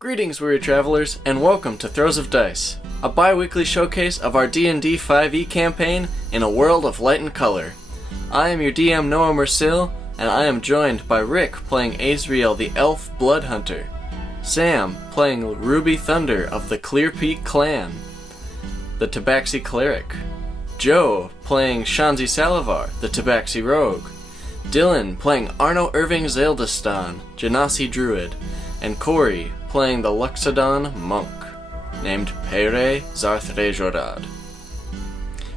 Greetings, weary travelers, and welcome to Throes of Dice, a bi-weekly showcase of our D&D 5e campaign in a world of light and color. I am your DM Noah Mercil, and I am joined by Rick playing Azriel the Elf Bloodhunter, Sam playing Ruby Thunder of the Clear Peak Clan, the Tabaxi Cleric, Joe playing Shanzi Salavar, the Tabaxi Rogue, Dylan playing Arno Irving Zaledestan, Genasi Druid, and Cory playing the Loxodon Monk, named Peré Tsarthredjorad.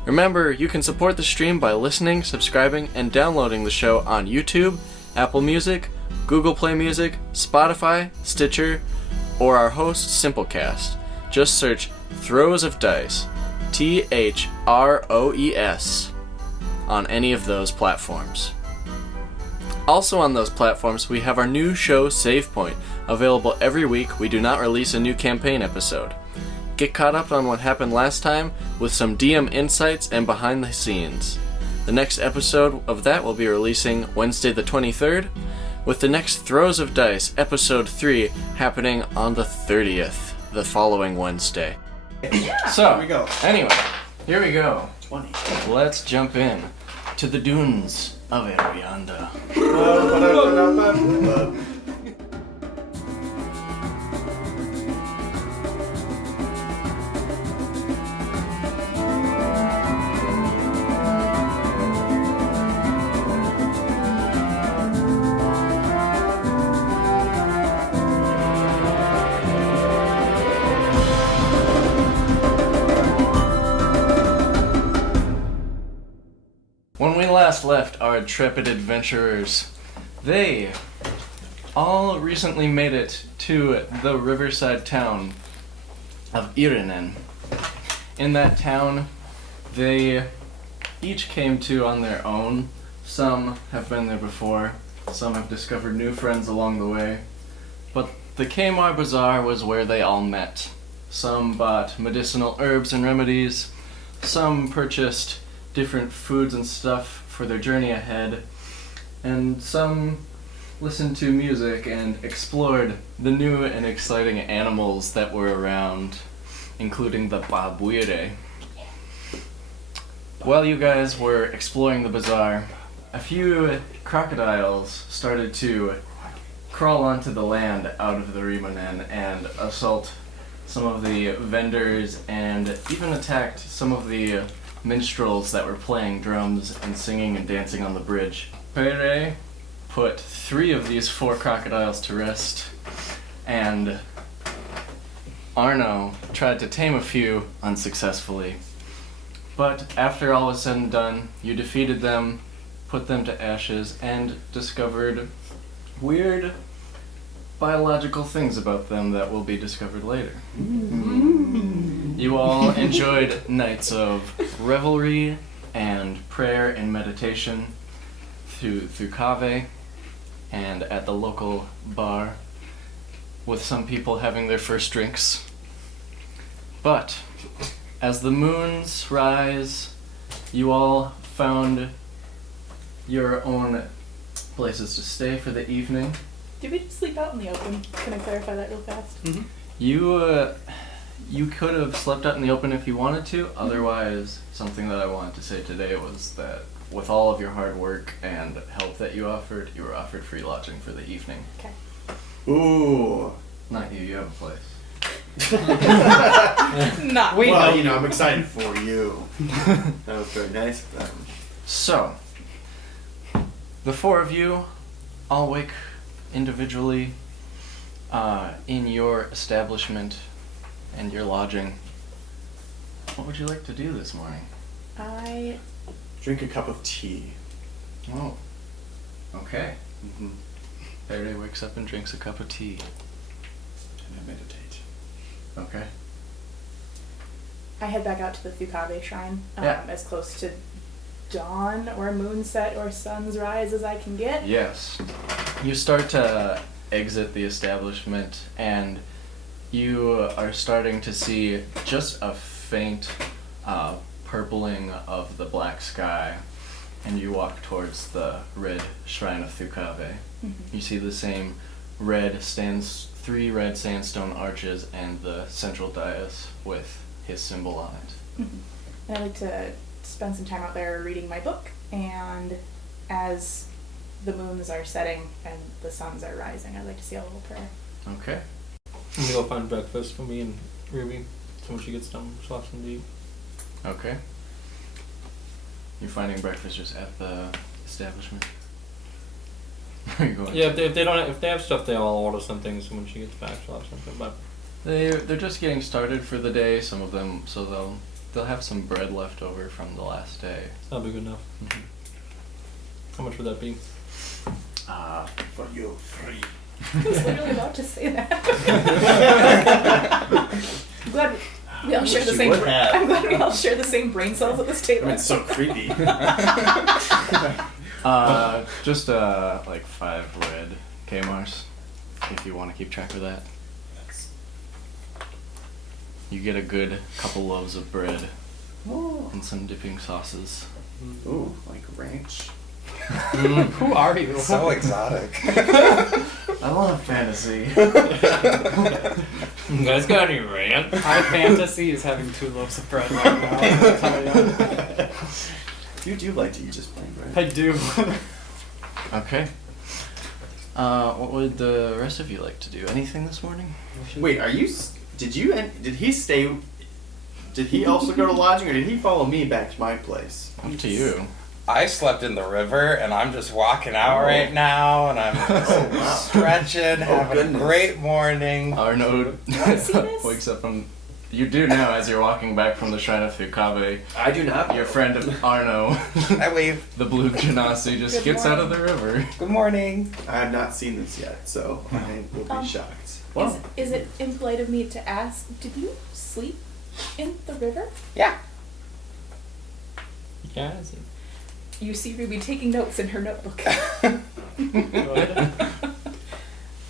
Remember, you can support the stream by listening, subscribing, and downloading the show on YouTube, Apple Music, Google Play Music, Spotify, Stitcher, or our host Simplecast. Just search Throes of Dice, Throes, on any of those platforms. Also on those platforms, we have our new show Save Point, available every week. We do not release a new campaign episode. Get caught up on what happened last time with some DM insights and behind the scenes. The next episode of that will be releasing Wednesday the 23rd, with the next Throes of Dice, episode 3, happening on the 30th, the following Wednesday. Yeah, So, here we go. Anyway, here we go. 20. Let's jump in to the dunes of Eruyonda. When we last left our intrepid adventurers, they all recently made it to the riverside town of Irínen. In that town, they each came to on their own. Some have been there before, some have discovered new friends along the way, but the Kmar Bazaar was where they all met. Some bought medicinal herbs and remedies, some purchased different foods and stuff for their journey ahead, and some listened to music and explored the new and exciting animals that were around, including the Bauer. While you guys were exploring the bazaar, a few crocodiles started to crawl onto the land out of the Irínen and assault some of the vendors and even attacked some of the minstrels that were playing drums and singing and dancing on the bridge. Peré put 3 of these 4 crocodiles to rest, and Arno tried to tame a few unsuccessfully. But after all was said and done, you defeated them, put them to ashes, and discovered weird biological things about them that will be discovered later. You all enjoyed nights of revelry and prayer and meditation through Cave and at the local bar, with some people having their first drinks. But as the moons rise, you all found your own places to stay for the evening. Did we just sleep out in the open? Can I clarify that real fast? Mm-hmm. You could have slept out in the open if you wanted to. Otherwise, something that I wanted to say today was that with all of your hard work and help that you were offered free lodging for the evening. Okay. Ooh. Not you, you have a place. Not Well, me. I'm excited for you. That was very nice of them. So, the 4 of you all wake individually in your establishment and your lodging. What would you like to do this morning? I Drink a cup of tea. Oh, okay. Mm-hmm. Peré wakes up and drinks a cup of tea. And I meditate. Okay. head back out to the Thukave shrine, as close to dawn or moonset or sun's rise as I can get. Yes. You start to exit the establishment and you are starting to see just a faint purpling of the black sky, and you walk towards the red shrine of Thukave. Mm-hmm. You see the same red stained 3 red sandstone arches and the central dais with his symbol on it. And I like to spend some time out there reading my book, and as the moons are setting and the suns are rising, I like to say a little prayer. Okay. I'm gonna go find breakfast for me and Ruby. So when she gets done, she'll have some to eat. Okay. You're finding breakfast just at the establishment? Where are you going? Yeah, if they have stuff, they'll all order some things. So when she gets back, she'll have something. But They're just getting started for the day. Some of them, so they'll have some bread left over from the last day. that'll be good enough. Mm-hmm. How much would that be? For you, free. I was literally about to say that. I'm glad we all share the same. I'm glad we all share the same brain cells at this table. It's so creepy. Just like 5 red Kmars, if you want to keep track of that. You get a good couple loaves of bread and some dipping sauces. Ooh, like ranch. Who are you? So exotic. I love fantasy. You guys got any ranch? My fantasy is having 2 loaves of bread right now. I'll tell ya. You do like to eat just plain bread. I do. Okay. What would the rest of you like to do? Anything this morning? Wait, did he stay? Did he also go to lodging, or did he follow me back to my place? Up to you. I slept in the river, and I'm just walking out right now, and I'm just stretching, having a great morning. Arno see this? wakes up from... You do now as you're walking back from the Shrine of Fukabe. I do not. Your friend Arno, I wave. the blue Genasi, just Good gets out of morning. the river. Good morning. I have not seen this yet, so I will be shocked. Is it impolite of me to ask, did you sleep in the river? Yeah. Yeah, is it? You see Ruby taking notes in her notebook. Good.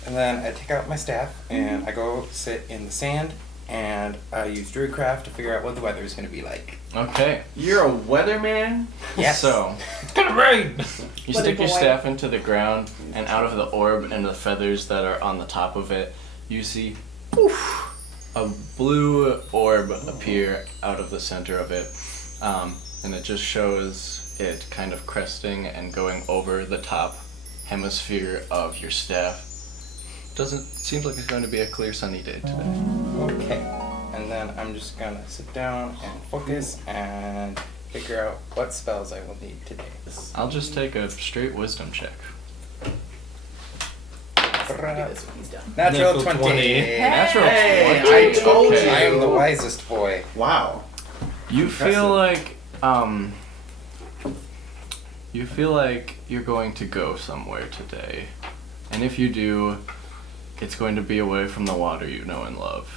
And then I take out my staff, and I go sit in the sand, and I use Druidcraft to figure out what the weather is going to be like. Okay. You're a weatherman? Yes. So, It's gonna rain! you What stick a your boy. staff into the ground, and out of the orb and the feathers that are on the top of it, you see a blue orb appear out of the center of it. And it just shows it kind of cresting and going over the top hemisphere of your staff. Seems like it's going to be a clear sunny day today. Okay. And then I'm just going to sit down and focus and figure out what spells I will need today. I'll just take a straight wisdom check. I'll do this when he's done. Natural Natural 20. 20. Natural Hey, 20. I told Okay. you. I am the wisest boy. Wow. You feel Impressive. like you're going to go somewhere today. And if you do, it's going to be away from the water you know and love.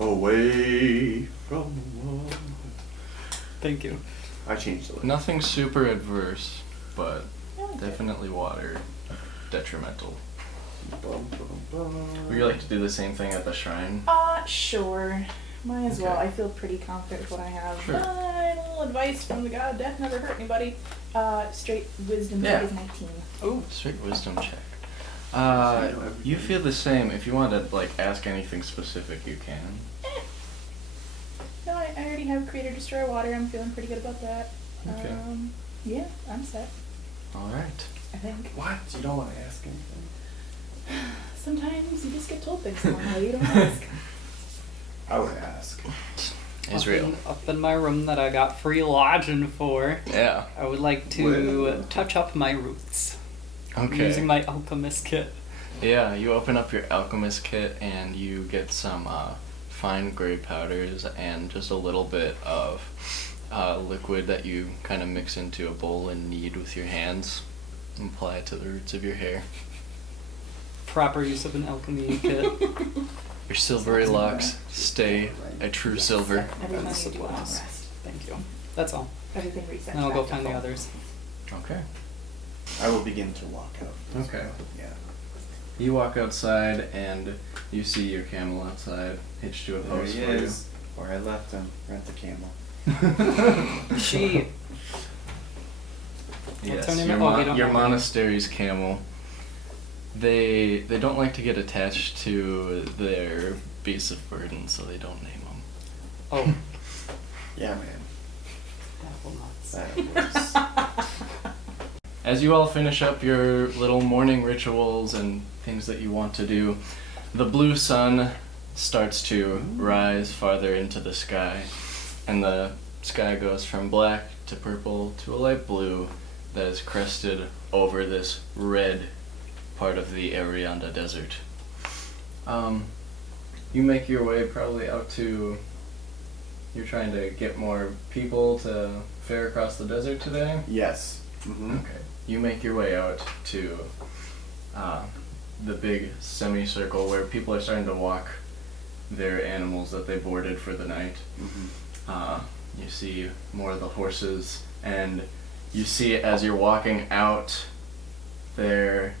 Away from the wall. Thank you. I changed the Nothing super adverse, but I like it. definitely water detrimental. Bum, bum, bum. Would you like to do the same thing at the shrine? Sure. Might as well. Okay. I feel pretty confident with what I have. Sure. A little advice from the god, death never hurt anybody. Straight wisdom Yeah. check is 19. Ooh, straight wisdom check. You feel the same. If you want to like ask anything specific, you can. No, I already have Creator Destroy Water. I'm feeling pretty good about that. Okay. Yeah, I'm set, All right. I think. What? You don't want to ask anything? Sometimes you just get told things along the way. You don't ask. I would ask. Israel. Up in my room that I got free lodging for, Yeah. I would like to touch up my roots. Okay. Using my alchemist kit. Yeah, you open up your alchemist kit and you get some fine gray powders and just a little bit of liquid that you kind of mix into a bowl and knead with your hands and apply it to the roots of your hair. Proper use of an alchemy kit. Your silvery locks stay a true silver. Every And time you do a long supplies. rest. Thank you. That's all. Everything resets. And I'll go back to find the full. others. Okay. I will begin to walk out. as Okay. well. Yeah. You walk outside and you see your camel outside, hitched to a There post he for is. Where I left him. Rent the camel. you. She. Yes, her name? your, Oh, you don't your know her name. monastery's camel. They don't like to get attached to their beasts of burden, so they don't name them. Oh, Yeah, man. apple nuts. That works. As you all finish up your little morning rituals and things that you want to do, the blue sun starts to rise farther into the sky, and the sky goes from black to purple to a light blue that is crested over this red part of the Eruyonda desert. You make your way probably out to... You're trying to get more people to fare across the desert today? Yes. Mm-hmm. Okay. You make your way out to the big semicircle where people are starting to walk their animals that they boarded for the night. Mm-hmm. You see more of the horses, and you see as you're walking out there,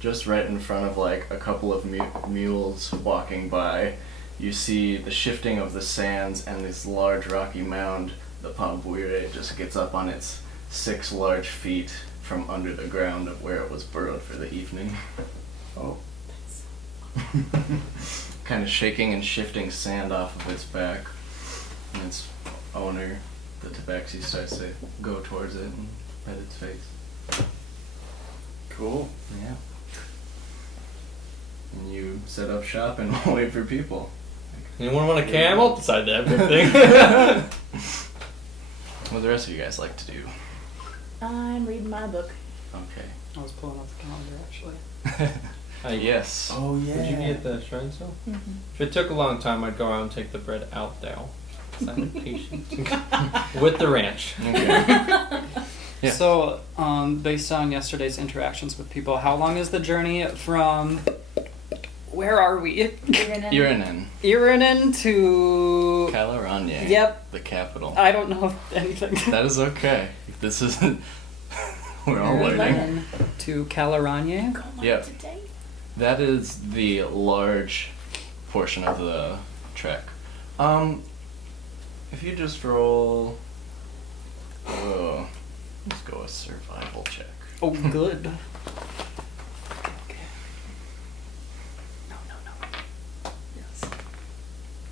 just right in front of like a couple of mules walking by, you see the shifting of the sands and this large rocky mound. The Pambuire just gets up on its 6 large feet from under the ground of where it was burrowed for the evening. Oh. Kind of shaking and shifting sand off of its back. And its owner, the Tabaxi, starts to go towards it and pet its face. Cool. Yeah. And you set up shop and wait for people. Anyone want a camel? Decide that big thing. What do the rest of you guys like to do? I'm reading my book. Okay. I was pulling up the calendar actually. Yes. Oh, yeah. Would you be at the shrine still? Mm-hmm. If it took a long time, I'd go around and take the bread out there. Silent patient. With the ranch. Okay. Yeah. So, based on yesterday's interactions with people, how long is the journey from... Where are we? Irínen. Irínen to... Calaranye. Yep. The capital. I don't know anything. That is okay. This isn't... We're all learning. Irínen to Calaranye. Yep. That is the large portion of the trek. If you just roll... let's go a survival check. Oh, good. Okay. No. Yes.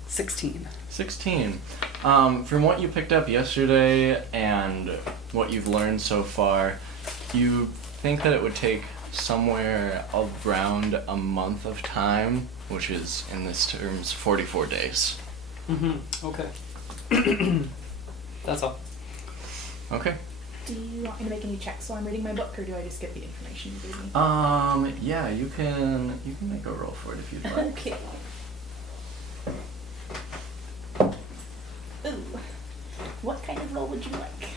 16. 16. From what you picked up yesterday and what you've learned so far, you think that it would take somewhere around a month of time, which is, in this terms, 44 days. Mm-hmm. Okay. That's all. Okay. Do you want me to make any checks while I'm reading my book, or do I just get the information you gave me? Yeah, you can make a roll for it if you'd like. Okay. Ooh. What kind of roll would you like?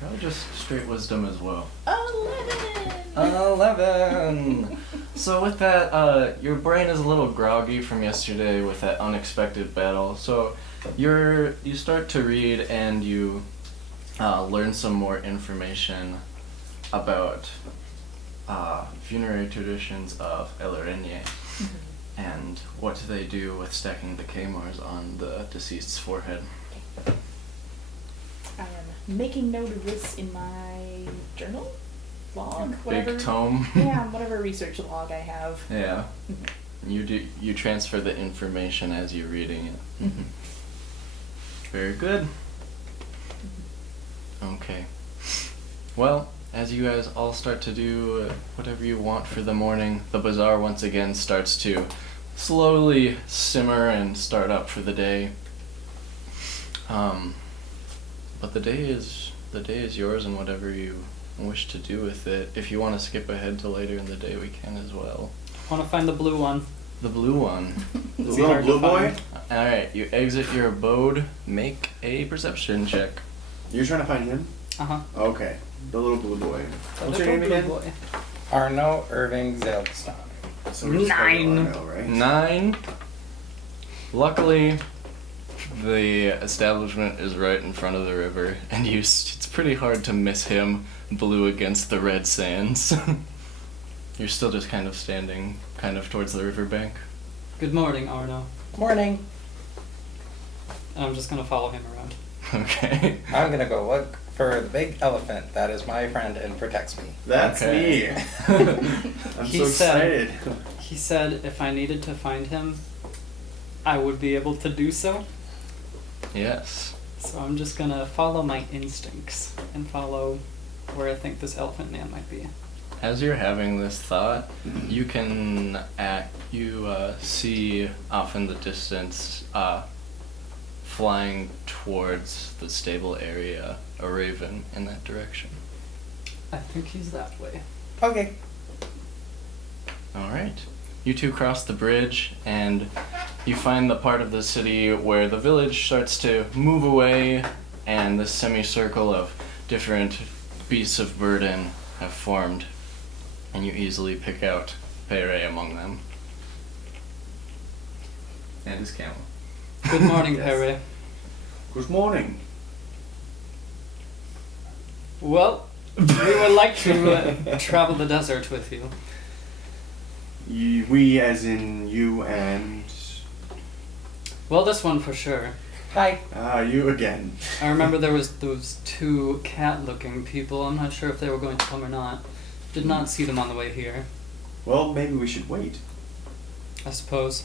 Probably just straight wisdom as well. 11! 11! So with that, your brain is a little groggy from yesterday with that unexpected battle. So you start to read and you learn some more information about funerary traditions of Irínen and what they do with stacking the claymores on the deceased's forehead. I am making note of this in my journal, log, whatever. Big tome. Yeah, whatever research log I have. Yeah. You transfer the information as you're reading it. Mm-hmm. Very good. Okay. Well, as you guys all start to do whatever you want for the morning, the bazaar once again starts to slowly simmer and start up for the day. But the day is yours, and whatever you wish to do with it. If you want to skip ahead to later in the day, we can as well. I want to find the blue one. The blue one. The little blue boy? Alright, you exit your abode, make a perception check. You're trying to find him? Uh-huh. Okay. The little blue boy. The What's your little name blue again? boy. Arno, Irving, Zaledestan. So we just call you 9. Arno, right? 9. Luckily, the establishment is right in front of the river, and it's pretty hard to miss him blue against the red sands. You're still just kind of standing kind of towards the riverbank. Good morning, Arno. Morning. And I'm just going to follow him around. Okay. I'm gonna go look for the big elephant that is my friend and protects me. That's Okay. me. I'm He so said- excited. He said if I needed to find him, I would be able to do so. Yes. So I'm just gonna follow my instincts and follow where I think this elephant man might be. As you're having this thought, you can see off in the distance, flying towards the stable area, a raven in that direction. I think he's that way. Okay. All right. You two cross the bridge, and you find the part of the city where the village starts to move away, and this semicircle of different beasts of burden have formed, and you easily pick out Peré among them. And his camel. Good morning, Yes. Peré. Good morning. Well, we would like to travel the desert with you. We, as in you and... Well, this one for sure. Hi. you again. I remember there was those two cat-looking people. I'm not sure if they were going to come or not. Did not see them on the way here, Well, maybe we should wait. I suppose.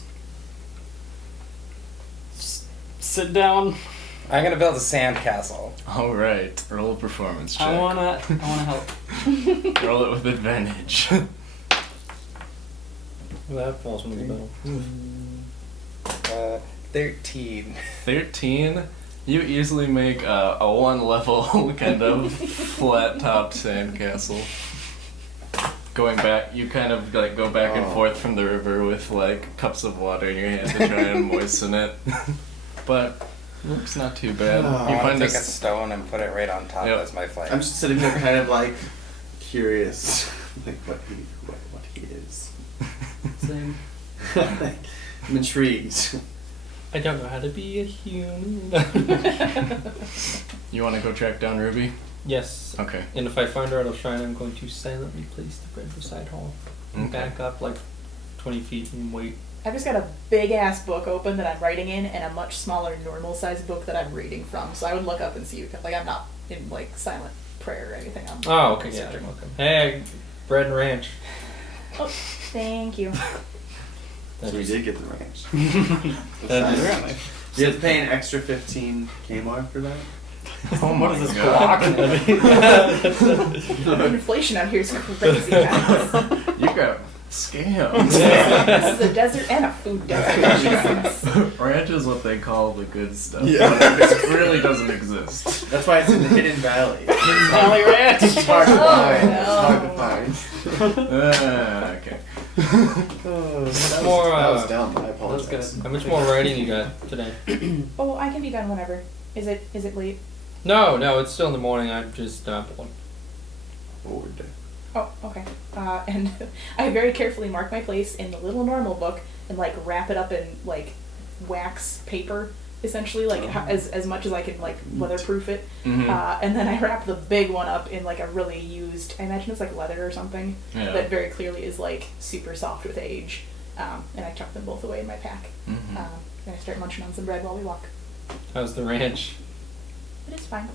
Just sit down. I'm gonna build a sand castle. All right. Roll a performance check. I wanna help. Roll it with advantage. That falls from the middle. 13. 13. You easily make a one-level kind of flat-topped sandcastle. Going back, you kind of like go back and forth from the river with like cups of water in your hand to try and moisten it. But looks not too bad. Oh, You I want find to take a this. stone and put it right on top Yep. as my flag. I'm just sitting there kind of like curious, like what he is. Same. Like, I'm intrigued. I don't know how to be a human. You want to go track down Ruby? Yes. Okay. And if I find her at a shrine, I'm going to silently place the bread beside her and Okay. back up like 20 feet and wait. I've just got a big ass book open that I'm writing in, and a much smaller normal sized book that I'm reading from. So I would look up and see you. Like I'm not in like silent prayer or anything. I'm Oh, okay, yeah. researching. Okay. Hey, bread and ranch. Oh, thank you. So we did get the ranch. That is- Apparently. You have to pay an extra 15 Kmart for that? Oh What is this God. Inflation out here is crazy. Guys. You got scammed. This is a desert and a food desert. Jesus. Ranch is what they call the good stuff. Yeah. But it really doesn't exist. That's why it's in the Hidden Valley. Valley Ranch. It's hard to Oh, find. no. It's hard to find. Okay. That more, was uh, dumb. I That was apologize. good. How much more writing you got today? Oh, I can be done whenever. Is it late? No, it's still in the morning. I'm just bored. Bored. Oh, okay. And I very carefully mark my place in the little normal book and like wrap it up in like wax paper, essentially, like as much as I can like weatherproof it. Mhm. And then I wrap the big one up in like a really used, I imagine it's like leather or something, Yeah. that very clearly is like super soft with age. And I tuck them both away in my pack. Mhm. And I start munching on some bread while we walk. How's the ranch? But it's fine.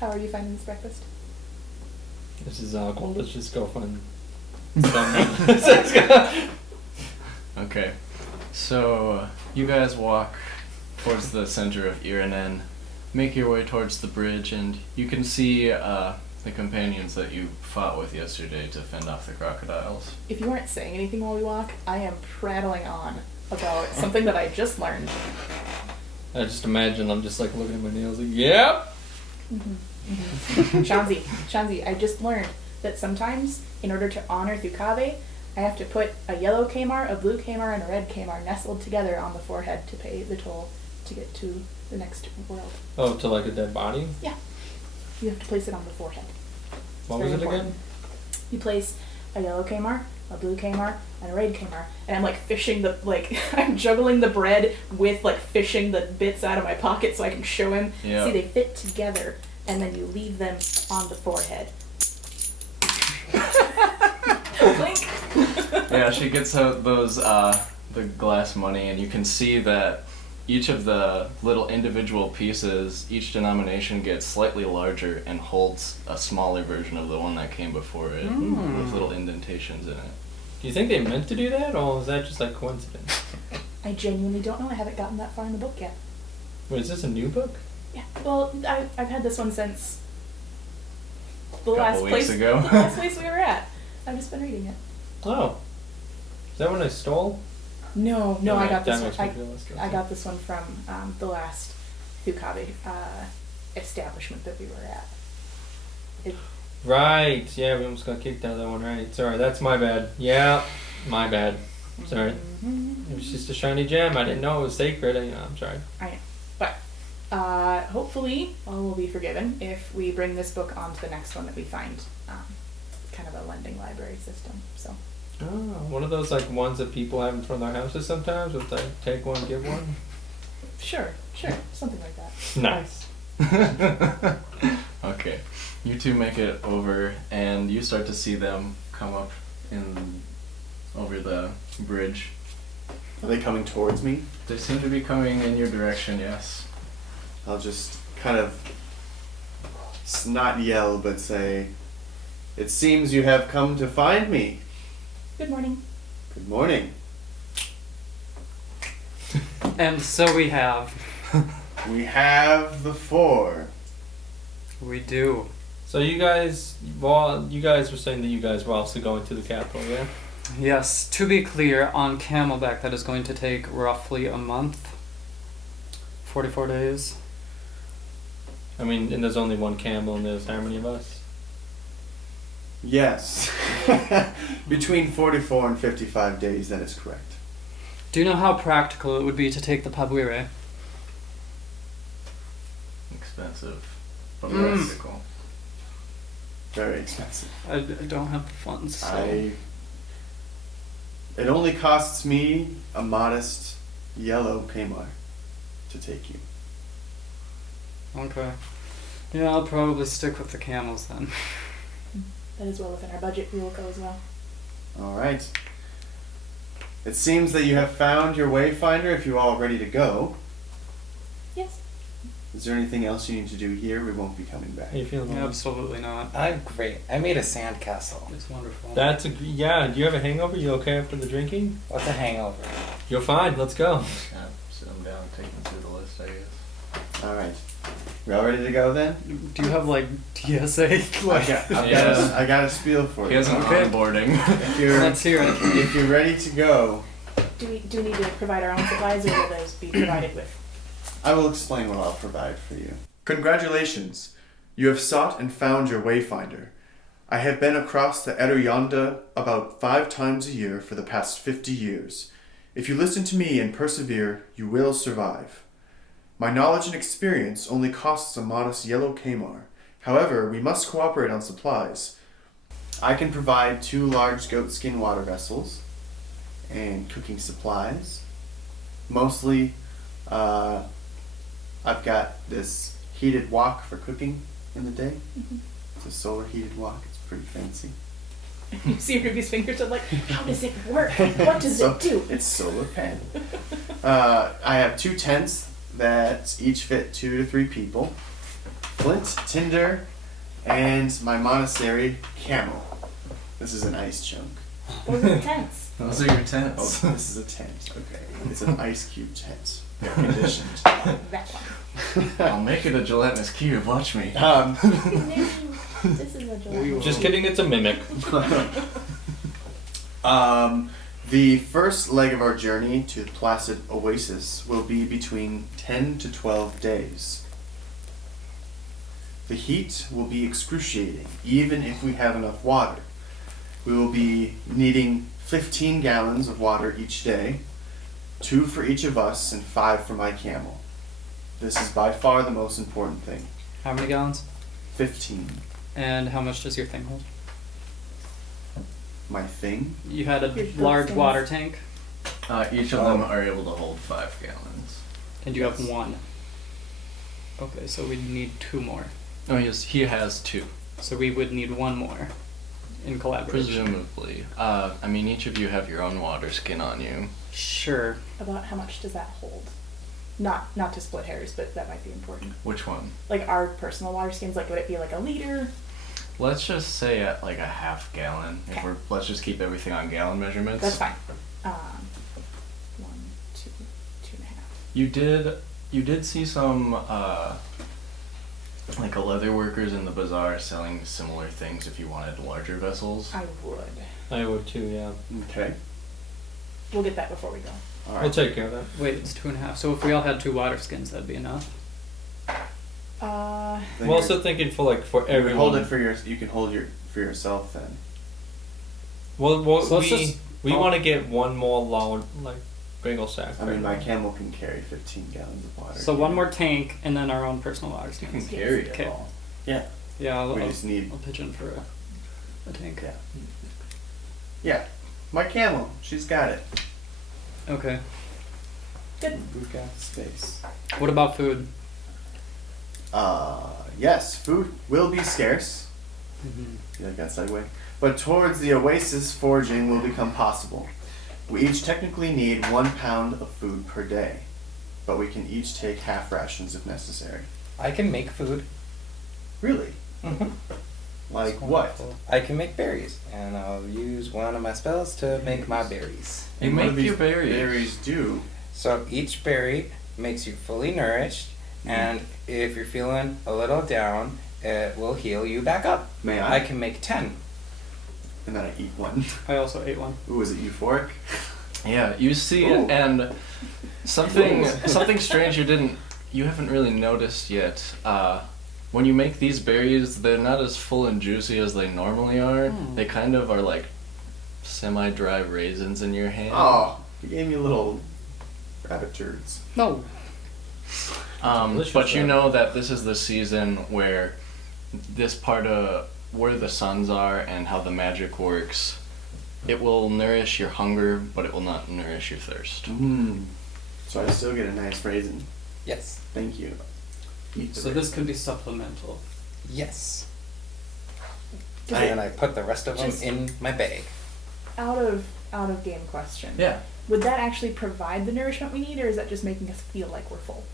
How are you finding this breakfast? This is alcohol. Let's just go find Okay. So you guys walk towards the center of Irínen, make your way towards the bridge, and you can see the companions that you fought with yesterday to fend off the crocodiles. If you aren't saying anything while we walk, I am prattling on about something that I just learned. I just imagine I'm just like looking at my nails like, yep. Shanzi, I just learned that sometimes, in order to honor Thukave, I have to put a yellow Kmar, a blue Kmar, and a red Kmar nestled together on the forehead to pay the toll to get to the next world. Oh, to like a dead body? Yeah. You have to place it on the forehead. What Very was it important. again? You place a yellow Kmar, a blue Kmar, and a red Kmar. And I'm like fishing the, like, I'm juggling the bread with like fishing the bits out of my pocket so I can show him. Yeah. See, they fit together, and then you leave them on the forehead. Blink. Yeah, she gets out those the glass money, and you can see that each of the little individual pieces, each denomination gets slightly larger and holds a smaller version of the one that came before it, with little indentations in it. Do you think they meant to do that, or is that just like coincidence? I genuinely don't know. I haven't gotten that far in the book yet. Wait, is this a new book? Yeah. Well, I've had this one since the Couple last weeks place ago. the last place we were at. I've just been reading it. Oh. Is that one I stole? No, I Okay, got this that one. makes me feel less guilty. I got this one from the last Thukabe establishment that we were at. Right, yeah, we almost got kicked out of that one, right. Sorry, that's my bad. Yeah, my bad. Sorry. It was just a shiny gem. I didn't know it was sacred. I'm sorry. I know. But hopefully all will be forgiven if we bring this book on to the next one that we find. Kind of a lending library system. So. Oh, one of those like ones that people have in front of their houses sometimes with like take one, give one? Sure. Something like that. Nice. Okay. You two make it over, and you start to see them come up over the bridge. Are they coming towards me? They seem to be coming in your direction, yes. I'll just kind of not yell, but say, "It seems you have come to find me. Good morning. Good morning." And so we have. We have the four. We do. So you guys were saying that you guys were also going to the capital, yeah? Yes, to be clear, on Camelback that is going to take roughly a month. 44 days. I mean, and there's only one camel and there's how many of us? Yes. Between 44 and 55 days, that is correct. Do you know how practical it would be to take the Pabuire? Expensive, but practical. Very expensive. I don't have the funds, so... It only costs me a modest yellow Kamar to take you. Okay. Yeah, I'll probably stick with the camels then. That is well within our budget. We will go as well. All right. It seems that you have found your wayfinder if you're all ready to go. Yes. Is there anything else you need to do here? We won't be coming back. How you feeling? Absolutely not. I'm great. I made a sand castle. It's wonderful. Yeah, do you have a hangover? You okay after the drinking? What's a hangover? You're fine, let's go. Yeah, sit them down, take them through the list, I guess. All right. We all ready to go then? Do you have like TSA? I got a spiel for you. He has an Okay. onboarding. Let's hear it. If you're ready to go, Do we need to provide our own supplies, or will those be provided with? I will explain what I'll provide for you. Congratulations! You have sought and found your wayfinder. I have been across the Eruyonda about 5 times a year for the past 50 years. If you listen to me and persevere, you will survive. My knowledge and experience only costs a modest yellow Kamar. However, we must cooperate on supplies. I can provide 2 large goatskin water vessels and cooking supplies. Mostly, I've got this heated wok for cooking in the day. It's a solar heated wok. It's pretty fancy. You see Ruby's fingers are like, how does it work? What does it do? It's solar pan. I have 2 tents that each fit 2 to 3 people. Flint, tinder, and my monastery camel. This is an ice chunk. Those are the tents. Those are your tents. Oh, this is a tent. Okay. It's an ice cube tent. Air conditioned. That one. I'll make it a gelatinous cube, watch me. This is a gelatinous. Just kidding, it's a mimic. The first leg of our journey to the Placid Oasis will be between 10 to 12 days. The heat will be excruciating, even if we have enough water. We will be needing 15 gallons of water each day, 2 for each of us and 5 for my camel. This is by far the most important thing. How many gallons? 15. And how much does your thing hold? My thing? You had a Your large things. water tank, Each of them are able to hold 5 gallons. and you Yes. have 1. Okay, so we need 2 more. Oh, yes, he has 2. So we would need 1 more in collaboration. Presumably. Each of you have your own water skin on you. Sure. About how much does that hold? Not to split hairs, but that might be important. Which one? Like our personal water skins, like would it be like a liter? Let's just say at like a half gallon. Okay. Let's just keep everything on gallon measurements. That's fine. 1, 2, 2.5. You did see some like a leather workers in the bazaar selling similar things if you wanted larger vessels. I would. I would too, yeah. Okay. We'll get that before we go. All We'll right. take care of that. Wait, it's 2.5. So if we all had 2 water skins, that'd be enough. Then I'm you're- also thinking for you can everyone. hold it for you can hold for yourself then. Well, So let's just- we oh. want to get one more long, like, bagel sack. I mean, my camel can carry 15 gallons of water. So one more tank and then our own personal water You can skins. carry it Okay. all. Yeah. Yeah, We just need. I'll pitch in for a tank. Yeah. Yeah. My camel. She's got it. Okay. Good. We've got the space. What about food? Yes, food will be scarce. You like that segue? But towards the oasis, foraging will become possible. We each technically need 1 pound of food per day, but we can each take half rations if necessary. I can make food. Really? Mm-hmm. Like what? I can make berries, and I'll use one of my spells to make my berries. You And what make do these your berries. Berries do. So each berry makes you fully nourished, and if you're feeling a little down, it will heal you back up. May I? I can make 10. And then I eat one. I also ate one. Ooh, is it euphoric? Yeah, you see Ooh. it, and something strange you haven't really noticed yet. When you make these berries, they're not as full and juicy as they normally are. They kind of are like semi-dry raisins in your hand. Oh, you gave me little rabbit turds. No. Delicious But you rabbit. know that this is the season where this part of where the suns are and how the magic works, it will nourish your hunger, but it will not nourish your thirst. So I still get a nice raisin. Yes. Thank you. Eat the So this could be supplemental. Yes. Does And it- I put the rest of them Just- in my bag. out of game question. Yeah. Would that actually provide the nourishment we need, or is that just making us feel like we're full?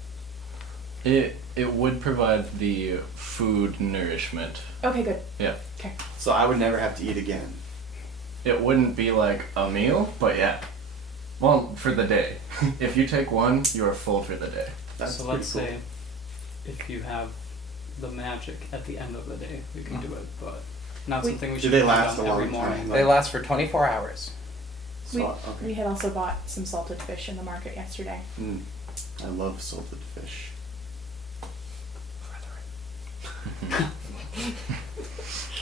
It would provide the food nourishment. Okay, good. Yeah. Okay. So I would never have to eat again. It wouldn't be like a meal, but yeah. Well, for the day. If you take one, you are full for the day. That's So pretty let's cool. say if you have the magic at the end of the day, we can do it, but not We- something we Do should they do last a every long morning. time? They last for 24 hours. We, So, okay. we had also bought some salted fish in the market yesterday. I love salted fish.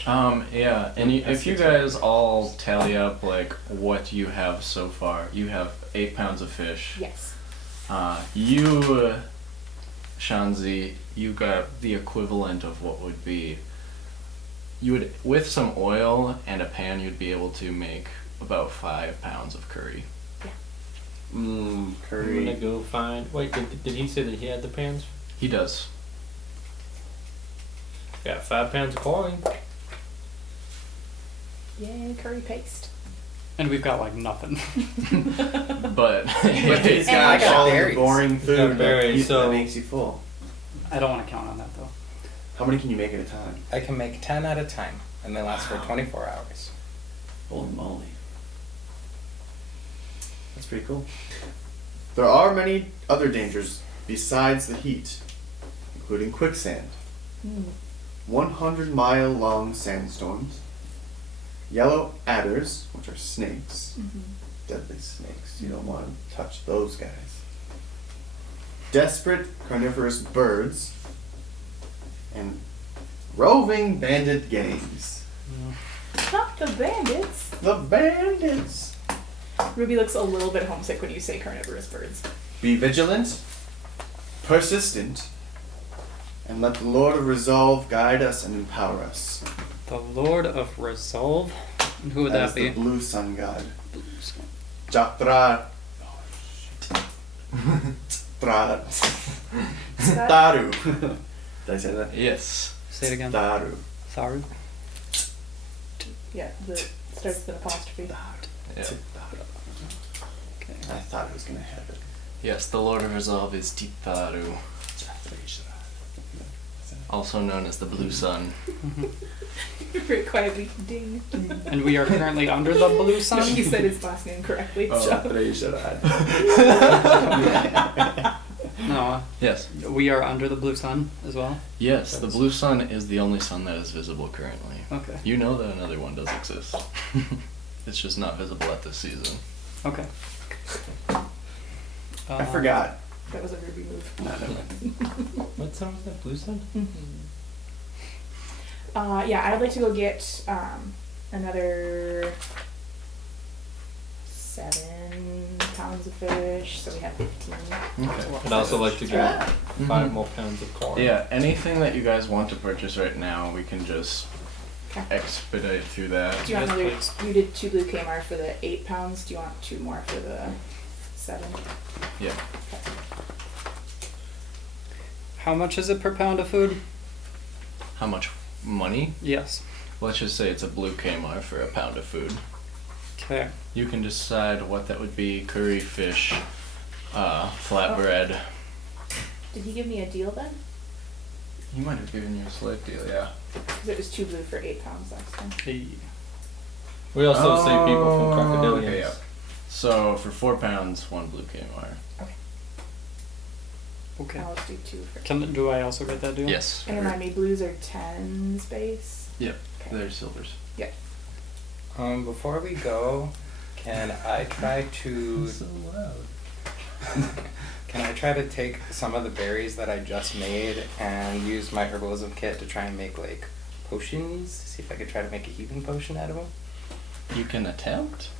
Yeah, and if you guys all tally up like what you have so far, you have 8 pounds of fish. Yes. You, Shanzi, you got the equivalent of what would be. You would, with some oil and a pan, you'd be able to make about 5 pounds of curry. I'm Curry. gonna go find. Wait, did he say that he had the pans? He does. Got 5 pounds of Cory. Yay, curry paste. And we've got like nothing. But But he's And I got got all the berries. boring food got berries, that so- makes you full. I don't want to count on that though. How many can you make at a time? I can make 10 at a time, and they last for 24 hours. Holy moly. That's pretty cool. There are many other dangers besides the heat, including quicksand, 100-mile long sandstorms, yellow adders, which are snakes, deadly snakes. You don't want to touch those guys. Desperate carnivorous birds, and roving bandit gangs. Not the bandits. The bandits! Ruby looks a little bit homesick when you say carnivorous birds. Be vigilant, persistent, and let the Lord of Resolve guide us and empower us. The Lord of Resolve? And who would As that be? the blue sun god. Jatra. Tra. Taru. Did I say that? yes. Say it again. Taru. Saru? Yeah, the starts with an apostrophe. Yeah. Okay. I thought it was gonna have it. Yes, the Lord of Resolve is Titaru, also known as the Blue Sun. Very quietly, ding. And we are currently under the blue No, sun. he said his last name correctly. So. No, Yes. we are under the blue sun as well. Yes, the Blue Sun is the only sun that is visible currently. Okay. You know that another one does exist. It's just not visible at this season. Okay. I forgot. That was a Ruby move. What sun was that? Blue sun? Yeah, I'd like to go get another 7 pounds of fish, so we have 15. Okay. I'd also like to get 5 more pounds of corn. Yeah, anything that you guys want to purchase right now, we can just Okay. expedite through that. Do you want Yes, another? please. You did 2 blue Kmart for the 8 pounds. Do you want 2 more for the 7? Yeah. How much is it per pound of food? How much money? Yes. Let's just say it's a blue Kmart for a pound of food. Okay. You can decide what that would be: curry, fish, flatbread. Did he give me a deal then? He might have given you a slight deal, yeah. Because it was 2 blue for 8 pounds last time. Hey. We also save people from crocodilians. Okay, yeah. So for 4 pounds, 1 blue Kmart. Okay. Now let's do 2 for. Do I also get that deal? Yes. And remind me, blues are 10 space. Yep. Okay. They're silvers. Before we go, can I try to So loud. can I try to take some of the berries that I just made and use my herbalism kit to try and make like potions? See if I could try to make a healing potion out of them. You can attempt.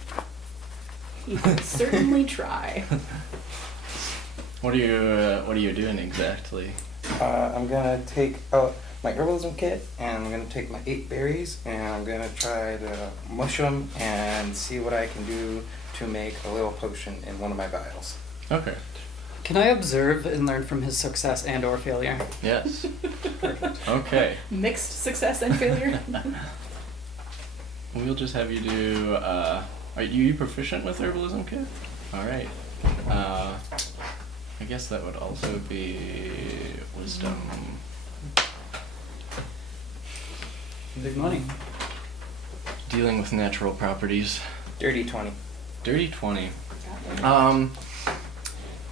You can certainly try. What are you doing exactly? I'm gonna take my herbalism kit and I'm gonna take my 8 berries and I'm gonna try to mush them and see what I can do to make a little potion in one of my vials. Okay. Can I observe and learn from his success and or failure? Yes. Okay. Mixed success and failure. We'll just have you do. Are you proficient with herbalism kit? All right. I guess that would also be wisdom. Big money. Dealing with natural properties. Dirty 20. Dirty 20. Got it.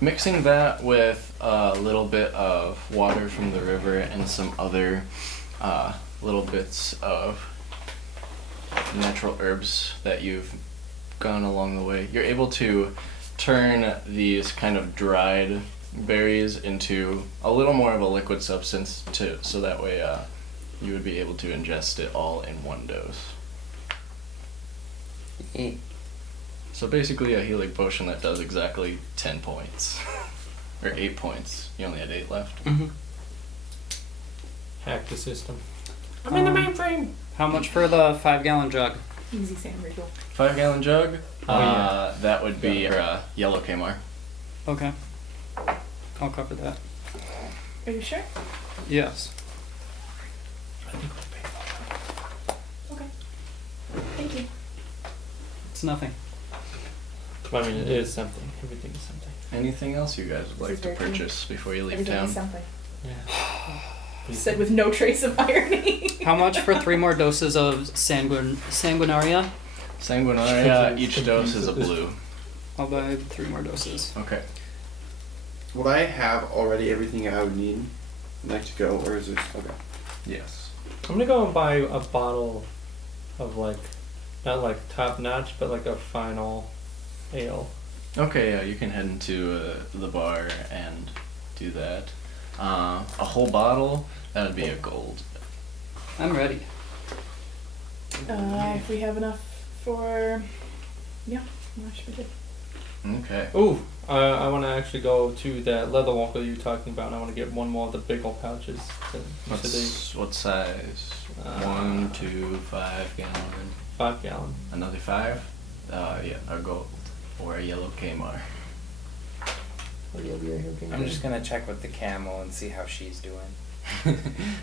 Mixing that with a little bit of water from the river and some other little bits of natural herbs that you've gone along the way, you're able to turn these kind of dried berries into a little more of a liquid substance so that way you would be able to ingest it all in one dose. So basically a healing potion that does exactly 10 points. Or 8 points. You only had 8 left. Mm-hmm. Hack the system. I'm in the mainframe. How much for the 5-gallon jug? Easy, Sam Riegel. 5-gallon jug? Yeah. That would be yellow Kmart. Okay. I'll cover that. Are you sure? Yes. Okay. Thank you. It's nothing. I mean, it is something. Everything is something. Anything else you guys would like This is to very clean. purchase before you leave Everything town? is something. Yeah. Said with no trace of irony. How much for 3 more doses of sanguinaria? Sanguinaria, each dose is a blue. I'll buy 3 more doses. Okay. Would I have already everything I would need like to go, or is it okay? Yes. I'm gonna go and buy a bottle of like, not like top notch, but like a final ale. Okay, yeah, you can head into the bar and do that. A whole bottle, that would be a gold. I'm ready. If we have enough for, yeah, that should be good. Okay. Ooh, I want to actually go to that leather walker you were talking about. And I want to get one more of the big old pouches. That you said What size? Uh, 1, 2, 5 gallon. 5 gallon. Another 5? Yeah, a gold. Or a yellow Kmart. I'm just gonna check with the camel and see how she's doing.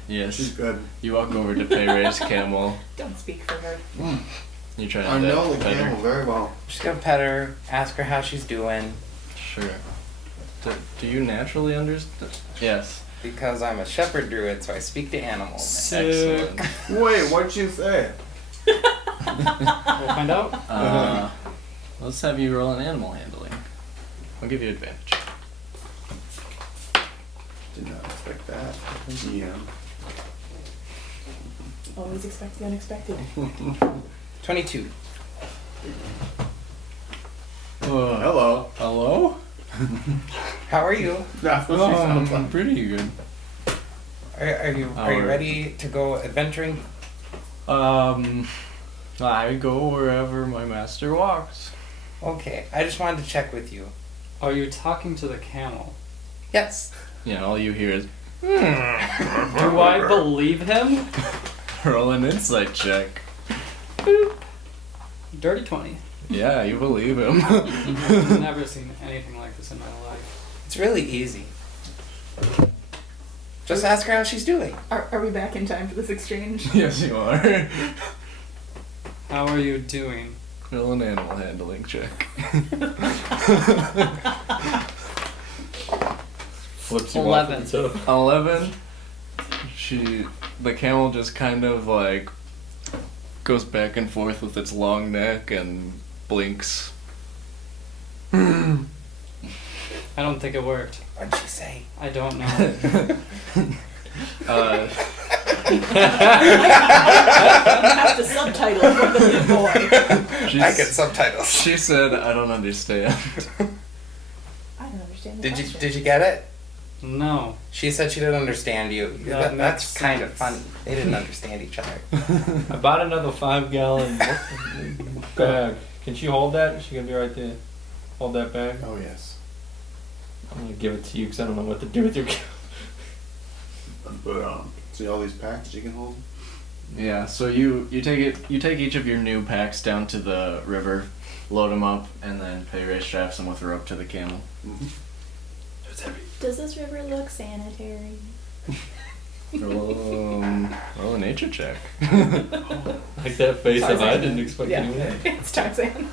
Yes. She's good. You walk over to Peré's camel. Don't speak for her. You try I to know the pet her. camel very well. Just gonna pet her, ask her how she's doing. Sure. Do you naturally understand? Yes. Because I'm a shepherd druid, so I speak to animals. Excellent. Wait, what'd you say? We'll find out. Let's have you roll an animal handling. I'll give you advantage. Did not expect that. Yeah. Always expect the unexpected. 22. Hello. Hello? How are you? That's what she sounds like. Pretty good. Are you ready to go adventuring? I go wherever my master walks. Okay, I just wanted to check with you. Are you talking to the camel? Yes. Yeah, all you hear is, Do I believe him? roll an insight check. Dirty 20. Yeah, you believe him. I've never seen anything like this in my life. It's really easy. Just ask her how she's doing. Are we back in time for this exchange? Yes, you are. How are you doing? Roll an animal handling check. Flips you 11. off the top. 11. The camel just kind of like goes back and forth with its long neck and blinks. I don't think it worked. What'd she say? I don't know. uh, You have to subtitle for the new boy. I get subtitles. She said, "I don't understand." I don't understand the question. Did you get it? No. She said she didn't understand you. That That's makes kind of sense. funny. They didn't understand each other. I bought another 5-gallon bag. Can she hold that? Is she gonna be right there? Hold that bag? Oh, yes. I'm gonna give it to you because I don't know what to do with your. But, see all these packs you can hold? Yeah, so you take each of your new packs down to the river, load them up, and then Peré straps them with a rope to the camel. Mm-hmm. Does this river look sanitary? Roll a nature check. Like that face of I didn't expect Yeah, anyone. it's Tarzan.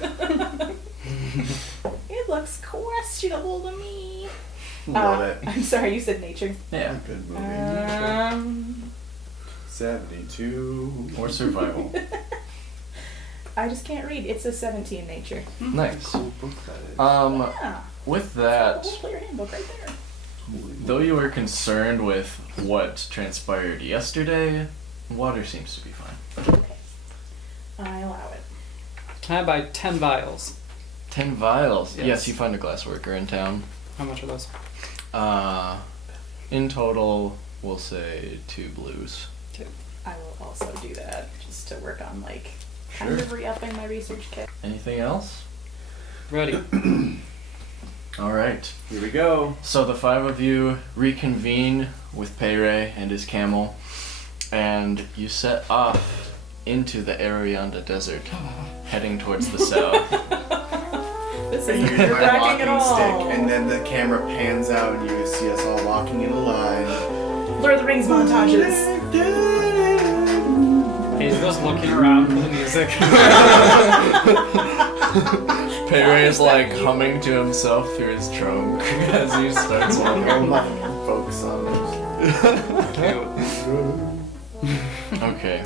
It looks questionable to me. Love it. I'm sorry, you said nature. Yeah. Good movie. 72. Or survival. I just can't read. It says 17 nature. Nice. Cool book that is. Yeah. With that, Whole player handbook right there. though you are concerned with what transpired yesterday, water seems to be fine. Okay. I allow it. Can I buy 10 vials? 10 vials. Yes. Yes, you find a glass worker in town. How much are those? In total, we'll say 2 blues. I will also do that just to work on kind Sure. of re-upping my research kit. Anything else? Ready. All right. Here we go. So the 5 of you reconvene with Peré and his camel, and you set off into the Eruyonda desert, heading towards the south. This And is you get my nerve-wracking at walking all. stick, and then the camera pans out, and you see us all walking in a line. Lord of the Rings montages. He's just looking around for the music. Peré is humming to himself through his trunk as he starts walking. Oh my folk songs. Okay,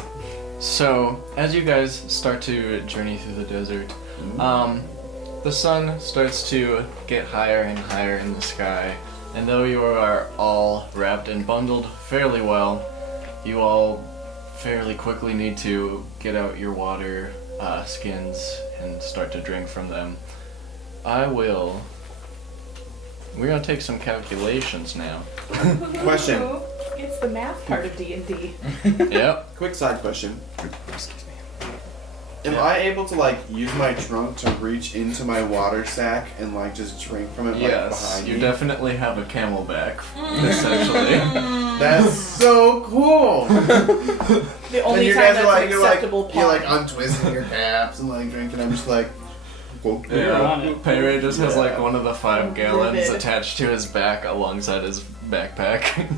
so as you guys start to journey through the desert, the sun starts to get higher and higher in the sky, and though you are all wrapped and bundled fairly well, you all fairly quickly need to get out your water skins and start to drink from them. We're gonna take some calculations now. Question. Ooh, it's the math part of D&D. Yep. Quick side question. Excuse me. Am Yeah. I able to use my trunk to reach into my water sack and just drink from it Yes, behind you me? definitely have a camelback, essentially. That's so cool. The only you time guys that's are an acceptable you're pun. untwisting your caps and drinking. I'm just whoa. Yeah, Peré just has one of the 5 gallons Livid. attached to his back alongside his backpack.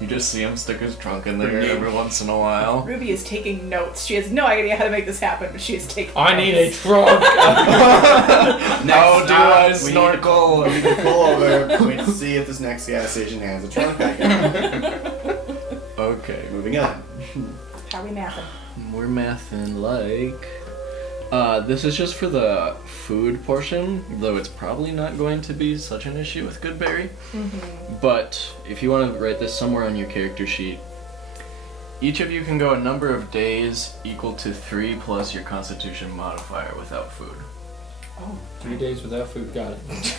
You just see him stick his trunk in there every once in a while. Ruby is taking notes. She has no idea how to make this happen, but she is taking I notes. need a trunk. How do I We snorkel? need to pull over. Wait to see if this next gas station has a trunk back in. Okay, Moving on. How we mathing? we're mathing like... this is just for the food portion, though it's probably not going to be such an issue with Goodberry. But if you want to write this somewhere on your character sheet, each of you can go a number of days equal to 3 plus your constitution modifier without food. Oh. 3 days without food, got it.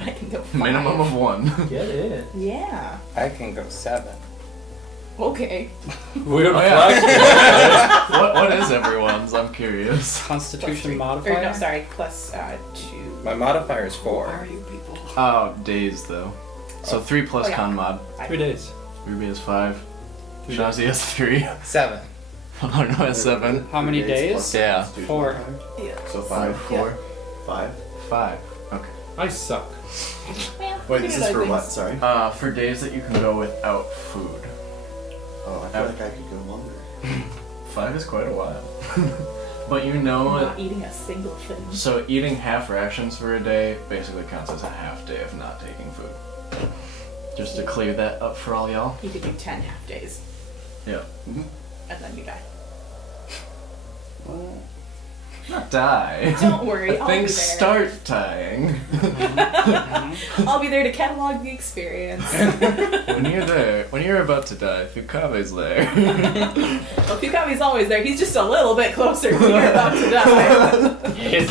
I can go 5. Minimum of 1. Get it. Yeah. I can go 7. Okay. Weird Oh, flex. yeah. what is everyone's? I'm curious. Constitution Or modifier. no, sorry, plus 2. My modifier is Where 4. are you people? Oh, days though. So 3 plus Oh, yeah. con mod. 3 days. Ruby has 5. 3 Shanzi has 3. 7. Arno has 7. How many days? plus Yeah. constitution 4. modifier. Yeah. So 5. Yeah. 4. 5. 5. Okay. I suck. Well, Wait, we this did is other for what? things. Sorry. For days that you can go without food. Oh, I feel like I could go longer. 5 is quite a while. But you I'm know, not eating a single thing. so eating half rations for a day basically counts as a half day of not taking food. Just to clear that up for all y'all. You could do 10 half days, Yeah. and then you die. Not die. Don't worry, I'll be there. Things start dying. I'll be there to catalog the experience. When you're there, when you're about to die, Fukabe's there. Well, Fukabe's always there. He's just a little bit closer when you're about to die. Yes.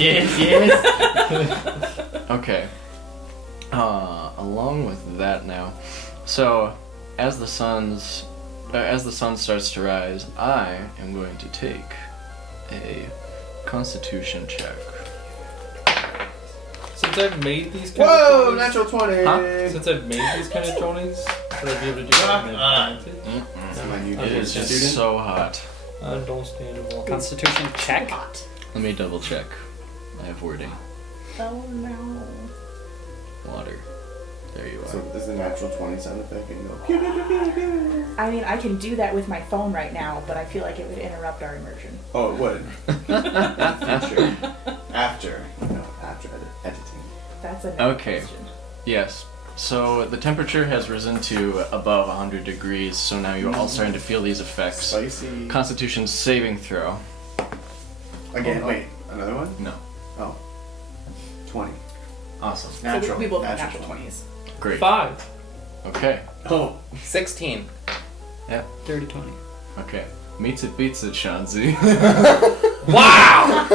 Okay. Along with that now, so as the sun starts to rise, I am going to take a Constitution check. Since I've made these kind Whoa! of 20s, Natural 20! Huh? since I've made these kind of 20s, should I be able to do that? This is my new It is student. just so hot. Understandable. Constitution check. Hot. Let me double check. I have wording. Oh no. Water. There you are. So this is a natural 20 sound effect and go pew, pew, pew, pew, pew. I mean, I can do that with my phone right now, but I feel like it would interrupt our immersion. Oh, it would. Future. After. No, after editing. That's a Okay. question. Yes. So the temperature has risen to above 100 degrees, so now you're all starting to feel these effects. Spicy. Constitution saving throw. Again, Oh. wait. Another one? No. Oh. 20. Awesome. Natural. So we both have Natural natural 20s. Great. 5. Okay. Oh, 16. Dirty 20. Okay. Meets it, beats it, Shanzi. Wow!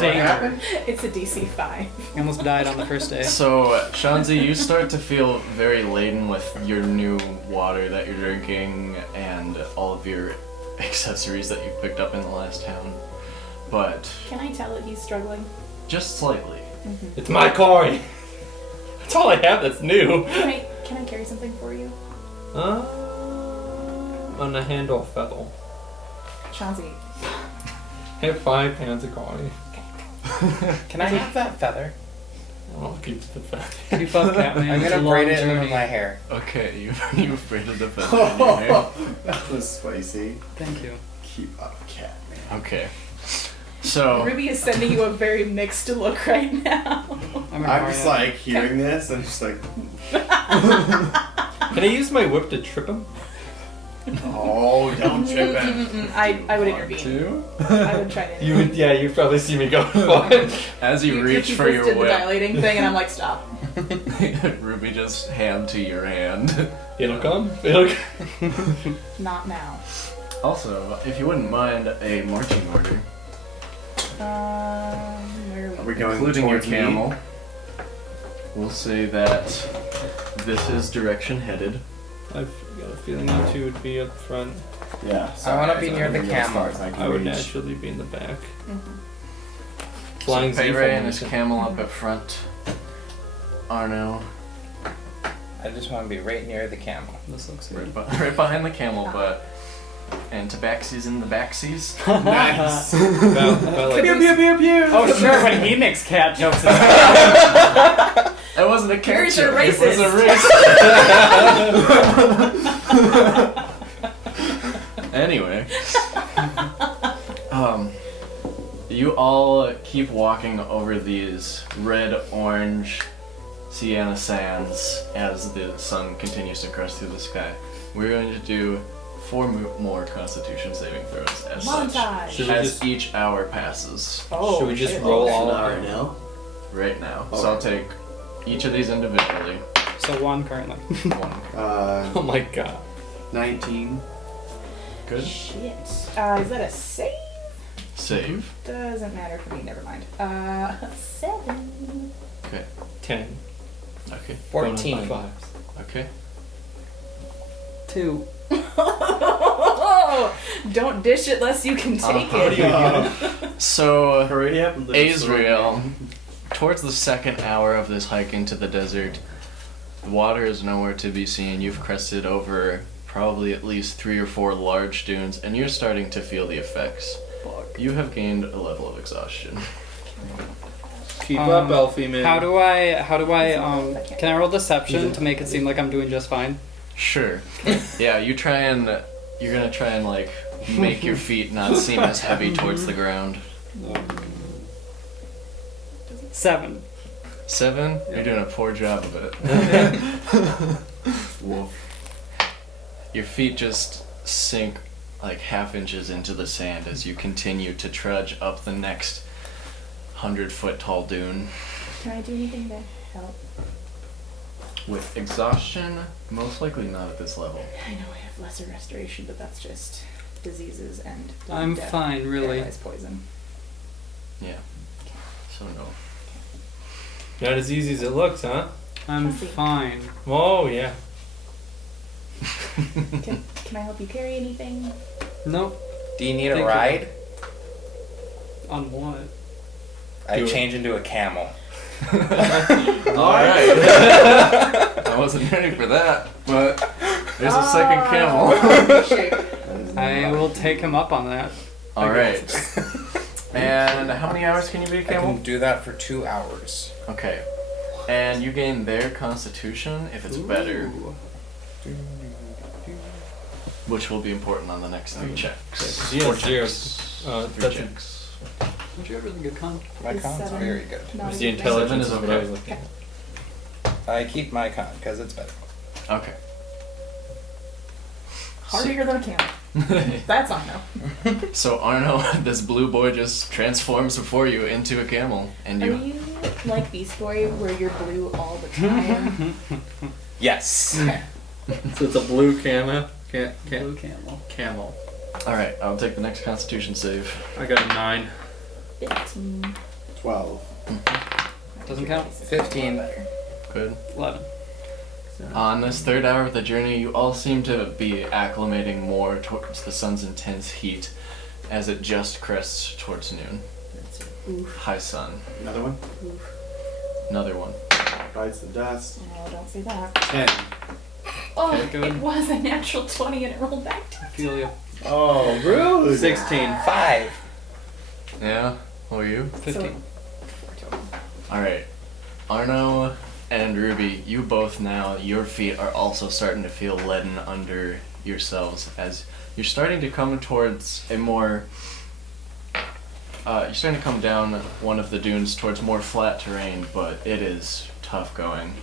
Danger. It's a DC 5. I almost died on the first day. So, Shanzi, you start to feel very laden with your new water that you're drinking and all of your accessories that you picked up in the last town. But Can I tell that he's struggling? just slightly. It's my Cory. That's all I have that's new. Can I carry something for you? On the handle feather. Shanzi. I have 5 pounds of Cory. Can I have that feather? I'll keep the feather. You fuck cat man. I'm It's a gonna long braid it journey. into my hair. Okay, you've braided the feather in your hair. That was spicy. Thank you. Keep up, cat man. Okay. So, Ruby is sending you a very mixed look right now. I'm just like hearing this, I'm just like, Can I use my whip to trip him? oh, don't trip him. I would intervene. 2. I would try to intervene. You'd probably see me go for it. As you reach just for your did the whip, dilating thing, and I'm like, stop. Ruby just hand to your hand. It'll come. It'll come. Not now. Also, if you wouldn't mind a marching order, Where Are are we we? going including your towards me? camel, we'll say that this is direction headed. I've got a feeling you two would be up front. Yeah. I wanna be near the camel. I would naturally be in the back. Mhm. Flying So Z Peré and his formation. camel up at front. Arno I just want to be right near the camel. This looks right, good. right behind the camel, but and Tabaxi's in the backsies. Nice. About Pew, pew, pew, pew. Oh, sure, when he makes cat jokes. That wasn't a Here's Clerics are It was a race. Anyway, you all keep walking over these red-orange sienna sands as the sun continues to crest through the sky. We're going to do 4 more Constitution saving throws as Montage. such, as each hour passes. Oh, Should we just shit. roll An all hour of them? now? Right now. So Okay. I'll take each of these individually. So 1 currently. One. Oh my god. 19. Good. Shit. Is that a save? Save. Doesn't matter for me, never mind. 7. Okay. 10. Okay. Going on 14. by 5s. Okay. 2. Don't dish it less you can take it. So, Hurry up and let us Azriel, towards the second hour of this hike into the desert, the water is nowhere to be seen. You've crested over probably at least 3 or 4 large dunes, and you're starting to feel the effects. You have gained a level of exhaustion. Keep up, Elfie, man. How do I can I roll deception to make it seem like I'm doing just fine? Sure. Yeah, you're gonna try and like make your feet not seem as heavy towards the ground. 7. 7? You're doing a poor job of it. Wolf. Your feet just sink like half inches into the sand as you continue to trudge up the next 100-foot tall dune. Can I do anything to help? With exhaustion, most likely not at this level. I know I have lesser restoration, but that's just diseases and I'm death, fine, really. paralyzed poison. Yeah. So no. Not as easy as it looks, huh? I'm Shanzi. fine. Oh, yeah. Can I help you carry anything? Nope. Do you need Thank a you. ride? On what? I Do it. change into a camel. Alright. I wasn't ready for that, but there's a second camel. I will take him up on that. Alright. And how many hours can you be a I camel? can do that for 2 hours. Okay. And you gain their constitution if it's better, Ooh. which will be important on the next 3 checks. Because he has 0. 3 That's checks. Don't you have really good con? My Is con's 7 very good. not It's the even- intelligence Seven is is what I was okay. looking at. I keep my con because it's better. Okay. Hardier than a camel. That's on no. So Arno, this blue boy just transforms before you into a camel, and Are you. you like Beast Boy where you're blue all the time? Yes. So it's a blue camel. Blue camel. Camel. All right, I'll take the next Constitution save. I got a 9. 15. 12. Doesn't count. 15. Good. 11. On this 3rd hour of the journey, you all seem to be acclimating more towards the sun's intense heat, as it just crests towards noon. Oof. High sun. Another one. Oof. Another one. Bites the dust. Oh, don't say that. 10. Oh, Okay, good. it was a natural 20 and it rolled back to I feel you. Oh, really? 16. 5. Yeah. Who are you? 15. 4 total. All right. Arno and Ruby, you both now, your feet are also starting to feel leaden under yourselves as you're starting to come towards a more. You're starting to come down one of the dunes towards more flat terrain, but it is tough going.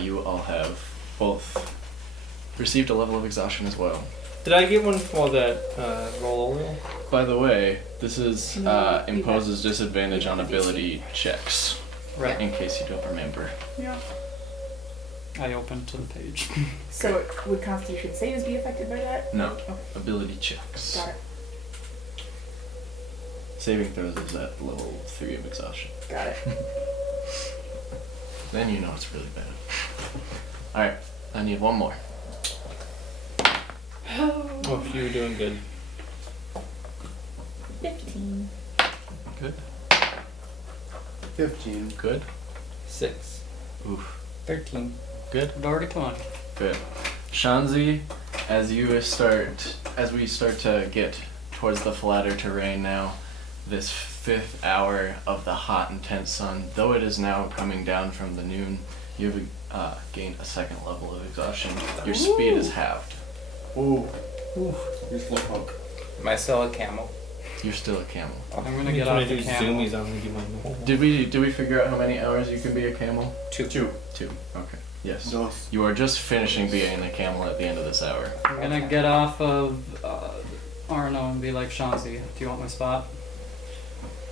You all have both received a level of exhaustion as well. Did I get one for that roll over? By the way, this is No, you imposes got- disadvantage you on got these. ability checks, Right. in case you don't remember. Yeah. I opened to the page. So would Constitution saves be affected by that? No, Okay, ability checks. got it. Saving throws is at level 3 of exhaustion. Got it. Then you know it's really bad. Alright, I need one more. Oh, you were doing good. 15. Good. 15. Good. 6. Oof. 13. Good. I've already come. Good. Shanzi, as we start to get towards the flatter terrain now, this 5th hour of the hot, intense sun, though it is now coming down from the noon, you have gained a 2nd level of exhaustion. Your speed is halved. Ooh. You're slow punk. Am I still a camel? You're still a camel. I'm gonna get off the camel. zoomies, I'm gonna do my normal. Did we figure out how many hours you can be a camel? 2. 2. Okay. Yes. Dos. You are just finishing being a camel at the end of this hour. I'm gonna get off of Arno and be like, Shanzi, do you want my spot?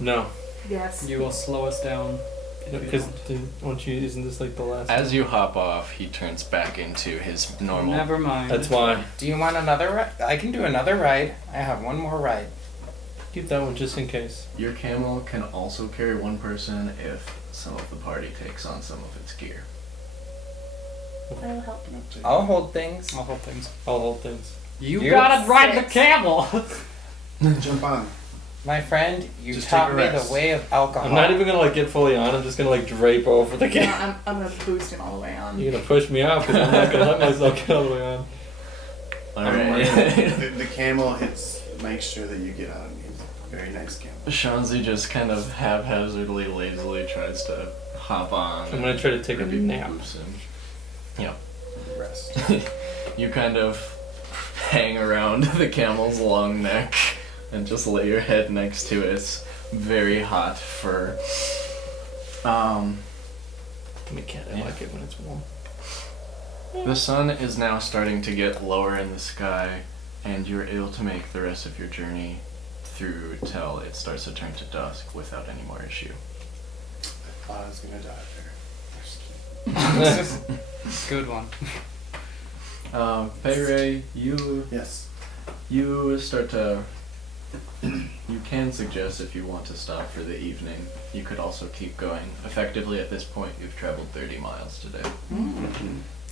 No. Yes. You will slow us down. if you Because want. isn't this like the last? As you hop off, he turns back into his normal. Never mind. That's why. Do you want another ride? I can do another ride. I have one more ride. Keep that one just in case. Your camel can also carry one person if some of the party takes on some of its gear. I will help. I'll hold things. I'll hold things. I'll hold things. You You're gotta ride the 6. camel! Jump on. My friend, you Just taught take a me rest. the way of alcohol. I'm not even gonna like get fully on. I'm just gonna like drape over the No, game. I'm gonna boost him all the way on. You're gonna push me off because I'm not gonna let myself get all the way on. Alright. The camel hits. Make sure that you get on. He's a very nice camel. Shanzi just kind of haphazardly, lazily tries to hop on. I'm gonna try to take a Ruby nap. moves him. Yep. Rest. You kind of hang around the camel's long neck and just lay your head next to its very hot fur. Give me cat. I like it when it's warm. The sun is now starting to get lower in the sky, and you're able to make the rest of your journey through till it starts to turn to dusk without any more issue. I thought I was gonna die there. Just kidding. Good one. Peré, you Yes. start to. You can suggest if you want to stop for the evening. You could also keep going. Effectively, at this point, you've traveled 30 miles today.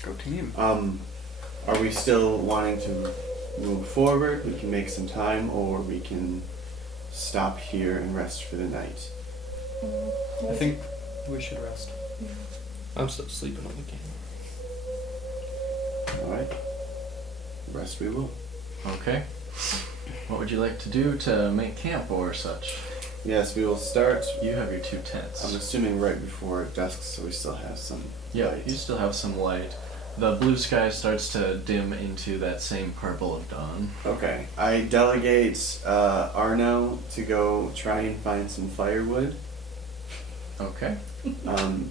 Go team. Are we still wanting to move forward? We can make some time, or we can stop here and rest for the night. I think we should rest. I'm still sleeping on the camel. All right. Rest we will. Okay. What would you like to do to make camp or such? Yes, we will start. You have your 2 tents. I'm assuming right before dusk, so we still have some Yeah, light. you still have some light. The blue sky starts to dim into that same purple of dawn. Okay. I delegate Arno to go try and find some firewood. Okay. I'm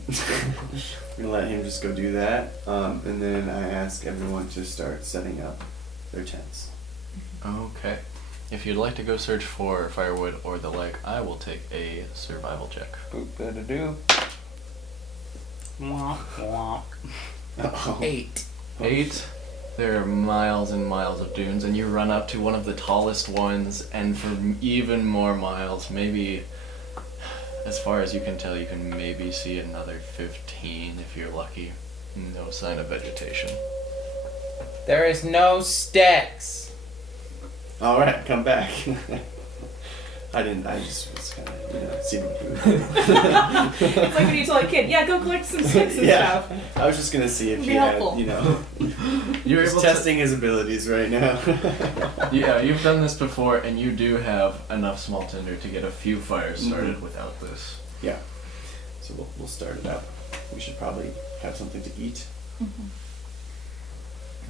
gonna let him just go do that, and then I ask everyone to start setting up their tents. Okay. If you'd like to go search for firewood or the like, I will take a survival check. Boop da do. Womp womp. Uh-oh. 8. 8. There are miles and miles of dunes, and you run up to one of the tallest ones, and for even more miles, maybe, as far as you can tell, you can maybe see another 15 if you're lucky. No sign of vegetation. There is no sticks. All right, come back. I just was kind of, see what he would do. It's like when you tell a kid, yeah, go collect some sticks and Yeah. stuff. I was just gonna see if Be he had, helpful. You're just able testing his abilities right now. Yeah, you've done this before, and you do have enough small tinder to get a few fires started without this. Yeah. So we'll start it out. We should probably have something to eat.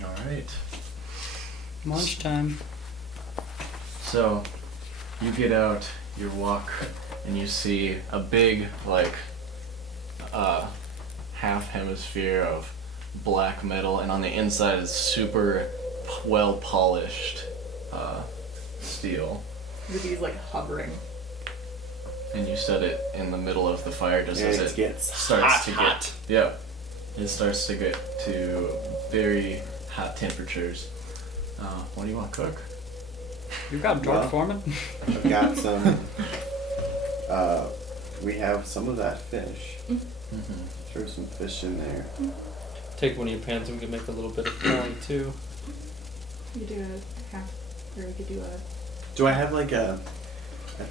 Alright. Lunchtime. So, you get out, you walk, and you see a big, like, half hemisphere of black metal, and on the inside is super well polished steel. Ruby's like hovering. And you set it in the middle of the fire just And as it it gets starts to hot. get. Yeah. It starts to get to very hot temperatures. What do you want to cook? You got George Well. Foreman? I've got some. We have some of that fish. Mm-hmm. Throw some fish in there. Take one of your pans and we can make a little bit of curry too. You could do a half, or you could do a. Do I have like a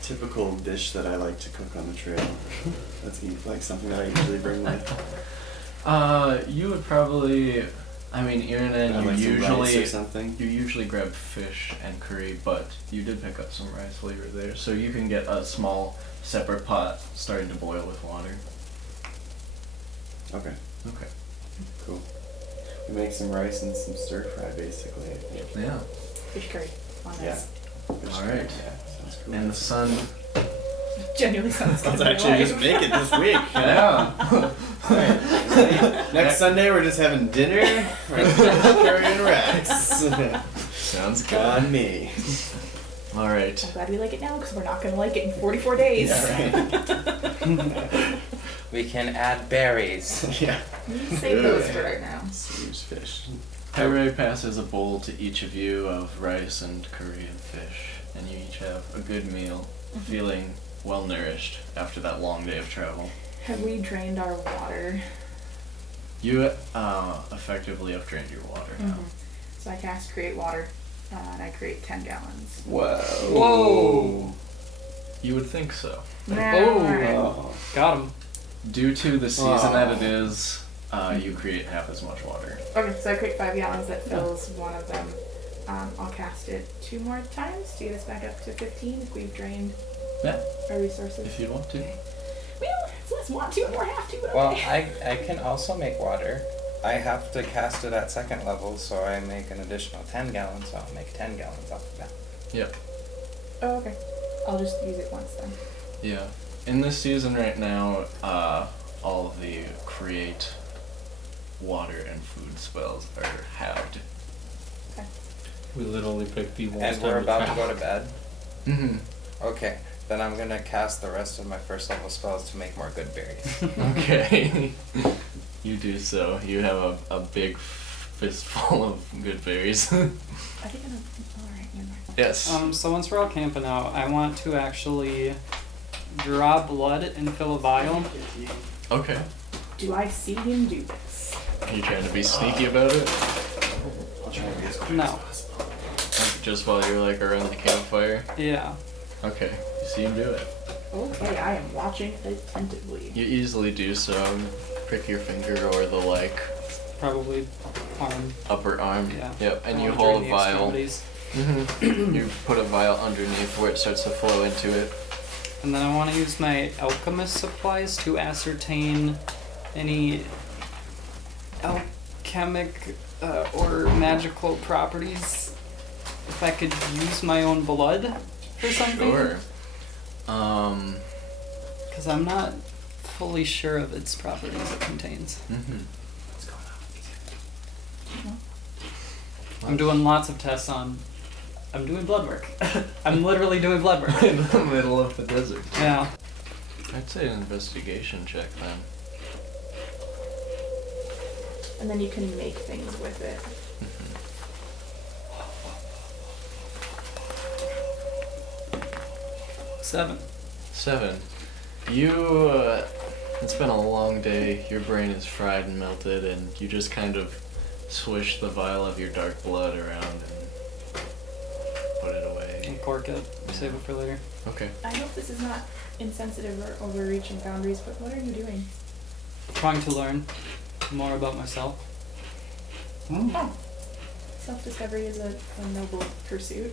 typical dish that I like to cook on the trail? That's like something that I usually bring with. You would probably I mean, Irínen, Like some rice or something. you usually grab fish and curry, but you did pick up some rice while you were there, so you can get a small separate pot starting to boil with water. Okay. Okay. Cool. We make some rice and some stir fry, basically. I think. Yeah. Fish curry on Yeah. this. All right. Yeah. Sounds cool. And the sun. Genuinely sounds good. Let's actually just make it this week. Yeah. Alright. Next Sunday we're just having dinner, curry and rice. Sounds good. On me. All right. I'm glad we like it now because we're not going to like it in 44 days. Yeah, We can add berries. right. Yeah. Save those for right now. Seems fish. Peré passes a bowl to each of you of rice and curry and fish, and you each have a good meal, feeling well nourished after that long day of travel. Have we drained our water? You effectively have drained your water now. So I cast create water, and I create 10 gallons. Whoa. Whoa. You would think so. Alright. Oh. Got him. Due to the season that it Oh. is, you create half as much water. Okay, so I create 5 gallons. That fills one of them. I'll cast it 2 more times to get us back up to 15 if we've drained Yeah, our resources. if you want to. We don't less want to, more have to, but Well, okay. I can also make water. I have to cast it at 2nd level, so I make an additional 10 gallons, so I'll make 10 gallons off of that. Yep. Oh, okay. I'll just use it once then. Yeah. In this season right now, all of the create water and food spells are halved. We literally picked the worst And we're time about to travel. go to bed. Mm-hmm. Okay, then I'm gonna cast the rest of my 1st level spells to make more good berries. Okay. You do so. You have a big fistful of good berries. I think I'm alright, never mind. Yes. So once we're all camping out, I want to actually draw blood and fill a vial. Okay. Do I see him do this? Are you trying to be sneaky about it? I'll try to be as quick No. as possible. Like, just while you're like around the campfire? Yeah. Okay. You see him do it. Okay, I am watching attentively. You easily do so. Prick your finger or the like Probably arm. upper arm. Yeah. Yep. And I you wanna hold drain a the vial. extremities. Mm-hmm. You put a vial underneath where it starts to flow into it. And then I want to use my alchemist supplies to ascertain any alchemic or magical properties. If I could use my own blood for something. Sure. Because I'm not fully sure of its properties it contains. Mm-hmm. I'm doing lots of tests on. I'm doing blood work. I'm literally doing blood work. In the middle of the desert. Yeah. I'd say an investigation check then. And then you can make things with it. 7. 7. You, it's been a long day, your brain is fried and melted, and you just kind of swish the vial of your dark blood around and put it away. And cork it. Save it for later. Okay. I hope this is not insensitive or overreaching boundaries, but what are you doing? Trying to learn more about myself. Oh. Self-discovery is a noble pursuit.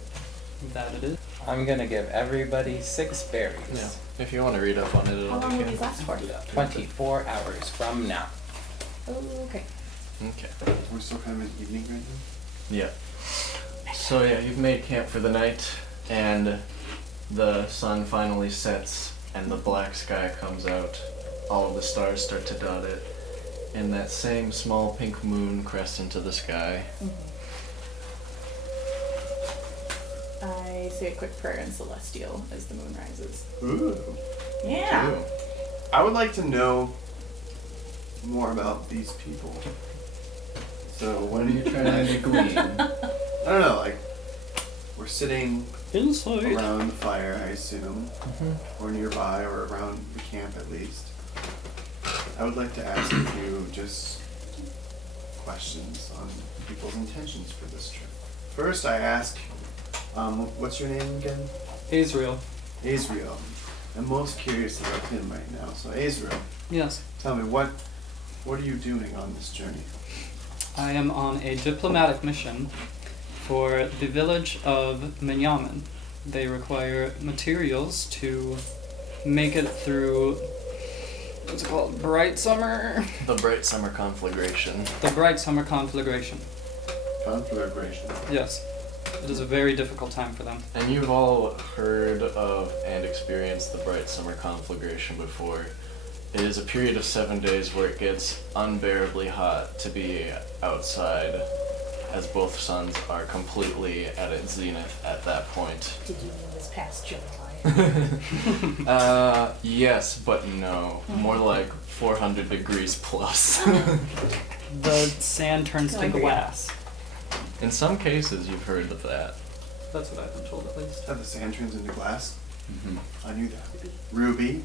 That it is. I'm gonna give everybody 6 berries. Yeah. If you want to read up on it at How all, long you will can. these last for? 24 hours from now. Oh, okay. Okay. We're still kind of in evening right now. Yeah. So yeah, you've made camp for the night, and the sun finally sets, and the black sky comes out. All of the stars start to dot it, and that same small pink moon crests into the sky. I say a quick prayer in Celestial as the moon rises. Ooh. Yeah. Ooh. I would like to know more about these people. So What are you trying to glean? I don't know, like we're sitting Inside. around the fire, I assume, Mm-hmm. or nearby, or around the camp at least. I would like to ask a few just questions on people's intentions for this trip. First, I ask, what's your name again? Azriel. Azriel. I'm most curious about him right now. So, Azriel, Yes. tell me, what are you doing on this journey? I am on a diplomatic mission for the village of Menyamin. They require materials to make it through, what's it called, Bright Summer? The Bright Summer Conflagration. The Bright Summer Conflagration. Conflagration. Yes. It is a very difficult time for them. And you've all heard of and experienced the Bright Summer Conflagration before. It is a period of 7 days where it gets unbearably hot to be outside, as both suns are completely at its zenith at that point. Did you mean this past July? Yes, but no. More like 400 degrees plus. The sand turns to Like glass. In some cases, you've heard of that. That's what I've been told at least. That the sand turns into glass? Mm-hmm. I knew that. Ruby,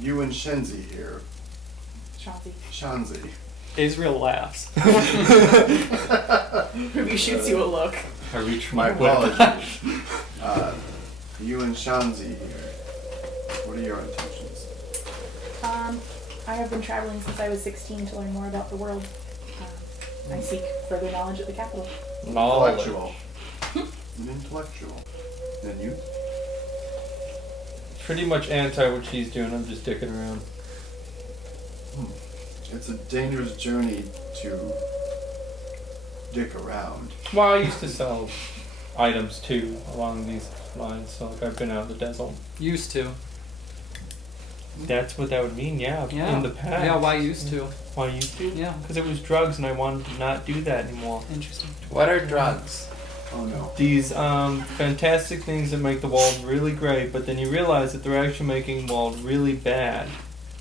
you and Shanzi here. Shanzi. Shanzi. Azriel laughs. Ruby shoots you a look. I reach My my apologies. You and Shanzi here. What are your intentions? I have been traveling since I was 16 to learn more about the world. I seek further knowledge at the capital. Intellectual. An intellectual. And you? Pretty much anti what she's doing. I'm just dicking around. It's a dangerous journey to dick around. Well, I used to sell items too along these lines, so like I've been out in the desert. Used to. That's what that would mean, yeah. Yeah. In the past. Yeah, why used to? Why used to? Yeah. Because it was drugs, and I wanted to not do that anymore. Interesting. What are drugs? Oh no. These fantastic things that make the world really great, but then you realize that they're actually making the world really bad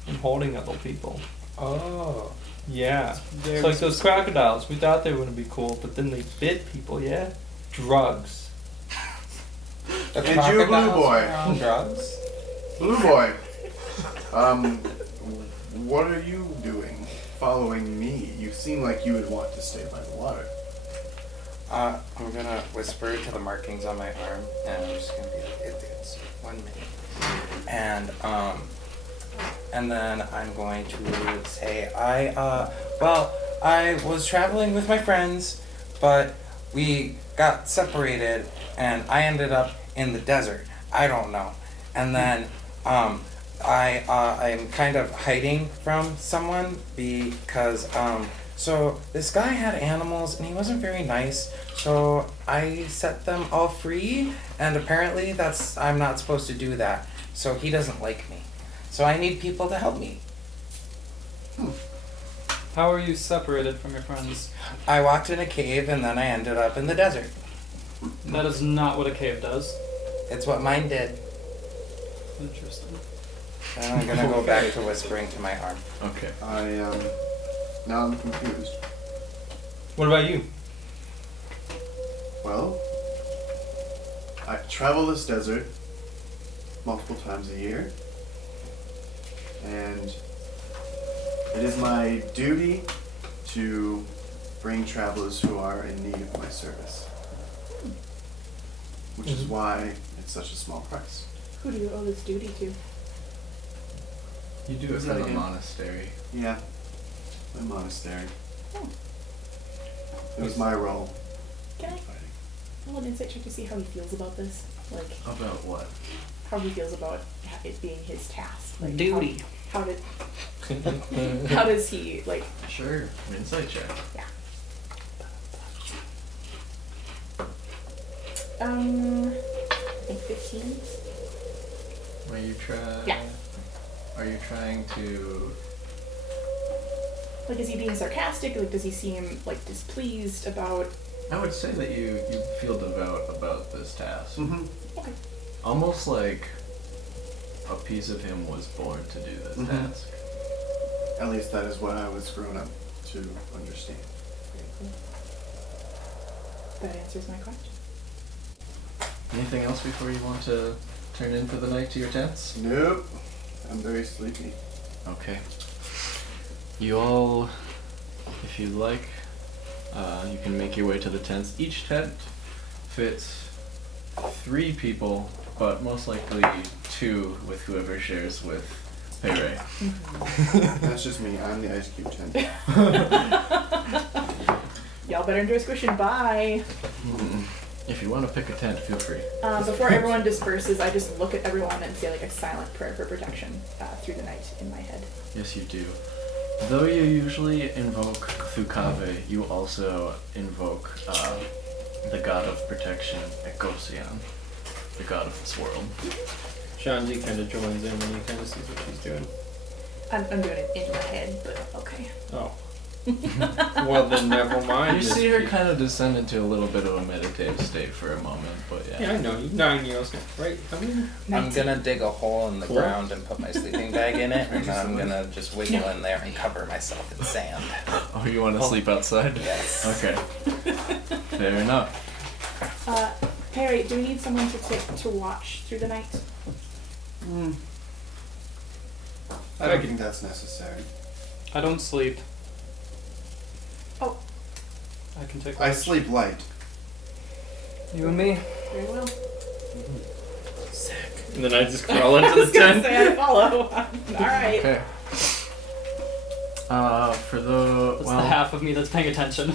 and holding other people. Oh. Yeah. It's like those crocodiles. We thought they wouldn't be cool, but then they bit people, yeah? Drugs. The And you, Blue crocodiles Boy. are on drugs? Blue Boy. What are you doing following me? You seem like you would want to stay by the water. I'm gonna whisper to the markings on my arm, and I'm just gonna be like, it's 1 minute. And then I'm going to say, I was traveling with my friends, but we got separated, and I ended up in the desert. I don't know. And then, I'm kind of hiding from someone because, so this guy had animals and he wasn't very nice, so I set them all free, and apparently I'm not supposed to do that, so he doesn't like me. So I need people to help me. How are you separated from your friends? I walked in a cave and then I ended up in the desert. That is not what a cave does. It's what mine did. Interesting. And I'm gonna go back to whispering to my arm. Okay. Now I'm confused. What about you? Well, I travel this desert multiple times a year, and it is my duty to bring travelers who are in need of my service. Which is why it's such a small price. Who do you owe this duty to? You do it Is for that the again? monastery. Yeah, my monastery. Oh. It was my role. Can I Fighting. roll an insight check to see how he feels about this? Like, About what? how he feels about it being his task. Like, Duty. How does he, like, Sure. An insight check. I think 15? Are you Yeah. Are you trying to? Like, is he being sarcastic? Like, does he seem, like, displeased about... I would say that you feel devout about this task. Mm-hmm. Okay. Almost like a piece of him was born to do this Mhm. task. At least that is what I was grown up to understand. Very cool. That answers my question. Anything else before you want to turn in for the night to your tents? Nope. I'm very sleepy. Okay. You all, if you like, you can make your way to the tents. Each tent fits 3 people, but most likely 2 with whoever shares with Peré. That's just me. I'm the ice cube tent. y'all better enjoy squishing. Bye. If you want to pick a tent, feel free. Before everyone disperses, I just look at everyone and say like a silent prayer for protection through the night in my head. Yes, you do. Though you usually invoke Thukave, you also invoke the god of protection, Ekosian, the god of this world. Shanzi kind of joins in and he kind of sees what she's doing. I'm doing it in my head, but okay. Oh. Well, then never mind. You see her kind of descend into a little bit of a meditative state for a moment, but yeah. Yeah, I know. You 9 years now, right? How many? I'm gonna dig a hole in the Cool. ground and put my sleeping bag in it, and then I'm gonna just wiggle in there and cover myself in sand. Oh, you want to sleep outside? Yes. Okay. Fair enough. Perry, do we need someone to watch through the night? I don't think that's necessary. I don't sleep. Oh. I can take I watch. sleep light. You and me? Very well. And then I just crawl I into was the gonna tent. say I follow. Alright. Okay. For the That's the half of me that's paying attention.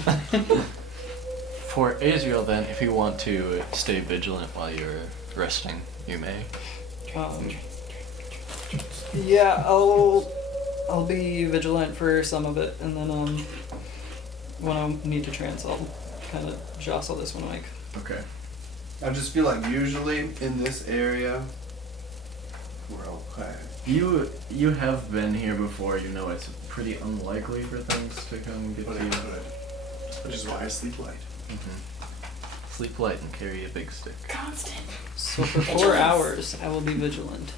for Azriel then, if you want to stay vigilant while you're resting, you may. Yeah, I'll be vigilant for some of it, and then when I need to trance, I'll kind of jostle this one awake. Okay. I just feel like usually in this area, we're okay. You have been here before. You know it's pretty unlikely for things to come get But to it you. could. Which is why I sleep light. Sleep light and carry a big stick. Constant. So for 4 hours, I will be vigilant.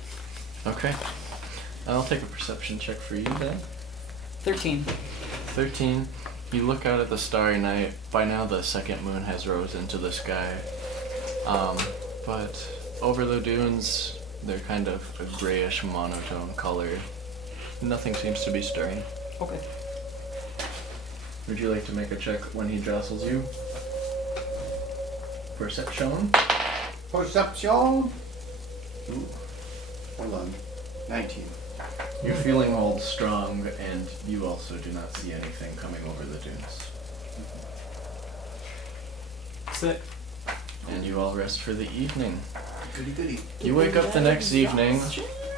Okay. I'll take a perception check for you then. 13. 13. You look out at the starry night. By now the second moon has rose into the sky. But over the dunes, they're kind of a grayish monotone color. Nothing seems to be stirring. Okay. Would you like to make a check when he jostles you? Perception? Perception! Ooh. Hold on. 19. You're feeling old strong, and you also do not see anything coming over the dunes. Sick. And you all rest for the evening. Goody goody. You wake up the next evening.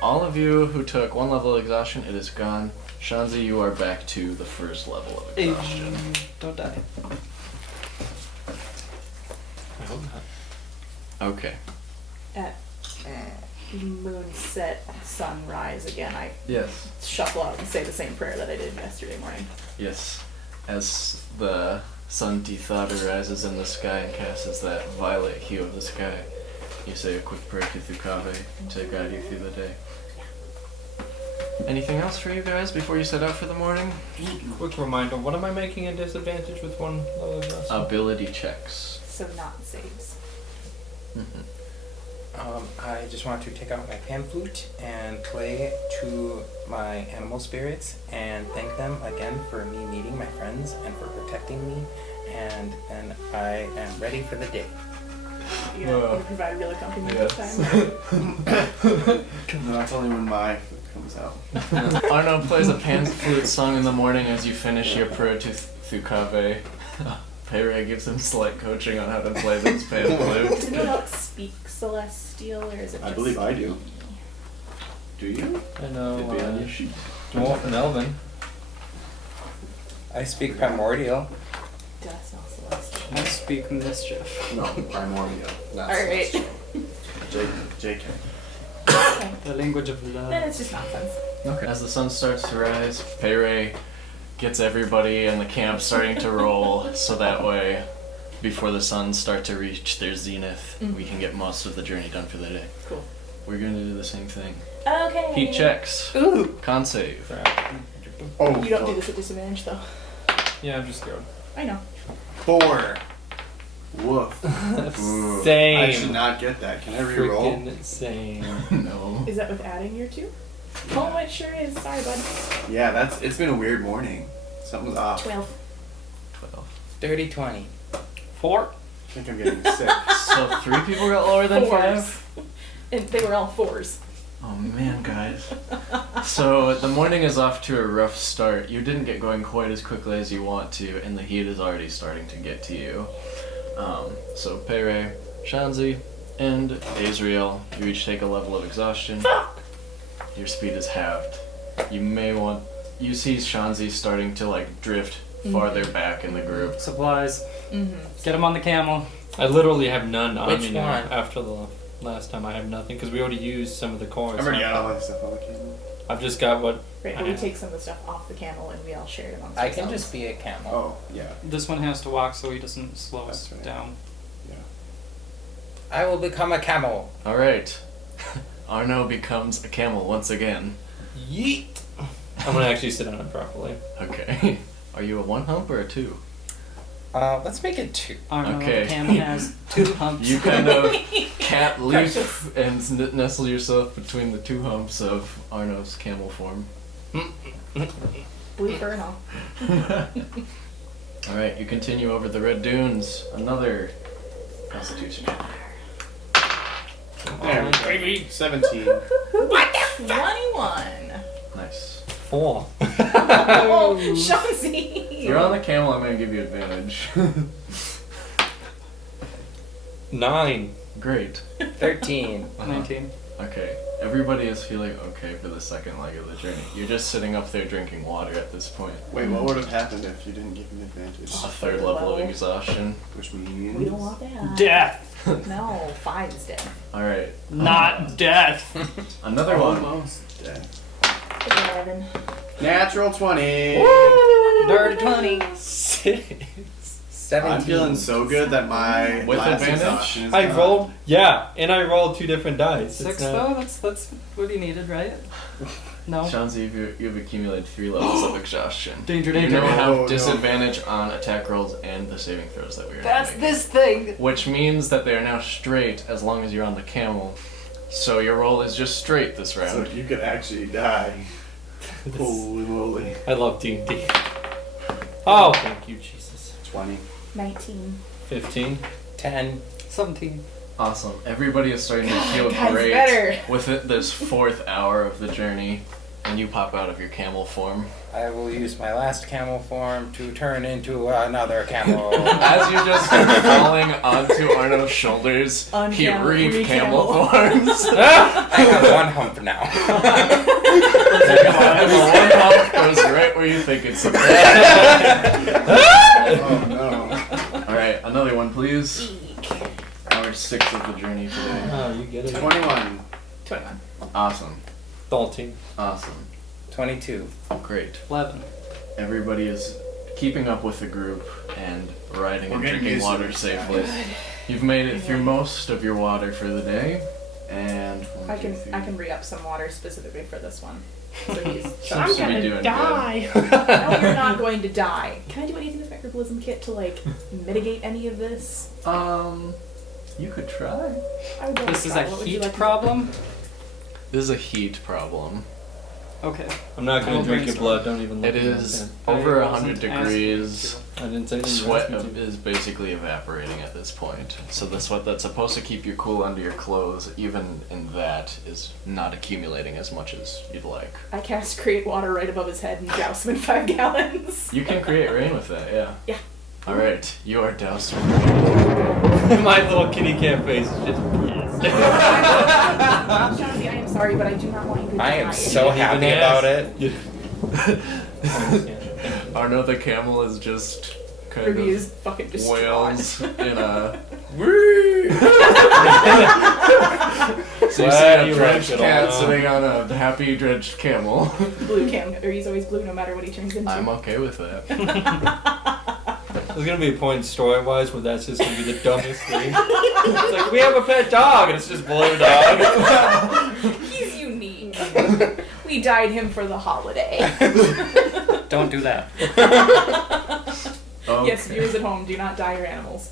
All of you who took 1 level of exhaustion, it is gone. Shanzi, you are back to the first level of exhaustion. Don't die. I hope not. Okay. At moon set, sunrise again, I Yes. shuffle out and say the same prayer that I did yesterday morning. Yes. As the sun de-thought rises in the sky and casts that violet hue of the sky, you say a quick prayer to Thukave to guide you through the day. Anything else for you guys before you set out for the morning? Quick reminder, what am I making a disadvantage with 1 level of exhaustion? Ability checks. So not saves. I just want to take out my pan flute and play to my animal spirits and thank them again for me meeting my friends and for protecting me, and then I am ready for the day. You know, you provide real accompaniment this time. No, that's only when my flute comes out. Arno plays a pan flute song in the morning as you finish your prayer to Thukave. Peré gives him slight coaching on how to play this pan flute. Does anyone else speak Celestial, or is it I just believe I do. me? Do you? I know, It'd be on your sheet. Dwarf and Elven. I speak primordial. That's not Celestial. I speak mischief. No, primordial. Not Alright. JK. Okay. The language of Then love. it's just nonsense. Okay. As the sun starts to rise, Peré gets everybody in the camp starting to roll, so that way, before the suns start to reach their zenith, we can get most of the journey done for the day. Cool. We're gonna do the same thing. Okay. Heat checks. Ooh! Con save. Oh, You don't do this at disadvantage, though. Yeah, I'm just scared. I know. 4. Woof. Ooh. Same. I should not get that. Can I re-roll? Freaking same. No. Is that with adding your 2? Oh, it sure is. Sorry, bud. Yeah, it's been a weird morning. Something's off. 12. 12. 30-20. 4. I think I'm getting sick. So 3 people got lower than 5? And they were all 4s. Oh man, guys. So the morning is off to a rough start. You didn't get going quite as quickly as you want to, and the heat is already starting to get to you. So Peré, Shanzi, and Azriel, you each take a level of exhaustion. Your speed is halved. You see Shanzi starting to like drift farther back in the group. Supplies. Mm-hmm. Get him on the camel. I literally have none on Which me now. one? After the last time, I have nothing because we already used some of the cores. I'm already got all my stuff on the camel. I've just got what. Right, but we take some of the stuff off the camel and we all share it amongst I ourselves. can just be a camel. Oh, yeah. This one has to walk so he doesn't slow us That's right. down. Yeah. I will become a camel. All right. Arno becomes a camel once again. Yeet. I'm gonna actually sit on it properly. Okay. Are you a one hump or a two? Let's make it 2. Arno Okay. the camel has 2 humps. You kind of cat leap and nestle yourself between the 2 humps of Arno's camel form. Blue fur and all. Alright, you continue over the red dunes. Another constitution. There we go. Baby. 17. 21. Nice. 4. Oh, Shanzi! You're on the camel, I'm going to give you advantage. 9. Great. 13. 19. Okay, everybody is feeling okay for the second leg of the journey. You're just sitting up there drinking water at this point. Wait, what would have happened if you didn't give me advantage? A third level of exhaustion. Which means... We don't want that. Death! No, 5 is dead. Alright, Not death! another one. Almost dead. 11. Natural 20. Dirty 20. 17. I'm feeling so good that my With last advantage? exhaustion is I gone. rolled. Yeah, and I rolled 2 different dice. 6 It's not- though? That's what he needed, right? No? Shanzi, you've accumulated 3 levels of exhaustion. Danger, You danger. now No, have no. disadvantage on attack rolls and the saving throws that we are That's making. this thing! Which means that they are now straight as long as you're on the camel. So your roll is just straight this So round. you could actually die. Holy moly. I love D&D. Oh, thank you, Jesus. 20. 19. 15. 10. 17. Awesome. Everybody is starting to feel Guys, great better. with this 4th hour of the journey, and you pop out of your camel form. I will use my last camel form to turn into another camel. As you just start falling onto Arno's shoulders, he Uncamel- re-camel re-camel. forms. I have 1 hump now. And the one hump goes right where you think it's supposed to. Oh no. Alright, another one, please. Eek. Hour 6 of the journey today. Oh, you get it. 21. 21. Awesome. 13. Awesome. 22. Great. 11. Everybody is keeping up with the group and riding We're and getting drinking used to water this, safely. You've made it through most of your water for the day, and I can re-up some water specifically for this one. So he's. Seems I'm to be gonna doing die. No, you're not going to die. Can I do anything with my herbalism kit to like mitigate any of this? You could try. I would love This to is try. a What would you heat like to- problem? This is a heat problem. Okay. I'm not gonna I'll drink your brainstorm. blood. Don't even look It at is it. over I 100 wasn't asking degrees. I didn't say anything. Sweat You asked me to. is basically evaporating at this point. So the sweat that's supposed to keep you cool under your clothes, even in that, is not accumulating as much as you'd like. I cast create water right above his head and douse him in 5 gallons. You can create rain with that, yeah. Yeah. Alright, you are doused with My little kitty cat face is just. Shanzi, I am sorry, but I do not want you to die. I am so happy about it. Arno the camel is just kind Ruby of is fucking distraught. wails in a... So you see Glad a you drenched liked it cat all. sitting on a happy drenched camel. Blue cam, or he's always blue no matter what he turns into. I'm okay with that. There's gonna be a point story-wise where that's just gonna be the dumbest thing. It's like we have a pet dog and it's just blue dog. He's unique. We dyed him for the holiday. Don't do that. Okay. Yes, viewers at home, do not dye your animals.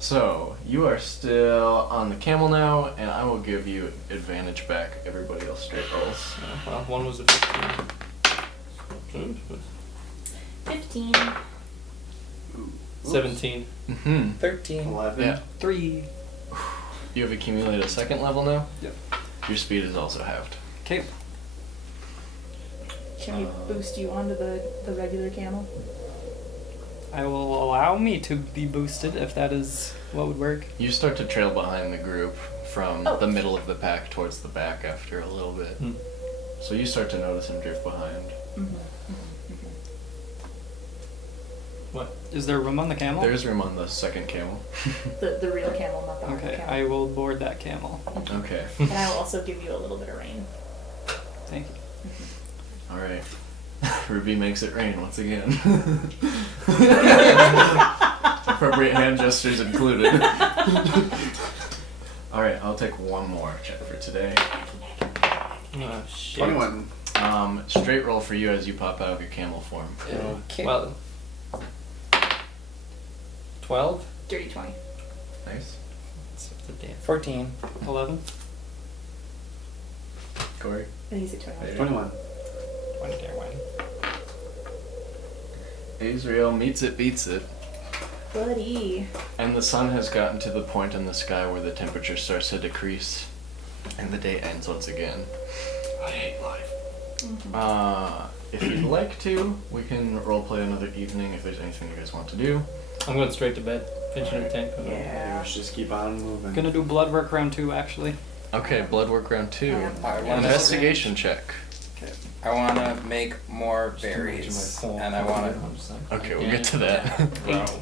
So, you are still on the camel now, and I will give you advantage back. Everybody else straight rolls. Well, one was a 15. 15. 17. Mm-hmm. 13. 11. Yeah. 3. You have accumulated a second level now? Yep. Your speed is also halved. Okay. Can we boost you onto the regular camel? I will allow me to be boosted if that is what would work. You start to trail behind the group from Oh. the middle of the pack towards the back after a little bit. Hmm. So you start to notice him drift behind. What? Is there room on the camel? There's room on the second camel. The real camel, not the Okay, camel. I will board that camel. Okay. And I will also give you a little bit of rain. Thank you. Alright. Ruby makes it rain once again. Appropriate hand gestures included. Alright, I'll take one more check for today. Oh, shit. 21. Straight roll for you as you pop out of your camel form. Okay. Well, 12? Dirty 20. Nice. It's a damn. 14. 11. Cory? And you said 21. 21. 21. Azriel meets it, beats it. Buddy. And the sun has gotten to the point in the sky where the temperature starts to decrease. And the day ends once again. I hate life. If you'd like to, we can roleplay another evening if there's anything you guys want to do. I'm going straight to bed. Finishing the tank. Yeah. Let's just keep on moving. Gonna do blood work round 2 actually. Okay, blood work round 2. I wanna- Investigation check. I want to make more berries, and I want to. Okay, we'll get to that.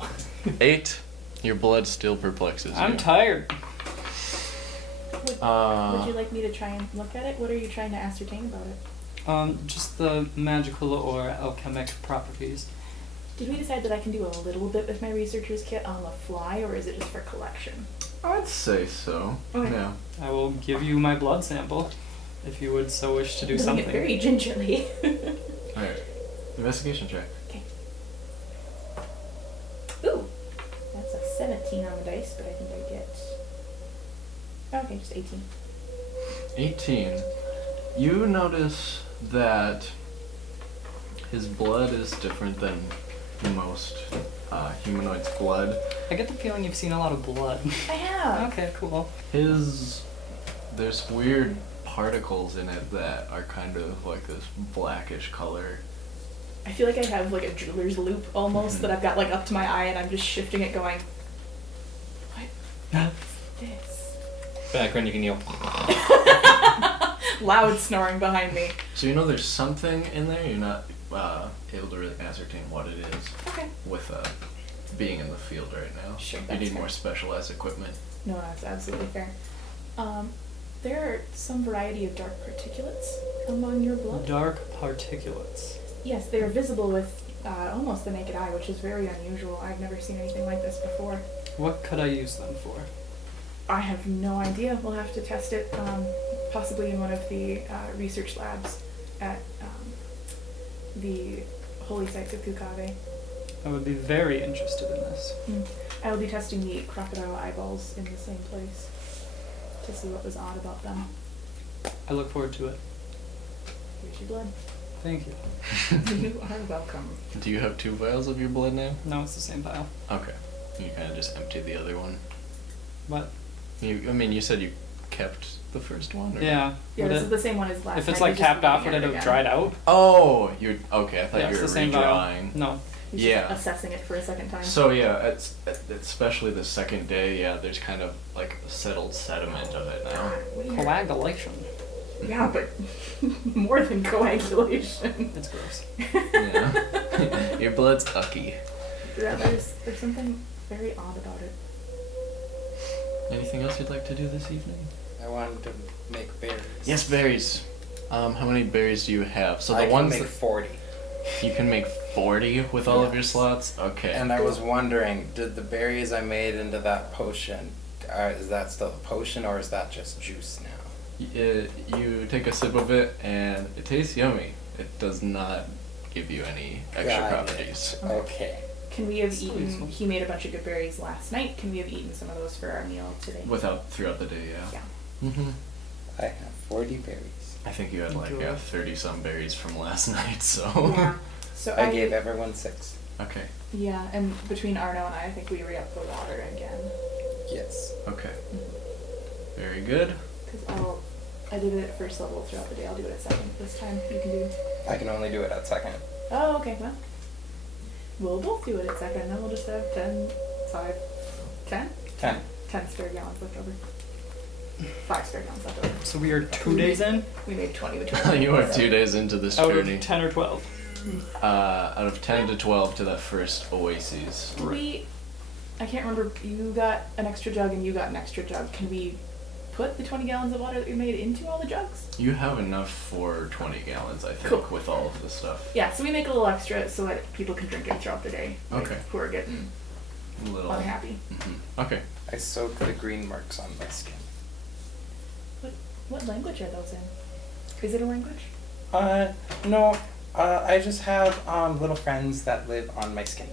8. Your blood still perplexes you. I'm tired. Would you like me to try and look at it? What are you trying to ascertain about it? Just the magical or alchemic properties. Did we decide that I can do a little bit with my researcher's kit on the fly, or is it just for collection? I'd say so. Okay. Yeah. I will give you my blood sample if you would so wish to do Doing something. it very gingerly. Alright. Investigation check. Okay. Ooh, that's a 17 on the dice, but I think I get. Okay, just 18. 18. You notice that his blood is different than most humanoids' blood. I get the feeling you've seen a lot of blood. I have. Okay, cool. There's weird particles in it that are kind of like this blackish color. I feel like I have like a jeweler's loop almost that I've got like up to my eye, and I'm just shifting it, going, "What is this?" Background, you can yell. Loud snoring behind me. So you know there's something in there. You're not able to really ascertain what it is Okay. with being in the field right now. Sure, You that's need fair. more specialized equipment. No, that's absolutely fair. There are some variety of dark particulates among your blood. Dark particulates. Yes, they are visible with almost the naked eye, which is very unusual. I've never seen anything like this before. What could I use them for? I have no idea. We'll have to test it, possibly in one of the research labs at the holy sites of Kukave. I would be very interested in this. I will be testing the crocodile eyeballs in the same place to see what was odd about them. I look forward to it. Here's your blood. Thank you. You are welcome. Do you have 2 vials of your blood now? No, it's the same vial. Okay. You kind of just emptied the other one. What? You said you kept the first one? Or? Yeah. Yeah, Would this it- is the same one as last if it's night. like You're just capped off, looking would it at have again. dried out? Oh, you're okay. I thought Yeah, you it's were the same vial. redrawing. No. He's Yeah. just assessing it for a second time. So yeah, it's especially the second day. Yeah, there's kind of like settled sediment of it now. Weird. Coagulation. Yeah, but more than coagulation. It's gross. Yeah. Your blood's ucky. Yeah, there's something very odd about it. Anything else you'd like to do this evening? I wanted to make berries. Yes, berries. How many berries do you have? So the I can ones make that 40. you can make 40 with all of your Yes. slots. Okay. And I was wondering, did the berries I made into that potion, is that still a potion or is that just juice now? You take a sip of it and it tastes yummy. It does not give you any extra Got it. properties. Okay. Can we have So eaten? useful. He made a bunch of good berries last night. Can we have eaten some of those for our meal today? Throughout the day, yeah. Yeah. Mm-hmm. I have 40 berries. I think you had like Enjoy. 30-some berries from last night, so. Yeah. So I gave everyone 6. Okay. Yeah, and between Arno and I think we re-upped the water again. Yes. Okay. Very good. Because I did it at first level throughout the day. I'll do it at second this time. You can do. I can only do it at second. Oh, okay. Well, we'll both do it at second. Then we'll just have 10, 5, 10? 10. 10 spare gallons left over. 5 spare gallons left over. So we are 2 days in? We made 20 between. You are 2 days into this Out journey. of 10 or 12. Out of 10 to 12 to that first oasis. I can't remember, you got an extra jug and you got an extra jug. Can we put the 20 gallons of water that we made into all the jugs? You have enough for 20 gallons, I think, Cool. with all of this stuff. Yeah, so we make a little extra so that people can drink it throughout the day. Like, Okay. Who are getting A little. unhappy. Okay. I soak the green marks on my skin. What language are those in? Is it a language? No. I just have little friends that live on my skin.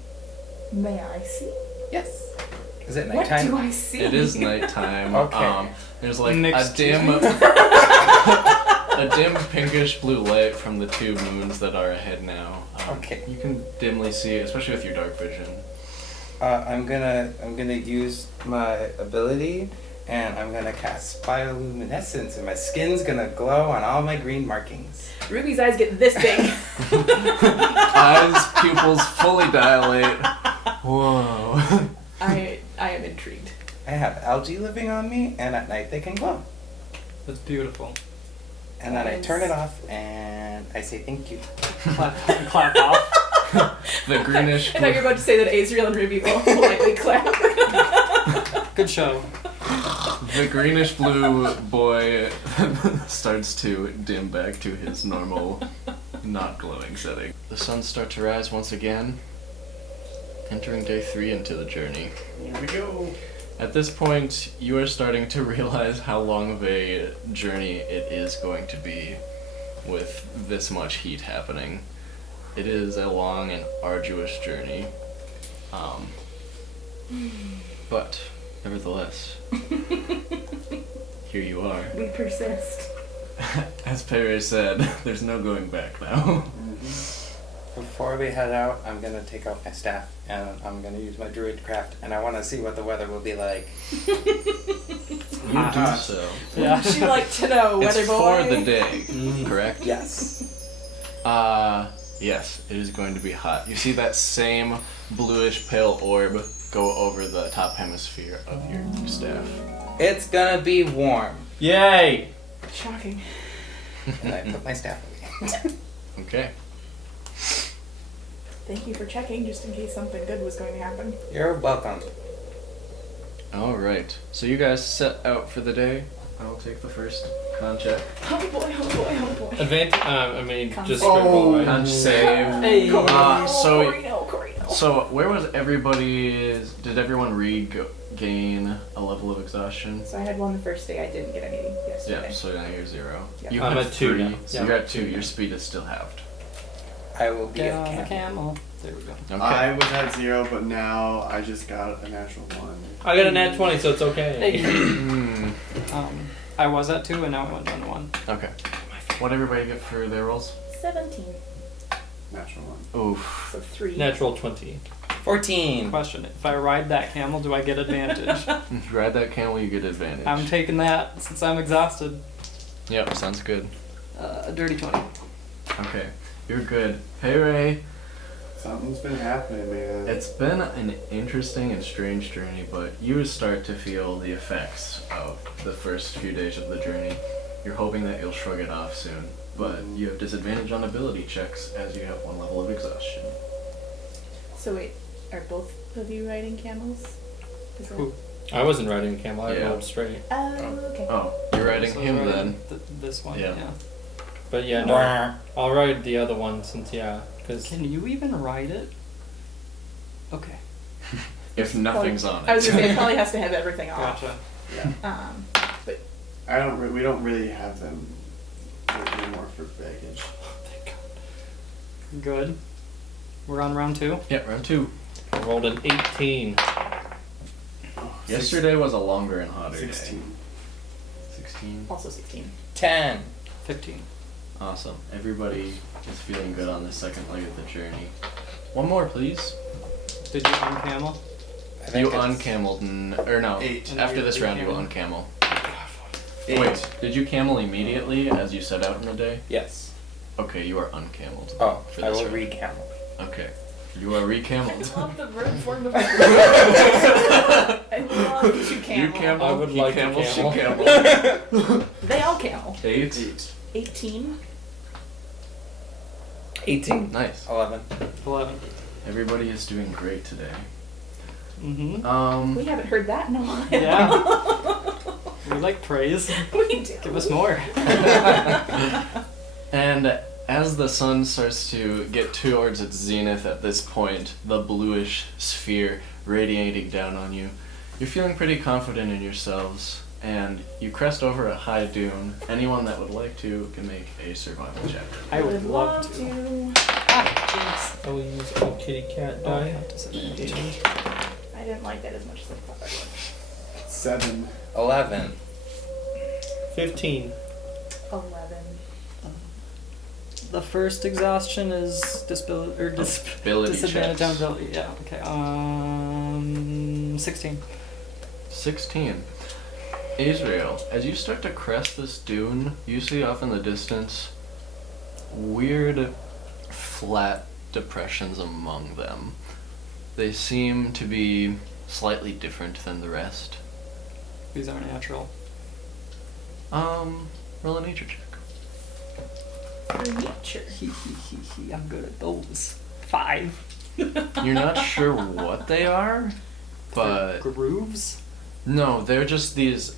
May I see? Yes. Is it What nighttime? do I see? It is nighttime. Okay. There's like Mixed a dim, use. a dim pinkish blue light from the 2 moons that are ahead now. Okay. You can dimly see, especially with your dark vision. I'm gonna use my ability, and I'm gonna cast bioluminescence, and my skin's gonna glow on all my green markings. Ruby's eyes get this big. Eyes, pupils fully dilate. Whoa. I am intrigued. I have algae living on me, and at night they can glow. That's beautiful. And then I Nice. turn it off, and I say thank you. Clap off. The greenish I thought you were about to say that Azriel and Ruby will politely clap. Good show. The greenish blue boy starts to dim back to his normal, not glowing setting. The suns start to rise once again, entering day 3 into the journey. Here we go. At this point, you are starting to realize how long of a journey it is going to be with this much heat happening. It is a long and arduous journey. But, nevertheless, here you are. We persist. As Peré said, there's no going back now. Before we head out, I'm gonna take out my staff, and I'm gonna use my druid craft, and I want to see what the weather will be like. You do so. Yeah. Would you like to know, It's weather boy? for the day, correct? Yes. Yes, it is going to be hot. You see that same bluish pale orb go over the top hemisphere of your staff. It's gonna be warm. Yay! Shocking. And I put my staff away. Okay. Thank you for checking, just in case something good was going to happen. You're welcome. Alright, so you guys set out for the day. I'll take the first con check. Oh boy, oh boy, oh boy. Just Con straight roll, right? save. Con save. Hey. Cory, no. So where was everybody's? Did everyone gain a level of exhaustion? So I had one the first day, I didn't get any yesterday. Yeah, so now you're 0. Yeah. You I'm had at 2 3, now. so Yeah, you're I'm at at 2. 2 Your now. speed is still halved. I will be Get a on the camel. camel. There we go. Okay. I was at 0, but now I just got a natural 1. I got a nat 20, so it's okay. Hmm. I was at 2 and now I went down to 1. Okay. What everybody get for their rolls? 17. Natural 1. Oof. So 3. Natural 20. 14. Question: if I ride that camel, do I get advantage? If you ride that camel, you get advantage. I'm taking that since I'm exhausted. Yep, sounds good. A dirty 20. Okay, you're good. Hey Ray, Something's been happening, man. it's been an interesting and strange journey, but you start to feel the effects of the first few days of the journey. You're hoping that you'll shrug it off soon, but you have disadvantage on ability checks as you have 1 level of exhaustion. So wait, are both of you riding camels? Is that... Who? I wasn't riding a camel, I Yeah. rolled straight. Oh, okay. Oh, you're riding So him riding then. This one, Yeah. yeah. But yeah, no, I'll ride the other one since, because Can you even ride it? Okay. If nothing's on I was it. gonna say, it probably has to have everything off. Gotcha. Yeah. But We don't really have them anymore for baggage. Thank God. Good. We're on round 2. Yeah, round 2. I rolled an 18. Oh, Yesterday was a longer and hotter 16. day. 16. also 16. 10. 15. Awesome. Everybody is feeling good on the second leg of the journey. One more, please. Did you uncamel? I think You it's- uncameled, or no. 8. And After you're this round, you decamel. uncamel. 8. Wait, did you camel immediately as you set out in the day? Yes. Okay, you are uncameled. Oh, for I this will round. re-camel. Okay. You are recameled. I love the verb form of I love to camel. You camel, I would he like to camel, she camel. camel. They all camel. 8. 18. 18. Nice. 11. 11. Everybody is doing great today. Mm-hmm. We haven't heard that in a while. Yeah. We like praise. We do. Give us more. And as the sun starts to get towards its zenith at this point, the bluish sphere radiating down on you, you're feeling pretty confident in yourselves, and you crest over a high dune. Anyone that would like to can make a survival check. I would love to. I will use a kitty cat Oh, I die. have disadvantage. I didn't like that as much as I thought I would. 7. 11. 15. 11. The first exhaustion is Ability disadvantage on checks. ability. Yeah. Okay. 16. 16. Azriel, as you start to crest this dune, you see off in the distance weird flat depressions among them. They seem to be slightly different than the rest. These are natural. Roll a nature check. For nature. I'm good at those. 5. You're not sure what they are, but Grooves. no, they're just these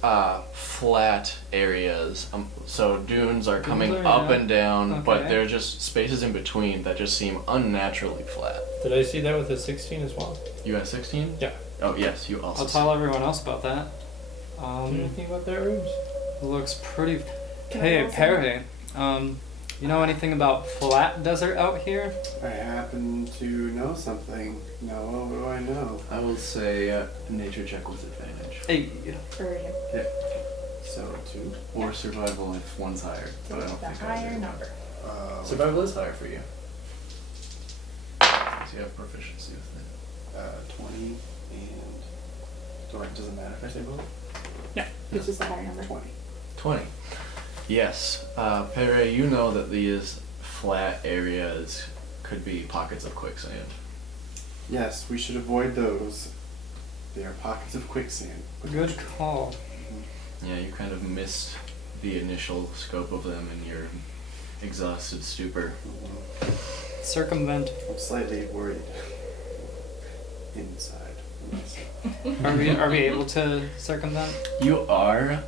flat areas. So dunes are coming are, up yeah. and down, but Okay. they're just spaces in between that just seem unnaturally flat. Did I see that with a 16 as well? You got 16? Yeah. Oh yes, you also. I'll tell everyone else about that. Anything about that, Rubes? Looks pretty. Can I Hey, roll Peré. You know anything about flat desert out here? I happen to know something. No, what do I know? I will say nature check with advantage. Hey. For him. So 2. Or survival if one's higher, but I don't The think I higher do. number. Survival is higher for you. So you have proficiency with it. 20 and. Doesn't matter if I say both? No, it's just the higher number. 20. 20. Yes. Peré, you know that these flat areas could be pockets of quicksand. Yes, we should avoid those. They are pockets of quicksand. Good call. Yeah, you kind of missed the initial scope of them in your exhausted stupor. Circumvent. I'm slightly worried. Inside. Are we able to circumvent? You are.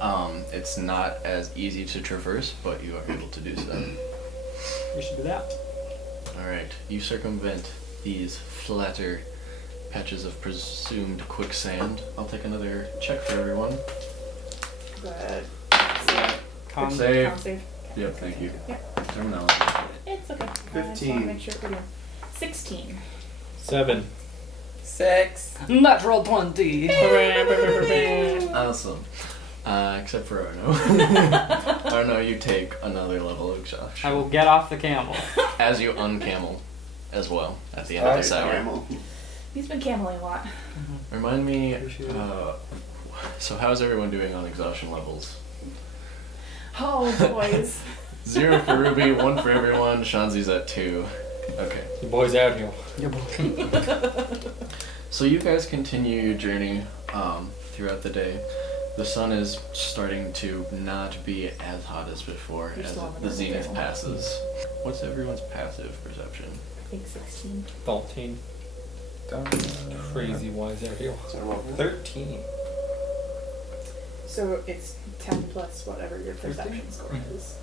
It's not as easy to traverse, but you are able to do so. We should do that. Alright, you circumvent these flatter patches of presumed quicksand. I'll take another check for everyone. Good. Con. Save. Con save. Yep, thank you. Yep. Terminology. It's okay. I just 15. want to make sure we're doing 16. 7. 6. Natural 20. Awesome. Except for Arno. Arno, you take another level of exhaustion. I will get off the camel. As you uncamel as well at the end of this hour. Camel. He's been cameling a lot. Remind me, Appreciate it. so how's everyone doing on exhaustion levels? Oh, boys. 0 for Ruby, 1 for everyone. Shanzi's at 2. Okay. The boy's out here. Yeah, boy. So you guys continue your journey throughout the day. The sun is starting to not be as hot as before You're as still on the the zenith north passes. What's everyone's passive perception? I think 16. 13. Crazy wise out here. So what? 13. So it's 10 plus whatever your perception score is.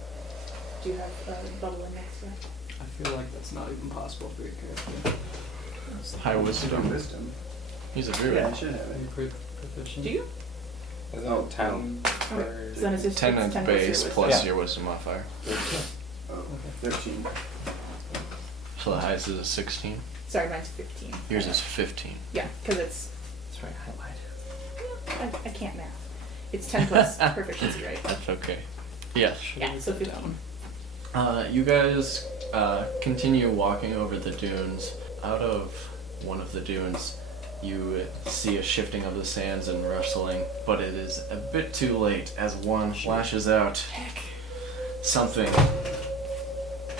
Do you have a bubble in next to it? I feel like that's not even possible for your character. High wisdom. Wisdom. He's a druid. Yeah, I should have Are it. you crit proficient? Do you? No, 10. Okay. So then it's just 10 it's at 10 base your plus Yeah. your wisdom modifier. Oh, 13. So the highest is a 16. wisdom. Sorry, mine's 15. Yours is 15. Yeah, because it's. That's right, highlight. I can't math. It's 10 plus proficiency, right? That's okay. Yes. Yeah, so 15. You guys continue walking over the dunes. Out of one of the dunes, You see a shifting of the sands and rustling, but it is a bit too late as one flashes out something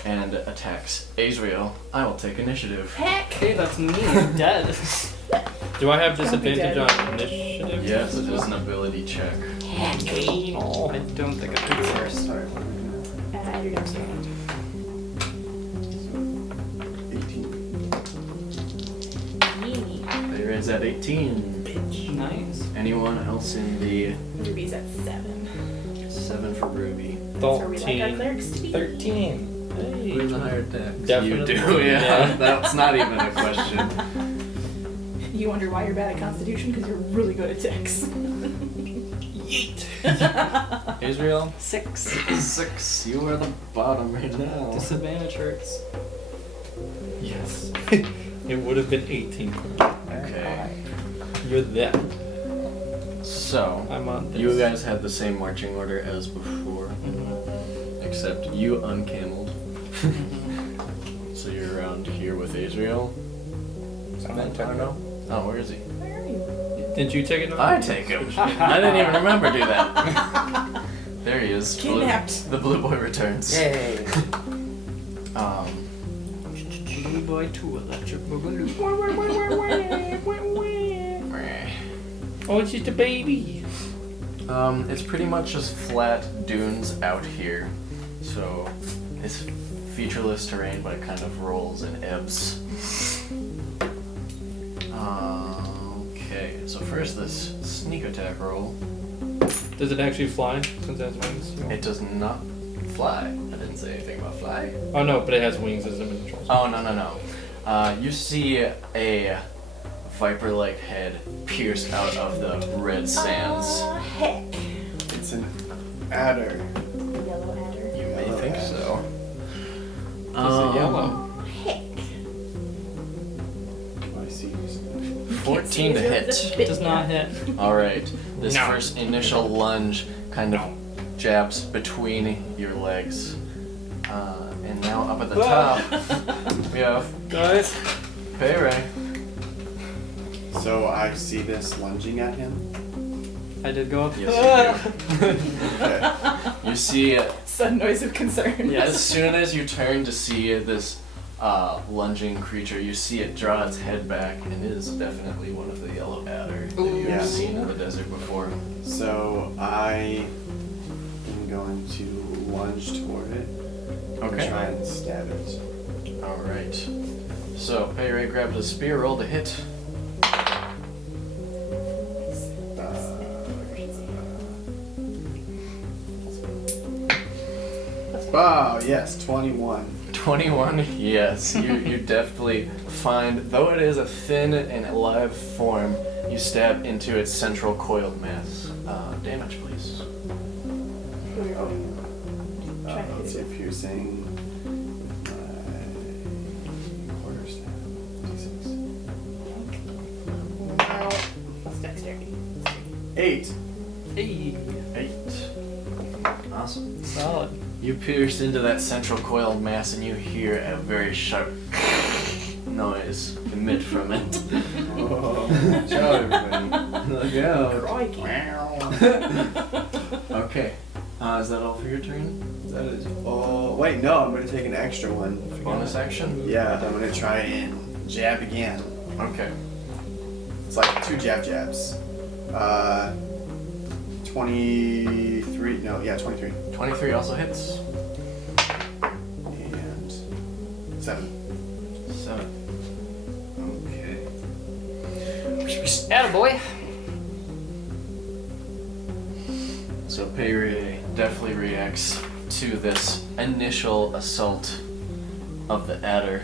and attacks Azriel. I will take initiative. Heck! Hey, that's me. I'm dead. Do I have Don't be disadvantage dead. on initiative? Yes, it is an ability check. I don't think I can first. Sorry. You're gonna start. 18. There is at 18. Nice. Anyone else in the Ruby's at 7. 7 for Ruby? That's where we like our clerics to be. 13. Hey. Who's the higher dex? Definitely. You do, yeah. That's not even a question. You wonder why you're bad at Constitution? Because you're really good at Dex. Yeet. Azriel? 6. 6. You are the bottom right now. Disadvantage hurts. Yes. It would have been 18. Okay. You're there. So, I'm on this. you guys had the same marching order as before, except you uncameled. So you're around here with Azriel. Samantha. Arno? Oh, where is he? Where are you? Didn't you take it? I take him. I didn't even remember to do that. There he is. Kidnapped. The blue boy returns. Yay! Blue boy to electric boogaloo. Oh, it's just a baby. It's pretty much just flat dunes out here. So it's featureless terrain, but it kind of rolls and ebbs. Okay, so first this sneak attack roll. Does it actually fly since it has wings? It does not fly. I didn't say anything about fly. Oh no, but it has wings as a control. Oh, no. You see a viper-like head pierce out of the red sands. Heck. It's an adder. Yellow adder. You may Yellow think adder. so. Is it yellow? Heck. I see. 14 to hit. It does not hit. Alright, this No. first initial lunge kind of jabs between your legs. And now up at the top, we have Guys. Peré. So I see this lunging at him. I did go up. Yes, you do. Okay. You see, Sudden noise of concern. as soon as you turn to see this lunging creature, you see it draw its head back, and it is definitely one of the yellow adder that you've Yeah. seen in the desert before. So I am going to lunge toward it and Okay. try and stab it. Alright. So, Peré grabs a spear, roll to hit. Wow, yes, 21. 21, yes. You definitely find, though it is a thin and alive form, you stab into its central coiled mass. Damage, please. Let's see if you're saying quarter stab. D6. Plus dexterity. 8. Hey, 8. Awesome. solid. You pierce into that central coiled mass and you hear a very sharp noise emit from it. Oh, ciao everybody. Look out. Crikey. Okay. Is that all for your turn? That is. Oh, wait, no, I'm going to take an extra one. Bonus action? Yeah, I'm going to try and jab again. Okay. It's like 2 jabs. 23. No, yeah, 23. 23 also hits. And 7. 7. Okay. Attaboy. So Peré definitely reacts to this initial assault of the adder.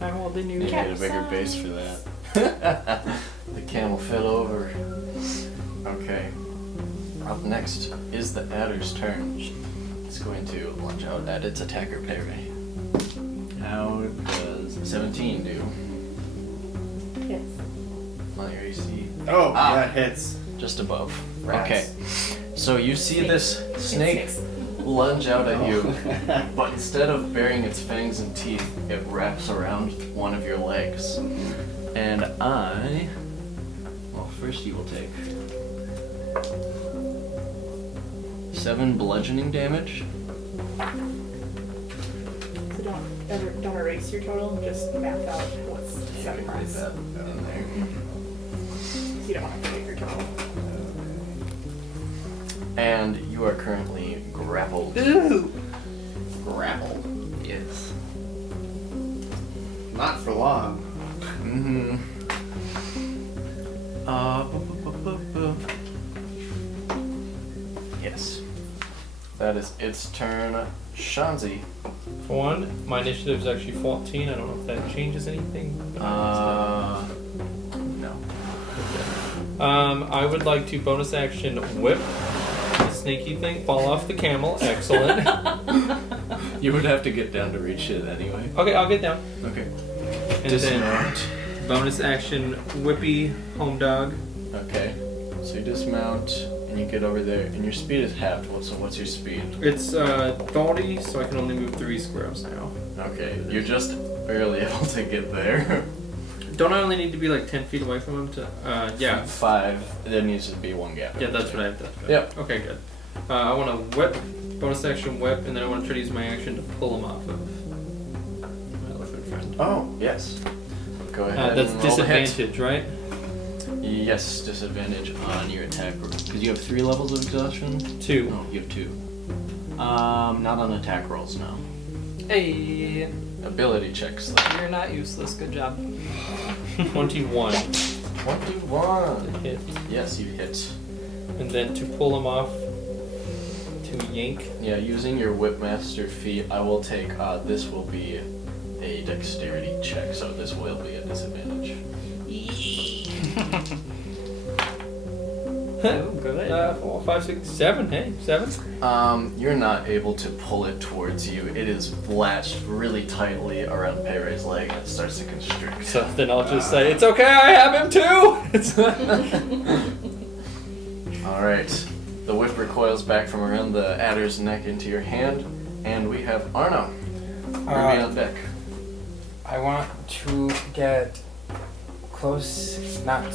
I rolled the new You cat need a bigger sound. base for that. The camel fell over. Okay. Up next is the adder's turn. It's going to launch out at its attacker, Peré. How does 17 do? Yes. On your AC? Oh, Ah. that hits. Just above. Rats. Okay. So you see this snake Snakes. lunge out at you, but instead of burying its fangs and teeth, it wraps around one of your legs. And first you will take 7 bludgeoning damage. So don't erase your total, just map out what's Yeah, set write across. that in there. So you don't want to forget your total. And you are currently grappled. Ooh. Grappled. Yes. Not for long. Mm-hmm. Yes. That is its turn. Shanzi. For one, my initiative is actually 14. I don't know if that changes anything. No. I would like to bonus action whip the sneaky thing, fall off the camel. Excellent. You would have to get down to reach it anyway. Okay, I'll get down. Okay. And Dismount. then bonus action whippy home dog. Okay. So you dismount and you get over there, and your speed is halved. So what's your speed? It's 30, so I can only move 3 squares now. Okay. You're just barely able to get there. Don't I only need to be like 10 feet away from him to? Yeah. 5. There needs to be 1 gap. Yeah, that's what I have to. Yep. Okay, good. I want to whip, bonus action whip, and then I want to try to use my action to pull him off of my elephant friend. Oh, yes. Go ahead. That's and roll the hit. disadvantage, right? Yes, disadvantage on your attack. Because you have 3 levels of exhaustion? 2. No, you have 2. Not on attack rolls, no. Hey, Ability checks, though. you're not useless. Good job. 21 to 21. hit. Yes, you hit. And then to pull him off, to yank. Yeah, using your Whipmaster feat, I will take, this will be a dexterity check, so this will be a disadvantage. Oh, good. 4, 5, 6, 7. Hey, 7. You're not able to pull it towards you. It is latched really tightly around Pere's leg and it starts to constrict. So then I'll just say, it's okay, I have him too! Alright. The whip recoils back from around the adder's neck into your hand, and we have Arno. Ruby on deck. I want to get close, not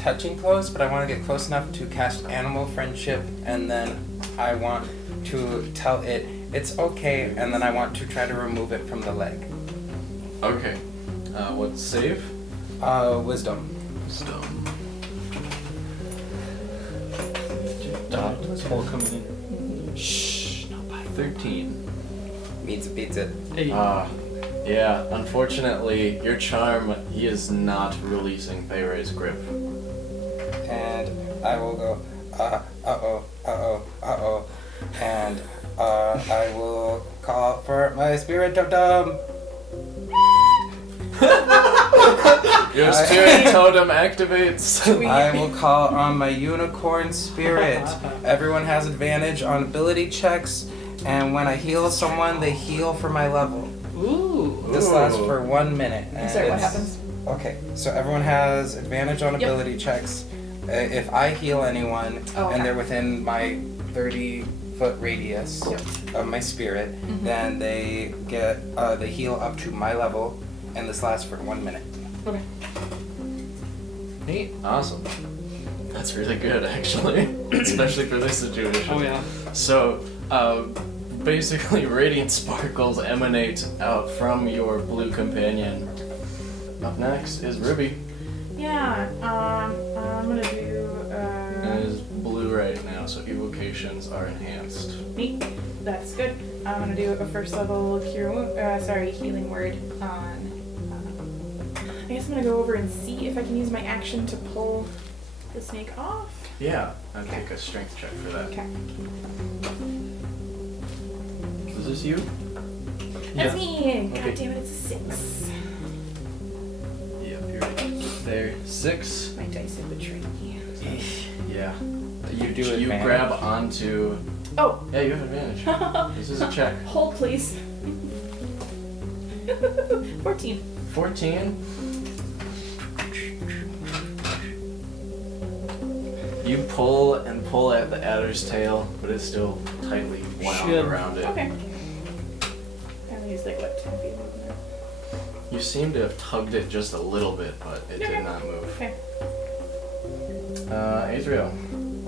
touching close, but I want to get close enough to cast Animal Friendship, and then I want to tell it it's okay, and then I want to try to remove it from the leg. Okay. What's save? Wisdom. Stone. There's more coming in. Shh, not by 13. Beats it. Hey. Yeah, unfortunately, your charm, he is not releasing Pere's grip. And I will go, and I will call out for my spirit totem. Your spirit totem activates. I will call on my unicorn spirit. Everyone has advantage on ability checks, and when I heal someone, they heal for my level. Ooh. This lasts for 1 minute. And Sorry, what it's- happens? Okay, so everyone has advantage on Yep. ability checks. If I heal anyone, Oh, okay. and they're within my 30-foot radius Yep. of my spirit, then they get they heal up to my level, and this lasts for 1 minute. Okay. Neat. Awesome. That's really good, actually. Especially for this situation. Oh yeah. So, basically, radiant sparkles emanate out from your blue companion. Up next is Ruby. Yeah, I'm gonna do, And it is blue right now, so evocations are enhanced. neat. That's good. I'm gonna do a first level healing word on, I guess I'm gonna go over and see if I can use my action to pull the snake off. Yeah, I'd take a strength check for that. Okay. Is this you? That's me! God Okay. damn it, it's a 6. Yep, you're right there. 6. My dice have betrayed me. Yeah. You do You advantage. grab onto. Oh! Yeah, you have advantage. This is a check. Hold, please. 14. 14. You pull and pull at the adder's tail, but it's still tightly wound Shit. around it. Okay. I only used like what 10 feet of movement. You seem to have tugged it just a little bit, but it did not move. Okay. Azriel.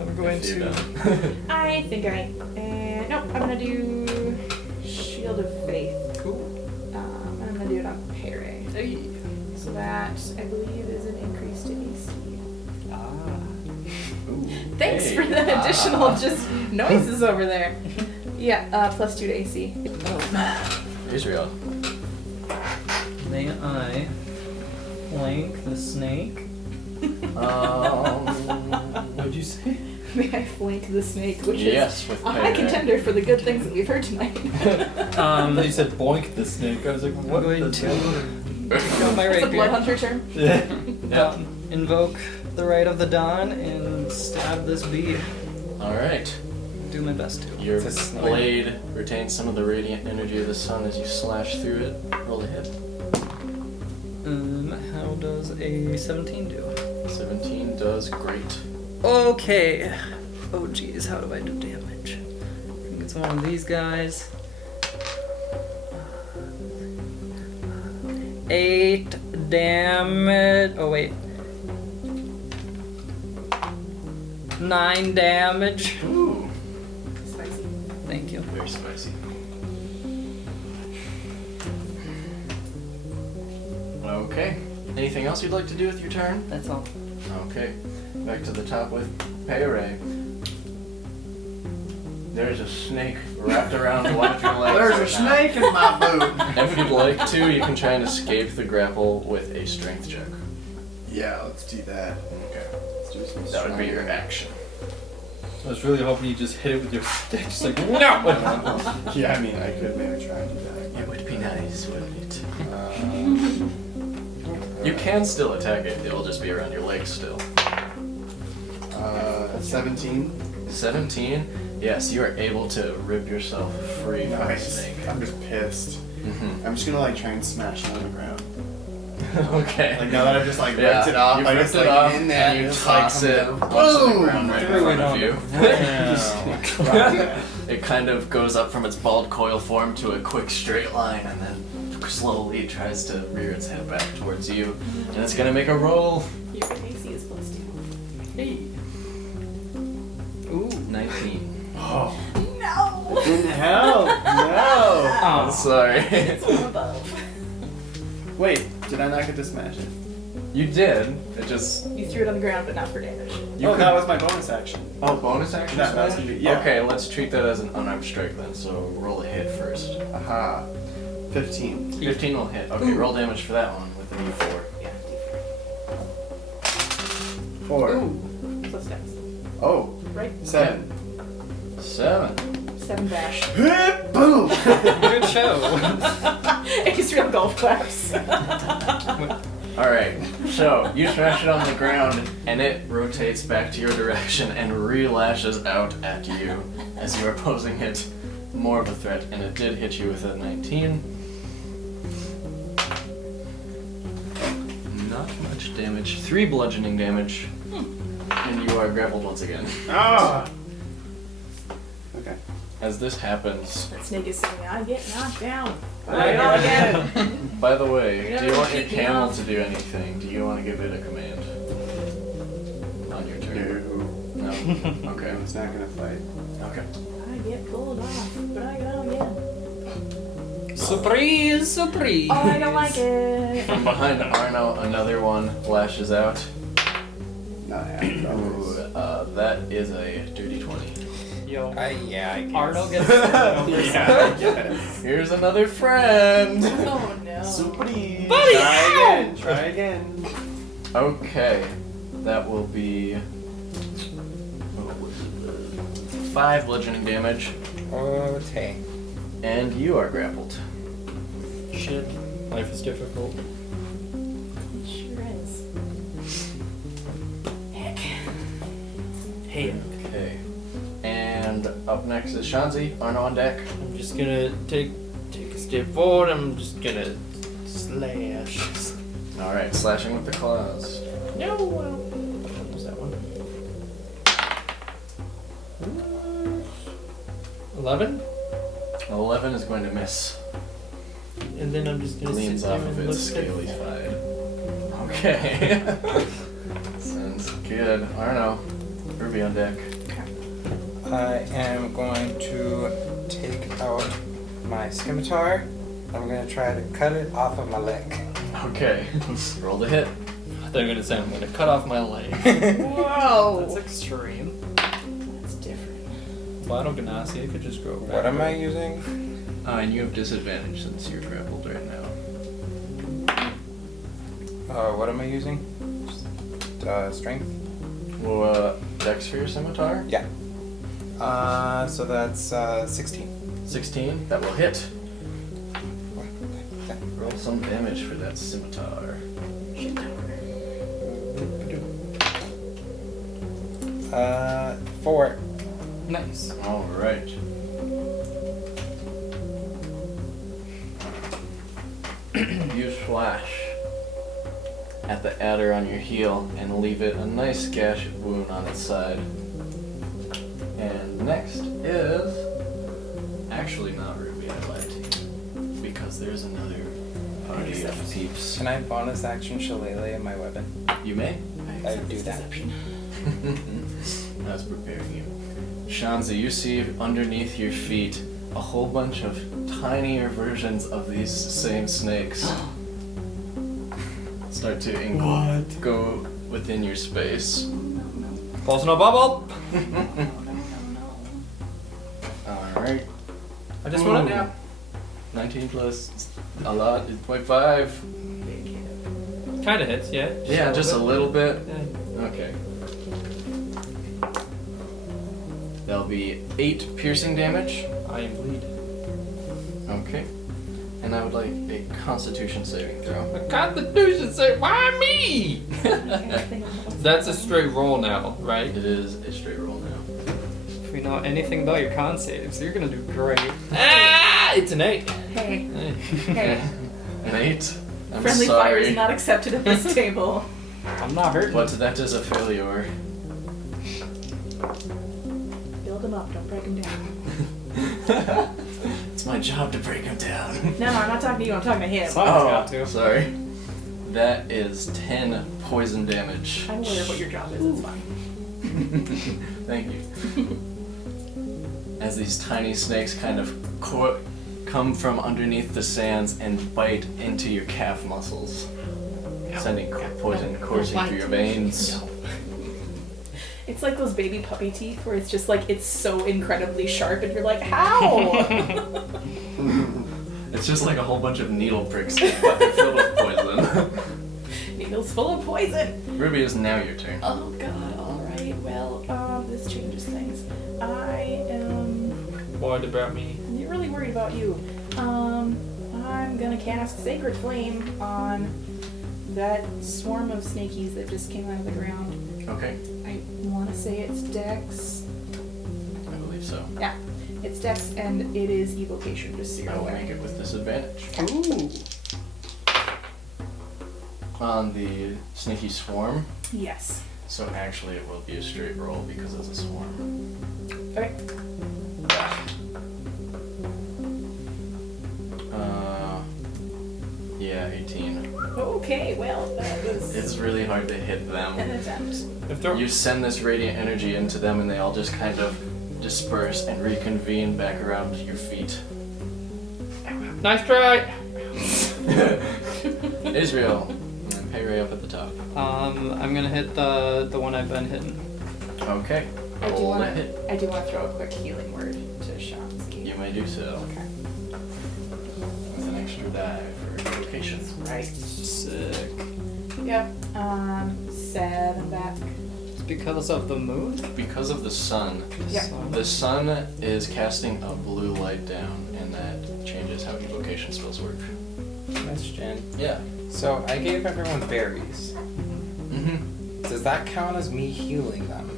I'm going if you're to. done. I think nope. I'm gonna do Shield of Faith. Cool. And I'm gonna do it on Peré. Hey. So that I believe is an increase to AC. Ooh. Thanks Hey. for the additional just noises over there. Yeah, +2 to AC. Azriel. May I flank the snake? What'd you say? May I flank the snake, which Yes, is with a high Peré. contender for the good things that we've heard tonight. I thought you said boink the snake. I was like, I'm what going the to go my It's a rapier. Bloodhunter term. Yeah. Invoke the Right of the Dawn and stab this bee. Alright. Do my best to. Your It's a snake. blade retains some of the radiant energy of the sun as you slash through it. Roll a hit. How does a 17 do? 17 does great. Okay. Oh geez, how do I do damage? I think it's one of these guys. 8 damage. Oh wait. 9 damage. Ooh. Spicy. Thank you. Very spicy. Okay. Anything else you'd like to do with your turn? That's all. Okay. Back to the top with Peré. There's a snake wrapped around one of your legs. There's a right now. snake in my boot. If you'd like to, you can try and escape the grapple with a strength check. Yeah, let's do that. Okay. Let's do some That would be your strong- action. I was really hoping you just hit it with your stick. Just like, no! Yeah, I mean, I could maybe try and do that. It would be nice, wouldn't it? Um, You can still attack it, it'll just be around your legs still. 17. 17? Yes, you are able to rip yourself free from the Nice. snake. I'm just pissed. Mhm. I'm just gonna like try and smash it on the ground. Okay. Like now that I've just like Yeah, ripped it off, you I ripped just it like off, in there and you just like toss it come down. onto the Boom! ground right in Threw it front of on you. the- It kind of goes up from its bald coil form to a quick straight line and then slowly tries to rear its head back towards you. And it's gonna make a roll. Your AC is +2. Hey. Ooh, 19. Oh. No! In hell! No! I'm sorry. It's one above. Wait, did I not get to smash it? You did. It just. You threw it on the ground, but not for damage. You Oh, could- that was my bonus action. Oh, bonus action? That was smash? gonna be- yeah. Okay, let's treat that as an unarmed strike then. So roll a hit first. Aha. 15. 15 will hit. Okay, roll damage for that one with a d4. Yeah, 4. Ooh. Plus dex. Oh, Right? 7. 7. 7 dash. Boom! Good show. Azriel golf claps. Alright, so you smash it on the ground and it rotates back to your direction and re-lashes out at you as you are posing it more of a threat, and it did hit you with a 19. Not much damage. 3 bludgeoning damage. And you are grappled once again. Ah! Okay. As this happens, That snake is saying, I get knocked down. Yeah. I go again. by the way, You're do you never want your keep me camel off. to do anything? Do you want to give it a command? On your turn. No. No? Okay. It's not gonna fight. Okay. I get pulled off, but I go again. Surprise, surprise. Oh, I don't like it. From behind Arno, another one lashes out. Not half. Ooh, that is a dirty 20. Yo. Yeah, I guess. Arno gets Yes. Here's another friend! Oh no. Surprise! Buddy, Try again. Okay, that will be 5 bludgeoning damage, Okay. and you are grappled. Shit. Life is difficult. It sure is. Heck. Hey. Okay. And up next is Shanzi, Arno on deck. I'm just gonna take a step forward. I'm just gonna slash. Alright, slashing with the claws. No. What was that one? 11? 11 is going to miss. And then I'm just gonna Leans sit there off of and its look scaly side. Okay. Sounds good. Arno, Ruby on deck. I am going to take out my scimitar. I'm going to try to cut it off of my leg. Okay. Roll the hit. I thought you were gonna say I'm gonna cut off my leg. Whoa! That's extreme. That's different. Vital Genasi, it could just grow back. What am I using? And you have disadvantage since you're grappled right now. What am I using? Strength? Well, dex for your scimitar? Yeah. So that's 16. 16. That will hit. Roll some damage for that scimitar. 4. Nice. Alright. Use flash at the adder on your heel and leave it a nice gash wound on its side. And next is actually not Ruby, I lied to you. Because there's another party of peeps. Can I bonus action shillelagh my weapon? You may. I do that. I was preparing you. Shanzi, you see underneath your feet a whole bunch of tinier versions of these same snakes start to go within your space. Close no bubble! Alright. I just want to nap. 19 plus a lot is 0.5. Kinda hits, yeah. Yeah, just a little bit. Yeah. Okay. That'll be 8 piercing damage. I am bleed. Okay. And I would like a constitution saving throw. A constitution say, why me? That's a straight roll now, right? It is a straight roll now. If we know anything about your con saves, you're gonna do great. Ah! It's an 8. Hey, Hey. hey. An 8? I'm Friendly fire sorry. is not accepted at this table. I'm not hurting. But that is a failure. Build him up, don't break him down. It's my job to break him down. No, I'm not talking to you, I'm talking to him. Someone's got to. Sorry. That is 10 poison damage. I'm aware of what your job is, it's fine. Thank you. As these tiny snakes kind of come from underneath the sands and bite into your calf muscles, sending poison coursing through your veins. It's like those baby puppy teeth where it's just like, it's so incredibly sharp and you're like, how? It's just like a whole bunch of needle pricks but they're filled with poison. Needles full of poison. Ruby, is now your turn. Oh god, alright, well, this changes things. I am Worried about me. really worried about you. I'm gonna cast Sacred Flame on that swarm of snakies that just came out of the ground. Okay, I want to say it's Dex. I believe so. Yeah, it's Dex and it is Evocation, just so you're I will aware. make it with disadvantage. Ooh. On the sneaky swarm, Yes. so actually it will be a straight roll because it's a swarm. Okay. Yeah, 18. Okay, well, that was It's really hard to hit an them. attempt. If they're You send this radiant energy into them and they all just kind of disperse and reconvene back around your feet. nice try. Israel, and Peré up at the top. I'm gonna hit the one I've been hitting. Okay, I do roll want the hit. to throw a quick healing word to Shanzi. You may do so. Okay. With an extra die for location. Right. Sick. Yep. 7 back. It's because of the moon? Because of the sun. Yeah. Sun. The sun is casting a blue light down, and that changes how evocation spells work. Question. Yeah. So I gave everyone berries. Mm-hmm. Does that count as me healing them?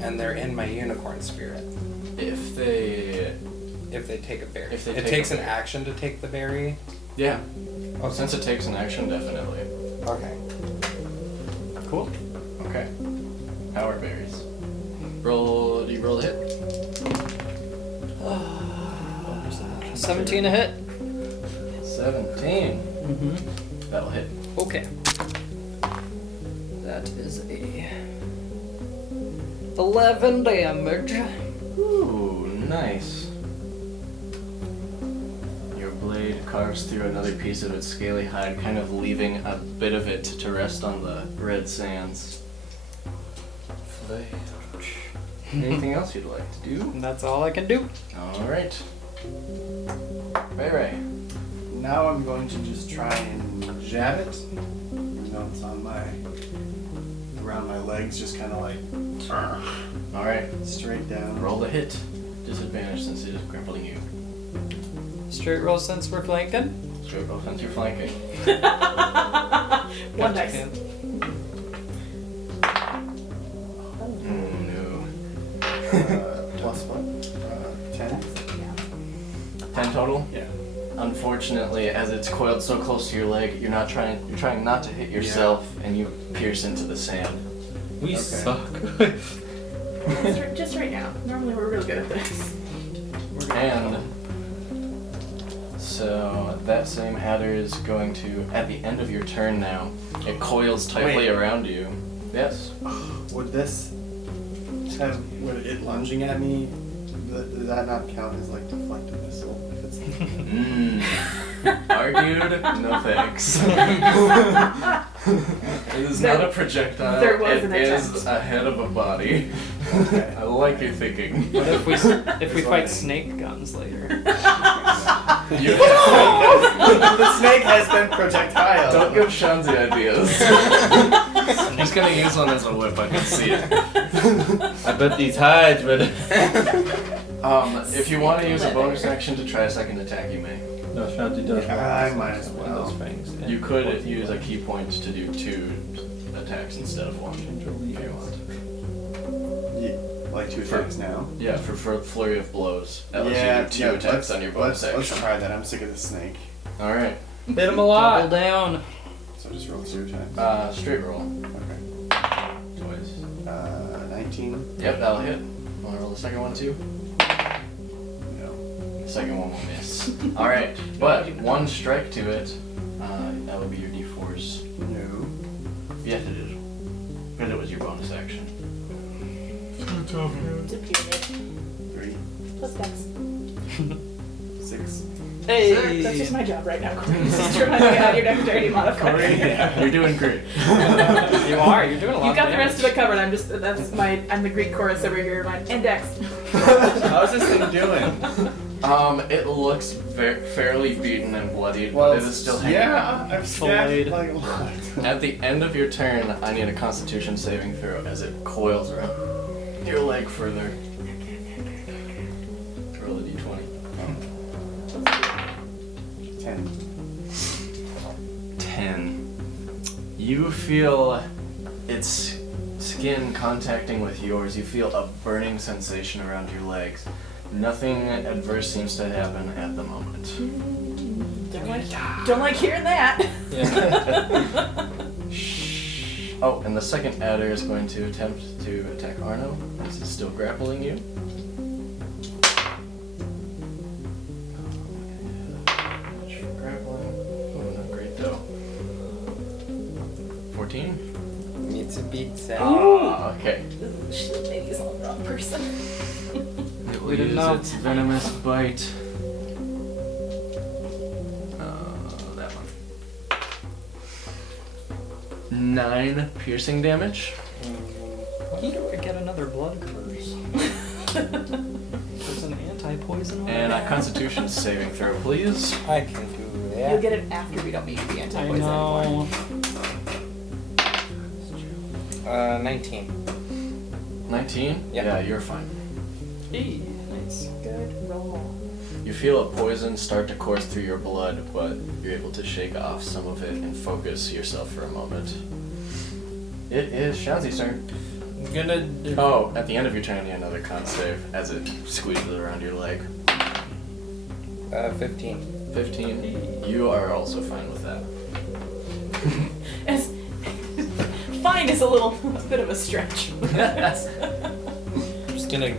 And they're in my unicorn spirit. If they... If they take a berry. If they it take takes a an berry. action to take the berry. Yeah. Oh, Since it takes an action, definitely. Okay. Cool. Okay. Power berries. Roll... Do you roll a hit? 17 a hit. 17. Mm-hmm. That'll hit. Okay. That is a 11 damage. Ooh, nice. Your blade carves through another piece of its scaly hide, kind of leaving a bit of it to rest on the red sands. Anything else you'd like to do? And that's all I can do. Alright. Peré. Now I'm going to just try and jab it. Even though it's on around my legs, just kind of like Alright. straight down. Roll the hit. Disadvantage since it is crippling you. Straight roll since we're flanking. Straight roll since you're flanking. One Gotcha. dice. No. Plus what? 10? 10 total? Yeah. Unfortunately, as it's coiled so close to your leg, you're trying not to hit yourself, and you pierce into the sand. We Okay. suck. Just right now. Normally we're real good at this. And so that same adder is going to, at the end of your turn now, it coils tightly Wait. around you. Yes. Would it lunging at me, does that not count as like deflected missile? If it's Argued? No thanks. It is not a projectile. There was it an is attempt. a head of a body. Okay. I like your thinking. What if we fight snake guns later? You The snake has been projectile. don't give Shanzi ideas. He's gonna use one as a whip, I can see it. I bet these hides, but If you want to use a bonus action to try a second attack, you may. no, Shanti does. I might as one of well. those fangs. You could use a key point to do 2 attacks instead of 1, if you want. Like 2 attacks now. Yeah, for flurry of blows. That lets you do 2 attacks on your bonus let's action. try that. I'm sick of the snake. Alright. Hit him a Double lot. down. So just roll 2 times. Straight roll. Okay. Twice. 19. Yep, that'll hit. Wanna roll the second one too? No. The second one will miss. Alright, but 1 strike to it. That would be your d4s. No. Yes, it is. Because it was your bonus action. Disappeared. 3. Plus dex. 6. Hey. That's just my job right now, Cory. Just trying to add your dexterity modifier. You're doing great. You are. You're doing a lot. You got of the rest of damage. it covered. I'm the Greek chorus over here. And dex. How's this thing doing? It looks fairly beaten and bloodied, Well, but it is still hanging yeah, on. I've stabbed Filleted. like a lot. At the end of your turn, I need a Constitution saving throw as it coils around your leg further. Roll a d20. 10. 10. You feel its skin contacting with yours. You feel a burning sensation around your legs. Nothing adverse seems to happen at the moment. Don't like hearing that. Shh. Oh, and the second adder is going to attempt to attack Arno as it's still grappling you. Grappling. Oh, not great though. 14? Meets a beat set. Ah, okay. Maybe he's on the wrong person. It will We didn't use know. its venomous bite. That one. 9 piercing damage. You get another blood curse. There's an anti-poison one. And a Constitution saving throw, please. I can do that. You'll get it after we don't need the I anti-poison anymore. know. 19. 19? Yep. Yeah, you're fine. Hey, nice. Good roll. You feel a poison start to course through your blood, but you're able to shake off some of it and focus yourself for a moment. It is Shanzi's turn. I'm gonna do. Oh, at the end of your turn, you need another con save as it squeezes around your leg. 15. 15. You are also fine with that. As fine is a bit of a stretch. I'm just gonna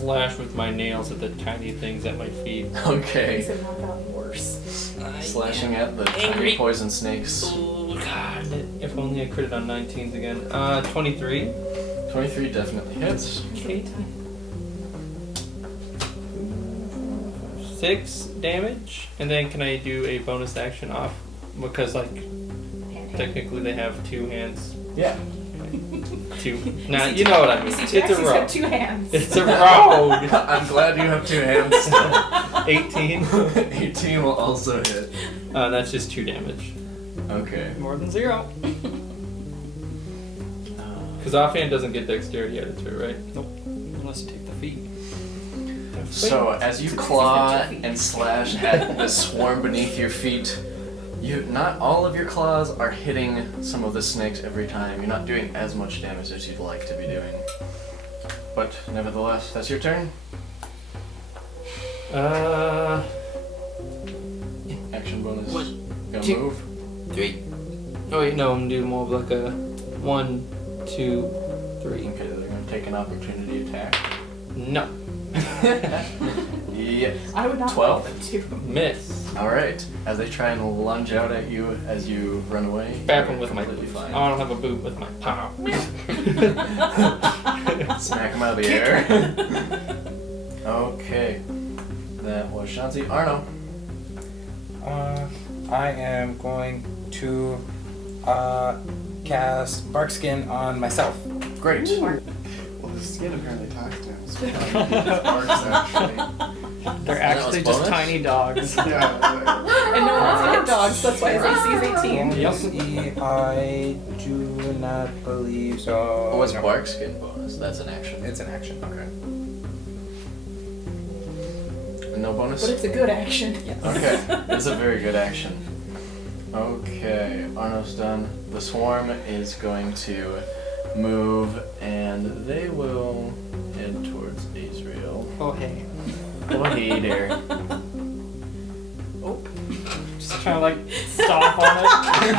slash with my nails at the tiny things at my feet. Makes Okay. it not gotten worse. Slashing at the tiny Angry. poison snakes. Oh god, if only I critted on 19s again. 23. 23 definitely hits. Okay. 6 damage, and then can I do a bonus action off? Because like technically they have 2 hands. Yeah. 2. Nah, you know what I mean. You see, It's two a axes rogue. have 2 hands. It's a rogue. I'm glad you have 2 hands still. 18. 18 will also hit. That's just 2 damage. Okay. More than 0. Because offhand doesn't get dexterity added to it, right? Nope. Unless you take the feet. So as you claw and slash at the swarm beneath your feet, not all of your claws are hitting some of the snakes every time. You're not doing as much damage as you'd like to be doing. But nevertheless, that's your turn. Action bonus. What? Gonna 2, move. 3. Oh wait, no, I'm gonna do more of like a 1, 2, 3. Okay, they're gonna take an opportunity attack. No. Yes. I would not 12? like them to. Miss. Alright. As they try and lunge out at you as you run away. Back one with my completely boot. fine. I don't have a boot with my pow. Smack him out of the air. Okay. That was Shanzi. Arno. I am going to cast Barkskin on myself. Great. Well, the skin apparently talks to him. So barks actually. They're And that was actually just bonus? tiny dogs. Yeah. And no one wants to hit dogs, that's why his AC is 18. Let's see, I do not believe so. What was No. Barkskin bonus? That's an action. It's an action. Okay. No bonus? But it's a good action. Okay. It's a very good action. Okay. Arno's done. The swarm is going to move and they will head towards Azriel. Oh hey. Oh, hey there. Oh. Just trying to like stomp on it.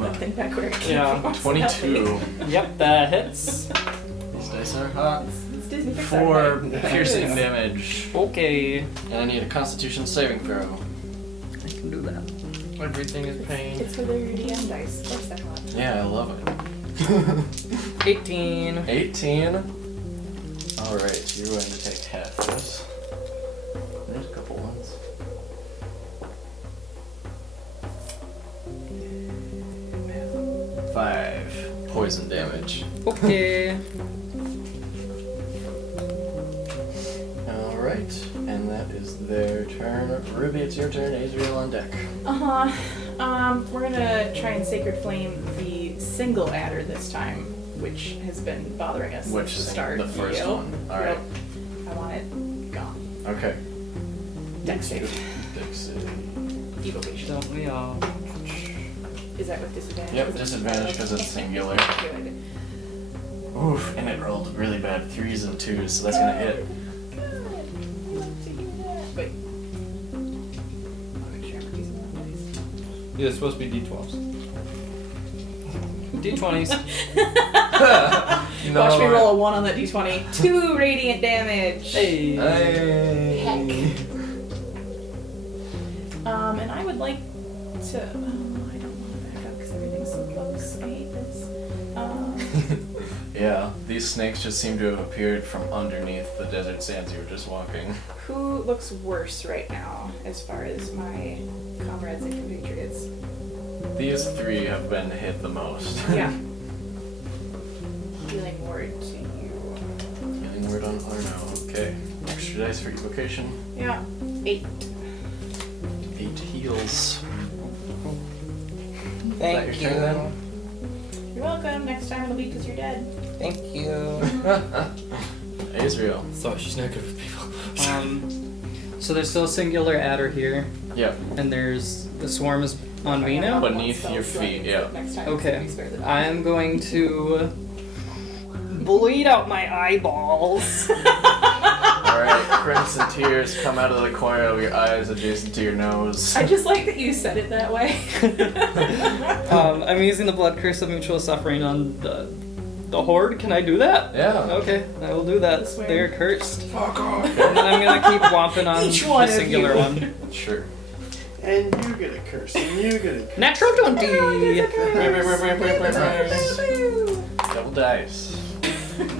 That thing back where it came Yeah. from. 22. Yep, that hits. These dice are hot. It's Disney Pixar. 4 right? piercing damage. Okay. And I need a Constitution saving throw. I can do that. Everything is pain. It's for their DM dice. Of course they're hot. Yeah, I love it. 18. 18. Alright, you're going to take half this. There's a couple ones. Five poison damage. Okay. Alright, and that is their turn. Ruby, it's your turn. Azriel on deck. We're gonna try and Sacred Flame the single adder this time, which has been bothering us Which since the thing? start. The first Yep. one. Alright. Yep. I want it gone. Okay. Dex save. Dex save. Evocation. Don't we all? Is that with disadvantage? Yep, disadvantage because it's singular. Good. Oof, and it rolled really bad 3s and 2s, so that's gonna hit. Wait. I'll make sure I'm using that dice. Yeah, it's supposed to be D12s. D20s. No. Watch me roll a 1 on that d20. 2 radiant damage. Hey. Hey. And I would like to. I don't want to back up because everything's so close. I hate this. Yeah, these snakes just seem to have appeared from underneath the desert sands you were just walking. Who looks worse right now as far as my comrades and compatriots? These 3 have been hit the most. Yeah. Healing word to you. Healing word on Arno. Okay. Extra dice for evocation. Yeah. 8. 8 heals. Thank Is that you. your turn You're welcome. Next time it'll be because you're dead. Thank you. Azriel. So she's not good with people. So there's still a singular adder here, Yep. and there's the swarm is on me now. Beneath your feet, yeah. Next time Okay. it's gonna be spared. I am going to bleed out my eyeballs. Alright, crimson tears come out of the corner of your eyes adjacent to your nose. I just like that you said it that way. I'm using the blood curse of mutual suffering on the the horde. Can I do that? Yeah. Okay, I will do that. Swear. They're cursed. Fuck off. And then I'm gonna keep whomping on Each one the of singular you. one. Sure. And you get a curse, and you get a curse. Natural 20! Double dice.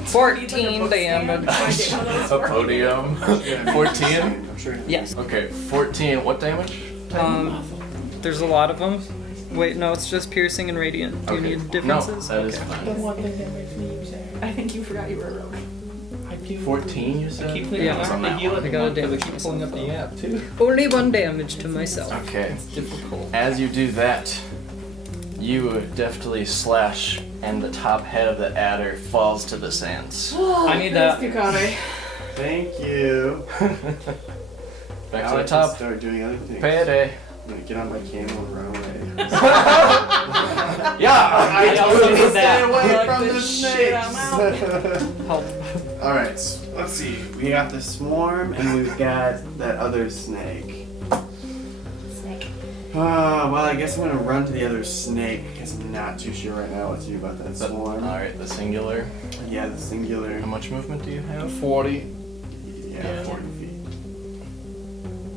14 damage. A podium. 14? I'm sure. Yes. Okay, 14. What damage? There's a lot of them. Wait, no, it's just piercing and radiant. Do you Okay. need differences? No, that is Okay. The fine. one thing that makes me use it. I think you forgot you were a rogue. 14, you said? Yeah, I got a damage keep pulling up the app, too. Only 1 damage to myself. Okay. Difficult. As you do that, you deftly slash, and the top head of the adder falls to the sands. I need that. Thanks, Kukame. Thank you. Back Now to I the can top. start doing other things. Peré. I'm gonna get on my camel and run away. Yeah! I also need Stay that. away Like from the the shit I'm snakes. Help. Alright, so let's see. We got the swarm and we've got that other snake. Snake. Well, I guess I'm gonna run to the other snake because I'm not too sure right now what to do about that swarm. Alright, the singular. Yeah, the singular. How much movement do you have? 40. Yeah, 40 feet.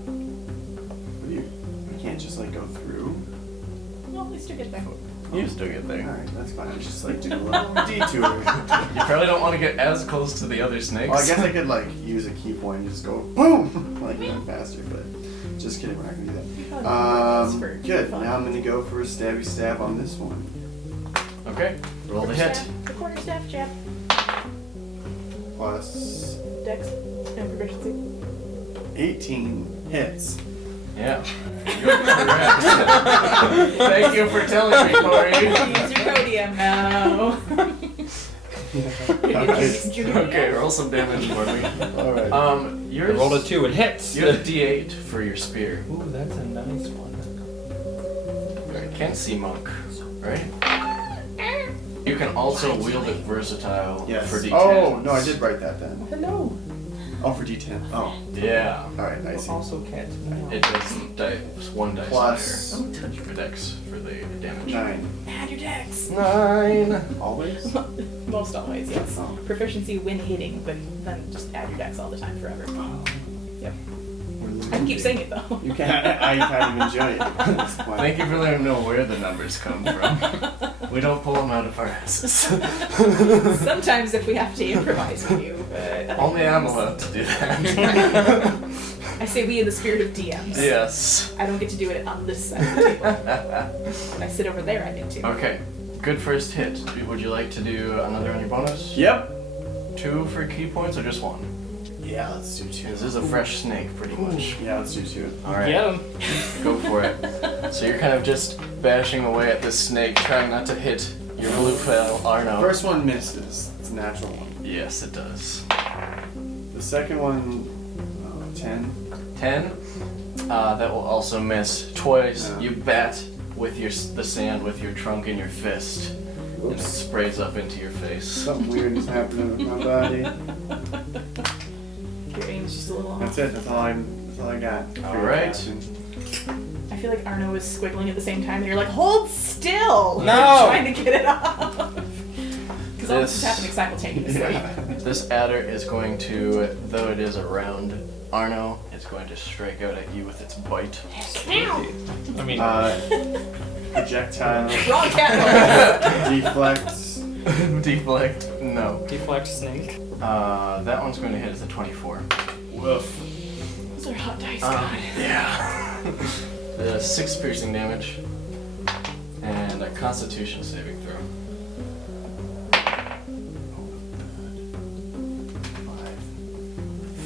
What do you can't just like go through? Well, at least you get there. You still get there. Alright, that's fine. I'm just like doing a little detour. You probably don't want to get as close to the other snakes. Well, I guess I could like use a key point and just go boom, like run faster, but just kidding, we're not gonna do that. Good. Now I'm gonna go for a stabby stab on this one. Okay, roll the hit. The quarterstaff jab. Plus Dex and proficiency. 18 hits. Yeah. You're correct. Thank you for telling me, Cory. Use your podium now. Okay, roll some damage for me. Alright. I I rolled a 2, it hits. You have a D8 for your spear. Ooh, that's a nice one. Right, can't see monk, right? You can also wield it versatile Yes. for D10. Oh, no, I did write that then. Hello. Oh, for D10. Oh, Yeah. alright, I see. Also can't. It does one dice Plus- higher. For dex for the damage. 9. Add your dex. 9. Always? Most always, yes. Oh. Proficiency when hitting, but then just add your dex all the time forever. Yep. I can keep saying it though. You can't, I kind of enjoy it at this point. Thank you for letting me know where the numbers come from. We don't pull them out of our asses. Sometimes if we have to improvise with you, but Only I'm allowed to do that. I say we in the spirit of DMs. Yes. I don't get to do it on this side of the table. When I sit over there, I get to. Okay, good first hit. Would you like to do another on your bonus? Yep. 2 for key points or just 1? Yeah, let's do 2. This is a fresh snake, pretty much. Yeah, let's do 2. Alright, Get him. go for it. So you're kind of just bashing away at this snake, trying not to hit your blue fell Arno. First one misses. It's a natural one. Yes, it does. The second one, 10. 10. That will also miss twice. Yeah. You bat with the sand with your trunk in your fist, and it Oops. sprays up into your face. Something weird is happening with my body. Your aim's just a little off. That's it. That's all I got. All right. I feel like Arno is squiggling at the same time, and you're like, hold still! No! Trying to get it off. Because all this is This- happening simultaneously. This adder is going to, though it is around Arno, it's going to strike out at you with its bite. I mean, Projectile. Wrong cat Deflects. Deflect? No. deflect snake. That one's going to hit as a 24. Woof. Those are hot dice, God. Yeah. 6 piercing damage. And a constitution saving throw.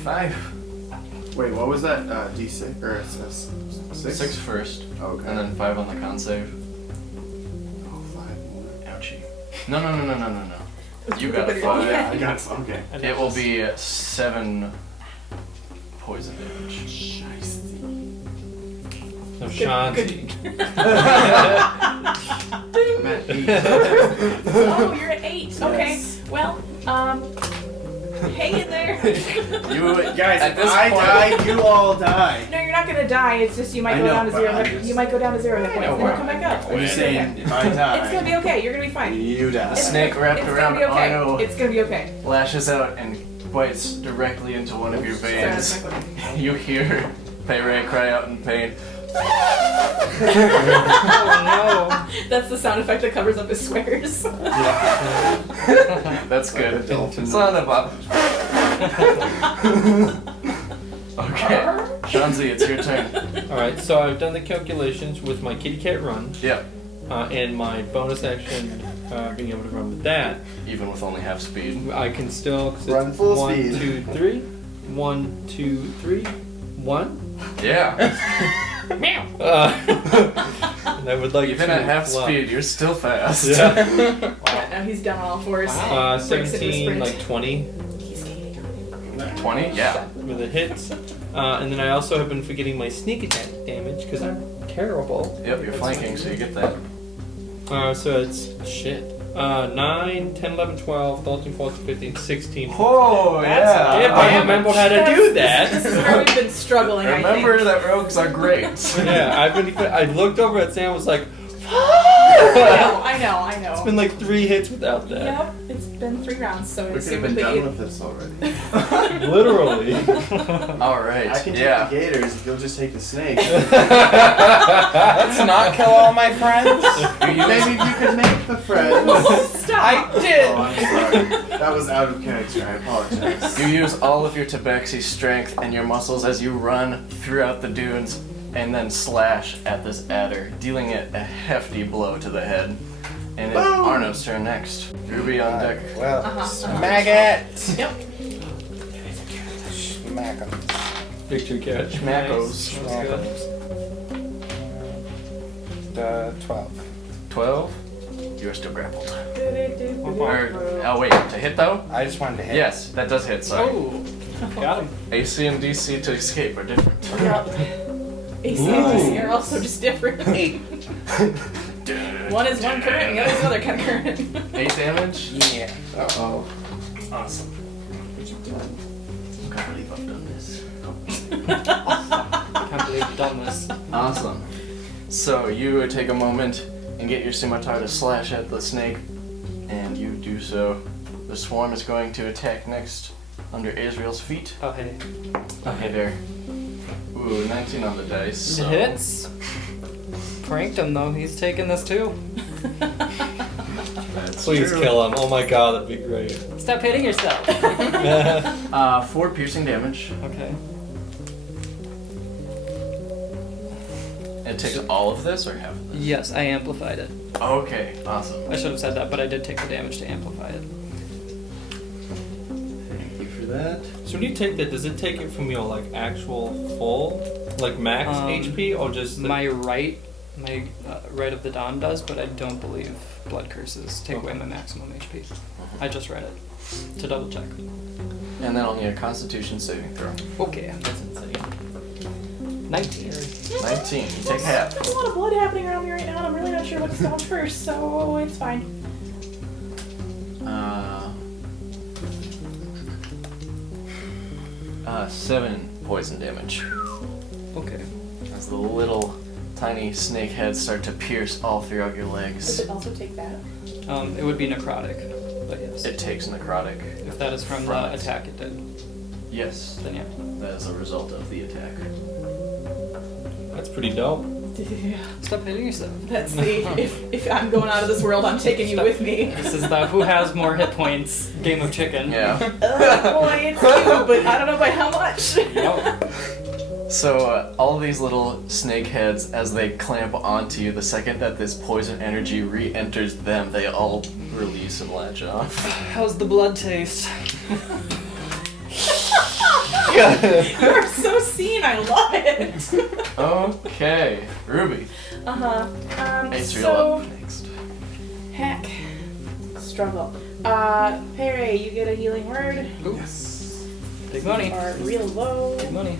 5. Wait, what was that? D6 or 6? 6 first, Okay. and then 5 on the con save. Oh, 5 more. Ouchie. No. You got a Yeah, I 5. got some. Okay. It will be 7 poison damage. No, Shanzi. I'm at 8. Oh, you're at 8. Okay. Yes. Well, Hang in there. You guys, At if this I point- die, you all die. No, you're not gonna die. It's just you might I go know, down to but 0 I'm hit. just- You might go down to 0 hit points, know, and then come back up. I'm just saying, if I die, It's gonna be okay. You're gonna be fine. you die. The snake wrapped It's around gonna be okay. Arno It's gonna be okay. lashes out and bites directly into one of your veins. You hear Peré cry out in pain. Oh That's the sound effect that covers up his swears. That's good. Like a dolphin. Son of a. Okay, Shanzi, it's your turn. Alright, so I've done the calculations with my kitty cat run, Yep, and my bonus action being able to run with that. even with only half speed. I can still, cause Run it's full 1, speed. 2, 3. 1, 2, 3. 1. Yeah, Meow. And I would like even to at half fly. speed, you're still fast. Yeah. Yeah, now he's down on all fours. Breaks into a 17, sprint. like 20 He's skating on it. 20? Yeah. with the hits. And then I also have been forgetting my sneak attack damage because I'm terrible. Yep, you're flanking, so you get that. So it's shit. 9, 10, 11, 12, 13, 14, 15, 16. Oh, yeah. If I remember how to do that. This is where we've been struggling, Remember I think. that rogues are great. Yeah, I looked over at Sam and was like, I know. it's been like 3 hits without that. Yep, it's been 3 rounds, so We it's could have been assuming done that with this already. Literally. Alright, I can take yeah. the gators if you'll just take the snake. Let's not kill all my friends. Maybe you could make the friends. Stop! Oh, I'm sorry. That was out of character. I apologize. You use all of your Tabaxi strength and your muscles as you run throughout the dunes and then slash at this adder, dealing it a hefty blow to the head. And it's Boom! Arno's turn next. Ruby on deck. Well, smack it. Yep. Smack 'em. Victory catch. Schmackos. Nice. 12. 12. You are still grappled. Oh, Oh wait, to hit though? I just wanted to hit. Yes, that does hit, sorry. Oh, got him. AC and DC to escape are different. Yep. AC and DC are also just different. 8. One is one current and the other is another kind of current. 8 damage? Yeah. Uh-oh. Awesome. Can't believe I've done this. Can't believe you've done this. Awesome. So you take a moment and get your scimitar to slash at the snake, and you do so. The swarm is going to attack next under Azriel's feet. Oh, hey. Okay, there. Ooh, 19 on the dice. So. It hits. Pranked him though. He's taking this too. That's Please true. kill him. Oh my god, that'd be great. Stop hitting yourself. 4 piercing damage. Okay. It takes all of this or half of this? Yes, I amplified it. Okay, awesome. I should have said that, but I did take the damage to amplify it. Thank you for that. So when you take that, does it take it from your like actual full, like max HP, or just the... My right of the dawn does, but I don't believe blood curses take away my maximum HP. I just read it to double check. And then I'll need a Constitution saving throw. Okay, that's insane. 19. 19. You take half. There's a lot of blood happening around me right now, and I'm really not sure what to stop first, so it's fine. 7 poison damage. Okay. As the little tiny snake heads start to pierce all throughout your Does legs. it also take that? It would be necrotic, but yes. It takes necrotic. If that is from From the it. attack it did, Yes, then yeah. that is a result of the attack. That's pretty dope. Yeah. Stop hitting yourself. That's the if I'm going out of this world, I'm taking you with me. This is the who has more hit points game of chicken. Yeah. Oh boy, it's cute, but I don't know by how much. Yep. So all of these little snake heads, as they clamp onto you, the second that this poison energy re-enters them, they all release and latch off. How's the blood taste? You're so seen, I love it. Okay, Ruby. Azriel So up next. heck, struggle. Peré, you get a healing word. Yes. Big money. Are real low. Big money.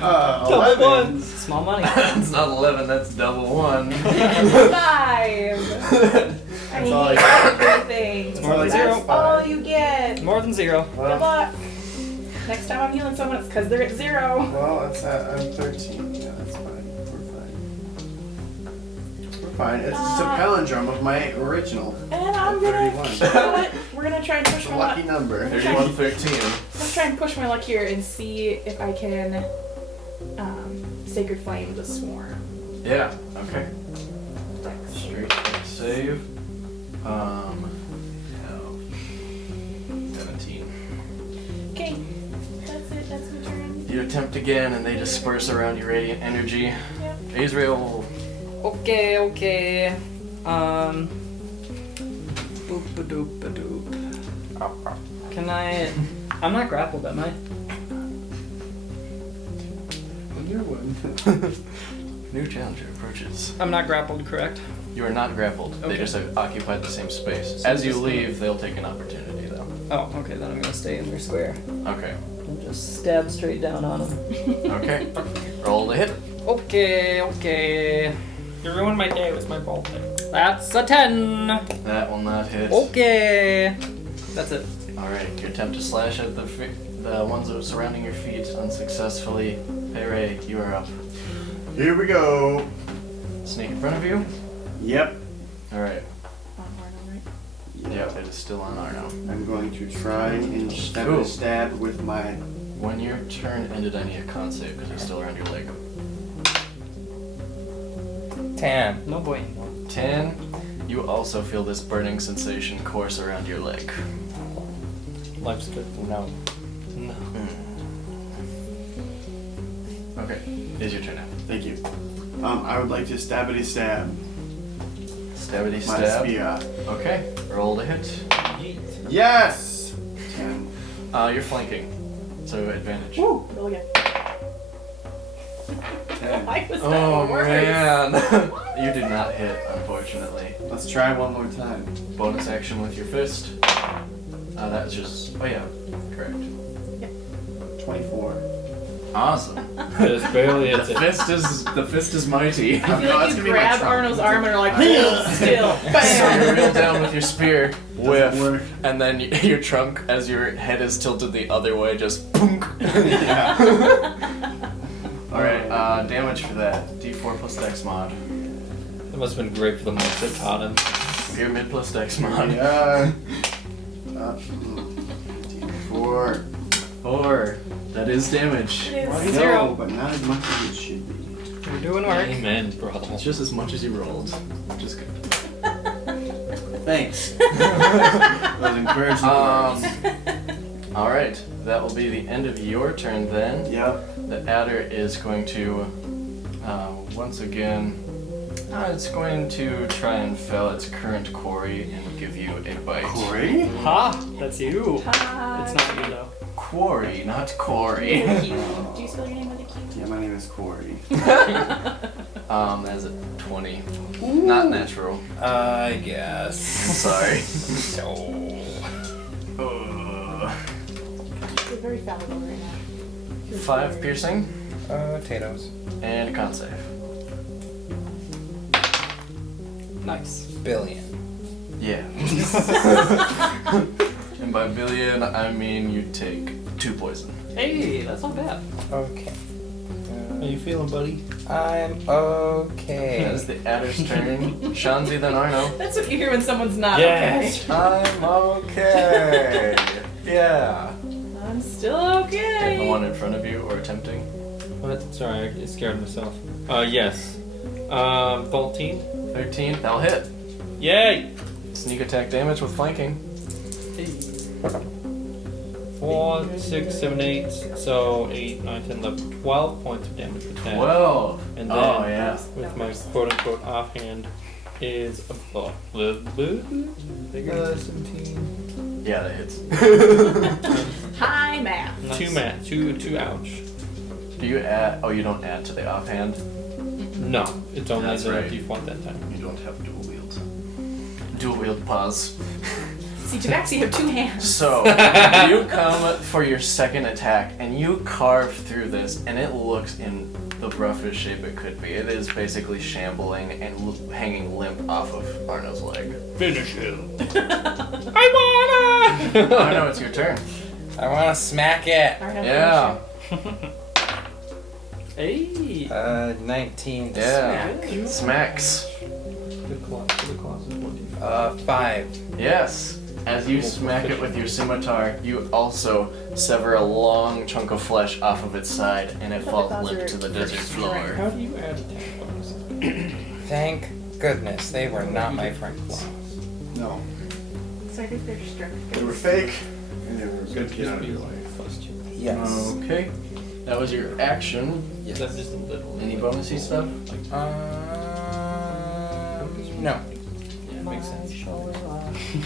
11. Small money. That's not 11, that's double 1. 5. I all I hate got. everything. It's more than That's zero. all you get. More than 0. Good luck. Next time I'm healing someone, it's because they're at 0. Well, I'm 13. Yeah, that's fine. We're fine. It's just a palindrome of my original. And I'm gonna. 31. You know what? We're gonna try and push It's a my lucky luck. number. 3113. Let's try and push my luck here and see if I can Sacred Flame the Swarm. Yeah, okay. Straight save. No. 17. Okay, that's it. That's my turn. You attempt again, and they disperse around your radiant energy. Yep. Azriel. Okay. Boop-a-doop-a-doop. Can I... I'm not grappled, am I? You're one. New challenger approaches. I'm not grappled, correct? You are not grappled. They Okay. just have occupied the same space. So As you just- leave, they'll take an opportunity, though. Oh, okay, then I'm gonna stay in their square. Okay. And just stab straight down on them. Okay. Roll the hit. Okay. You ruined my day with my bolt thing. That's a 10! That will not hit. Okay! That's it. Alright, you attempt to slash at the ones that are surrounding your feet unsuccessfully. Peré, you are up. Here we go. Snake in front of you? Yep. Alright. On Arno, right? Yeah, it is still on Arno. I'm going to try and stab with my. When your turn ended, I need a con save because it's still around your leg. 10. No boy. 10. You also feel this burning sensation course around your leg. Life's good. No. No. Okay, it's your turn now. Thank you. I would like to stabbity stab Stabbity my stab. spear. Okay, roll the hit. Yes. 10. You're flanking, so advantage. Woo! Roll again. 10. Why was that Oh worse? man! You did not hit, unfortunately. Let's try one more time. Bonus action with your fist. That's just. Oh yeah, correct. 24. Awesome. Just barely The hits it. fist is mighty. I feel like you grab Arno's arm and are like, hold still. So you Bam! reel down with your spear, whiff, work. and then your trunk, as your head is tilted the other way, just boom. Yeah. Alright, damage for that. D4 plus Dex mod. It must have been great for the monks that taught him. Pyramid plus Dex mod. Yeah. 4. 4. That is damage. It One is. zero. No, but not as much as it should be. You're doing work. Amen, brother. It's just as much as you rolled, which is good. Thanks. Those encouraging words. Alright, that will be the end of your turn then. Yep. The adder is going to, once again, it's going to try and fell its current quarry and give you a bite. Cory? Ha! That's you. Hi. It's not you though. Quarry, not Cory. With a Q. Do you spell your name with a Q? Yeah, my name is Cory. That's a 20. Not natural. I I'm guess. sorry. So. You're very fallible right now. You're 5 very- piercing Potatoes. and a con save. Nice. Billion. Yeah. And by billion, I mean you take 2 poison. Hey, that's not bad. Okay. How you feeling, buddy? I'm That okay. is the adder's turn. Shanzi, then Arno. That's what you hear when someone's not Yes. I'm okay. Yeah. okay. I'm still okay. And the one in front of you, or attempting. What? Sorry, I scared myself. Yes. 13. 13, that'll hit. Yay! Sneak attack damage with flanking. 4, 6, 7, 8. So 8, 9, 10, 11, 12 points of damage with that. 12. And then Oh, yeah. with my quote unquote offhand is a Bigger 17. Yeah, that hits. High math. two ouch. Do you add? Oh, you don't add to the offhand. No, it's only That's the right. default that time. You don't have dual wield. Dual wield pause. See, Tabaxi have 2 hands. So you come for your second attack, and you carve through this, and it looks in the roughest shape it could be. It is basically shambling and hanging limp off of Arno's leg. Finish him. I wanna! Arno, it's your turn. I want to smack it. Arno, Yeah. Hey. 19 to Yeah. smack. Smacks. The claws is 14. 5. Yes. As you smack it with your scimitar, you also sever a long chunk of flesh off of its side, and it falls limp to the desert floor. How do you add attack bonuses? Thank goodness they were not my friends. No, So I think they're strength. they were fake, and they were a good kid out of your life. Yes. Okay. That was your action. Yes. That's just a little. Any bonusy stuff? No. Yeah, makes sense.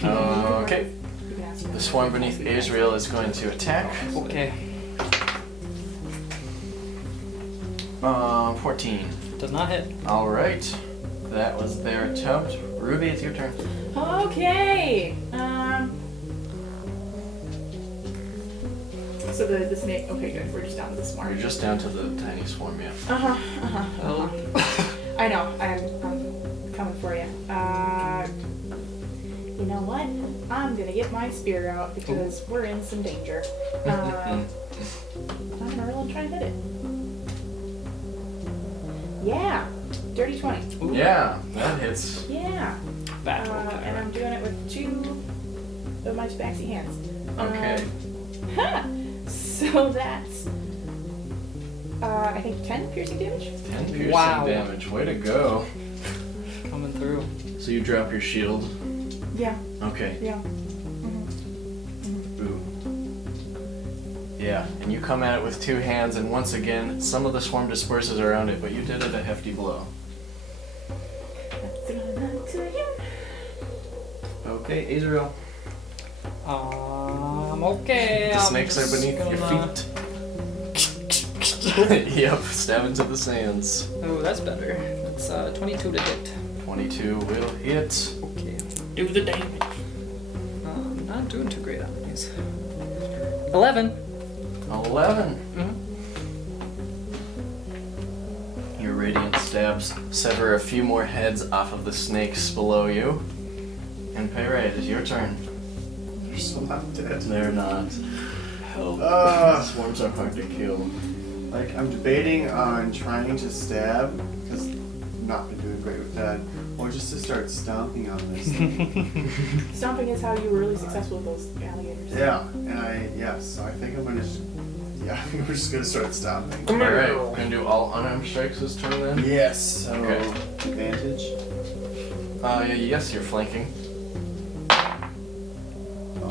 Okay. You can ask The them. swarm beneath Azriel is going to attack. Okay. 14. Does not hit. Alright. That was their attempt. Ruby, it's your turn. Okay. So the snake. Okay, good. We're just down to the You're swarm. just down to the tiny swarm, yeah. I know. I'm coming for you. You know what? I'm gonna get my spear out because we're in some danger. I'm gonna roll and try and hit it. Yeah, dirty 20. Yeah, that hits. Yeah. Battle. And I'm doing it with 2 of my Tabaxi hands. Okay. Huh. So that's I think 10 piercing damage. 10 piercing Wow. damage. Way to go. Coming through. So you drop your shield. Yeah. Okay. Yeah. Ooh. Yeah, and you come at it with 2 hands, and once again, some of the swarm disperses around it, but you did it a hefty blow. That's gonna to you. Okay, Azriel. Okay. The I'm snakes are just beneath your gonna- feet. Yep, stab into the sands. Oh, that's better. That's 22 to hit. 22 will hit. Okay. Do the damage. I'm not doing too great on these. 11. 11. Mm-hmm. Your radiant stabs sever a few more heads off of the snakes below you. And Peré, it is your turn. They're still not dead. They're not. Swarms are hard to kill. Like, I'm debating on trying to stab, because I've not been doing great with that, or just to start stomping on this thing. Stomping is how you were really successful with those alligators. Yeah, so I think I'm gonna just, we're just gonna start stomping. Alright, we're gonna do all unarmed strikes this turn then? Yes, so Okay. advantage. Yes, you're flanking.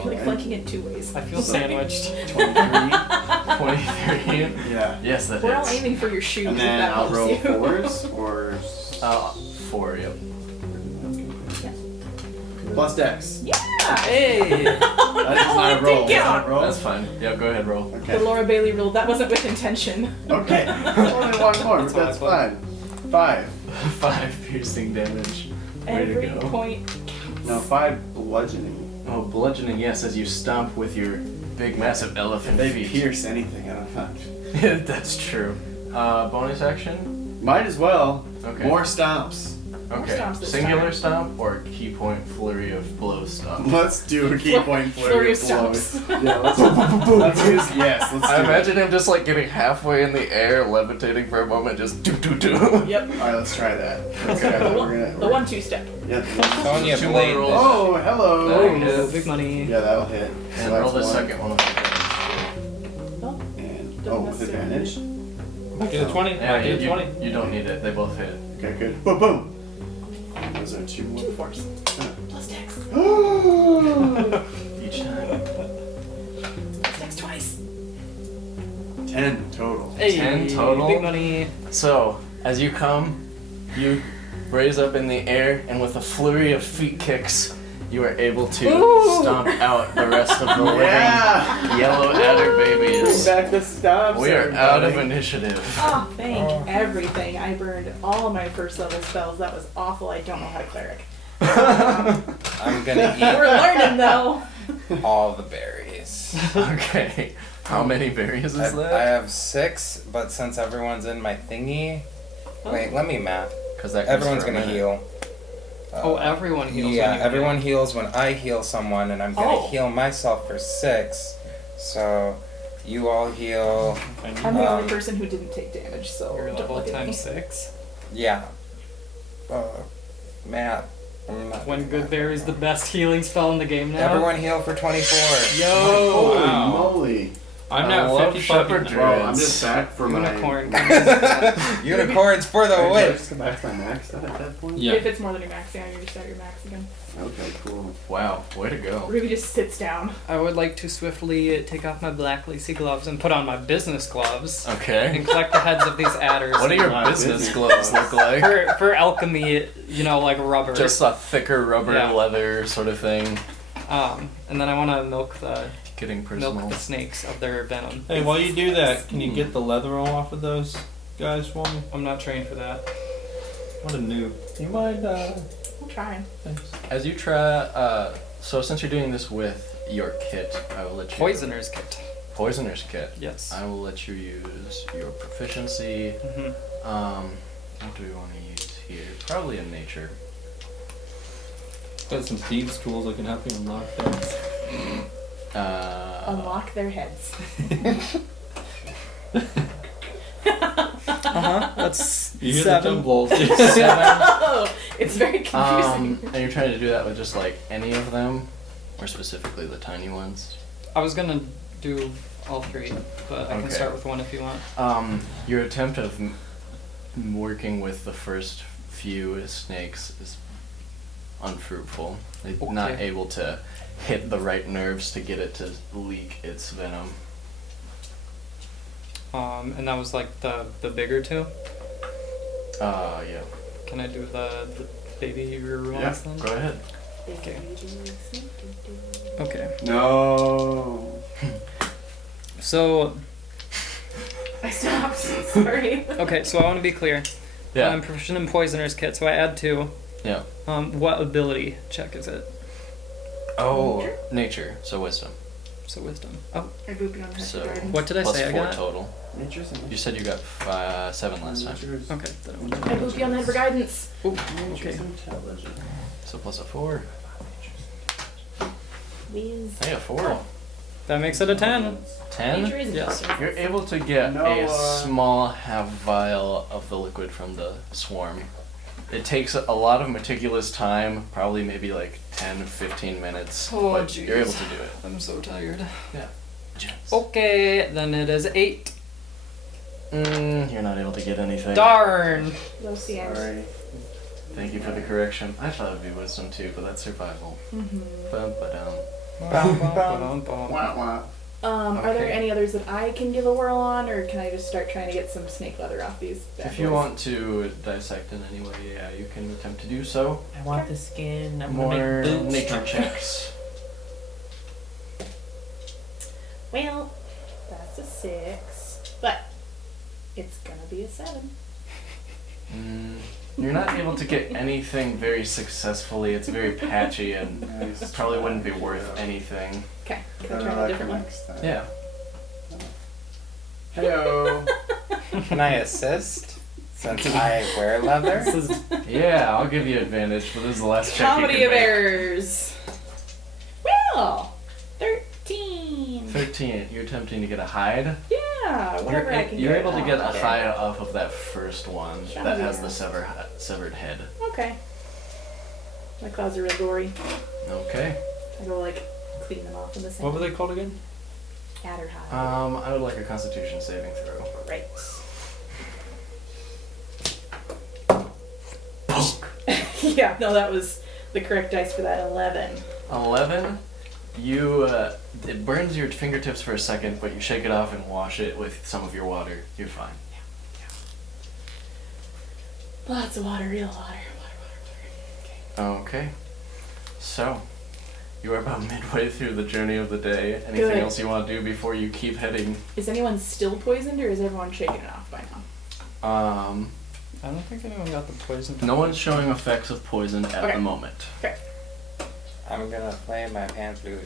You're like flanking in 2 ways. I feel sandwiched. 23. 23. Yeah. Yes, that We're all hits. aiming for your shoes. And if then that I'll helps roll you. 4s, or 4, yep. plus dex. Yeah. Hey. That's not a roll. Take it That's not out. a roll. That's fine. Yep, go ahead, roll. The Okay. Laura Bailey rule. That wasn't with intention. Okay. Only one more, but that's fine. 5. 5 piercing damage. Way Every to go. point. No, 5 bludgeoning. Oh, bludgeoning, yes, as you stomp with your big, massive If elephant they feet. pierce anything, I don't know. That's true. Bonus action? Might as well. Okay. More stomps. Okay. stomps this Singular time. stomp or key point flurry of blow stomp? Let's do a key point Flurry flurry of of blows. stomps. Yeah, let's use, yes, let's do I imagine him just like getting halfway in the air, levitating for a moment, just do do do. Yep. Alright, let's try that. Let's try that. The 1-2 step. Yep. Sonya Two Blade. more rolls. Oh, hello. Oh, big money. Yeah, that'll hit. So And roll the that's one. second one with advantage. Well, And, Doesn't with necessarily- advantage. Do the 20. Yeah, Do the 20. you don't need it. They both hit. Okay, good. Boom, boom. Those are 2 more. 2 force. Plus dex. Each time. Plus dex twice. 10 total. Hey, 10 total. Big money. So, as you come, you raise up in the air, and with a flurry of feet kicks, you are able to stomp out the rest of the living Yeah! yellow adder Bring babies. back the stomps. We are out of everybody. initiative. Oh, thank everything. I burned all of my first level spells. That was awful. I don't know how to cleric. I'm gonna We're learning though. eat all the berries. Okay. How many berries is I that? have 6, but since everyone's in my thingy... Wait, let me math. Because that Everyone's gonna heal. Everyone heals. Yeah, when you everyone heal. heals when I heal someone, and I'm gonna Oh. heal myself for 6. So, you all heal. I'm the only person who didn't take damage, so Your don't level look at me. times 6. Yeah. Math. I'm not When doing good math berry is the anymore. best healing spell in the game now. Everyone heal for 24. Yo! Holy wow. moly! I'm I now love 55. shepherd Druid. Bro, I'm just back for Unicorn. Unicorns for the Wait, did I win. just go back to my max at that point? Yeah. If it's more than your max, yeah, you're just at your max again. Okay, cool. Wow, way to go. Ruby just sits down. I would like to swiftly take off my black lacy gloves and put on my business gloves Okay. and collect the heads of these adders. What do your My business business gloves look like? for alchemy, you know, like rubber. Just a thicker rubber Yeah. leather sort of thing. And then I want to milk the Getting personal. snakes of their venom. Hey, while you do that, can you get the leather roll off of those guys for me? I'm not trained for that. What a noob. Do you mind, I'm trying. thanks. As you try, so since you're doing this with your kit, I will let you... Poisoner's kit. Poisoner's kit. Yes. I will let you use your proficiency. What do we want to use here? Probably in nature. Got some thieves' tools that can help you unlock things. Unlock their heads. That's You hear 7. the tumbles. 7. Oh, it's very confusing. And you're trying to do that with just like any of them, or specifically the tiny ones. I was gonna do all 3, but I can Okay. start with 1 if you want. Your attempt of working with the first few snakes is unfruitful. You're not Okay. able to hit the right nerves to get it to leak its venom. And that was like the bigger 2. Yeah. Can I do the baby rear Yeah, then? go ahead. Okay. Okay. No. So, I stopped. Sorry. okay, so I want to be clear. Yeah. I'm proficient in Poisoner's Kit, so I add 2. Yeah. What ability check is it? Oh, nature. So wisdom. So Wisdom. Oh, I booped you on the So garden. what did I plus say I 4 got? total. Nature's You said you got 7 last time. Okay. Then I I booped you on the head for guidance. Oh, okay. So plus a 4. Whiz. Hey, a 4. That makes it a 10. 10? Nature is Yes. interesting. You're able to get No, a small half vial of the liquid from the swarm. It takes a lot of meticulous time, probably maybe like 10, 15 minutes, Oh, but you're able jeez. to do it. I'm so tired. Yeah. Okay, then it is 8. You're not able to get anything. Darn. Low CM. Sorry. Thank you for the correction. I thought it would be wisdom too, but that's survival. Mm-hmm. Wah, wah. Are there Okay. any others that I can give a whirl on, or can I just start trying to get some snake leather off these bad If you boys? want to dissect in any way, yeah, you can attempt to do so. I want the skin. I'm More gonna make boots. nature checks. Well, that's a 6, but it's gonna be a 7. You're not able to get anything very successfully. It's very patchy and Nice. probably wouldn't be worth anything. Okay, can I try a different one? Yeah. Heyo. Can I assist? Since I wear leather? This is Yeah, I'll give you advantage, but this is the last check Comedy you of can make. errors. Well, 13. 13. You're attempting to get a hide. Yeah, whatever I can You're get. able to get a Okay. hide off of that first one that has the severed head. Okay. My claws are real gory. Okay. I go like clean them off in the sink. What were they called again? Adder hide. I would like a Constitution saving throw. Right. Yeah, no, that was the correct dice for that. 11. 11. You, it burns your fingertips for a second, but you shake it off and wash it with some of your water. You're fine. Lots of water, real water. Okay. So, you are about midway through the journey of the day. Anything Good. else you want to do before you keep heading? Is anyone still poisoned, or is everyone shaking it off by now? I don't think anyone got the poison. No one's showing effects of poison at Okay. the moment. Okay. I'm gonna play my pan flute.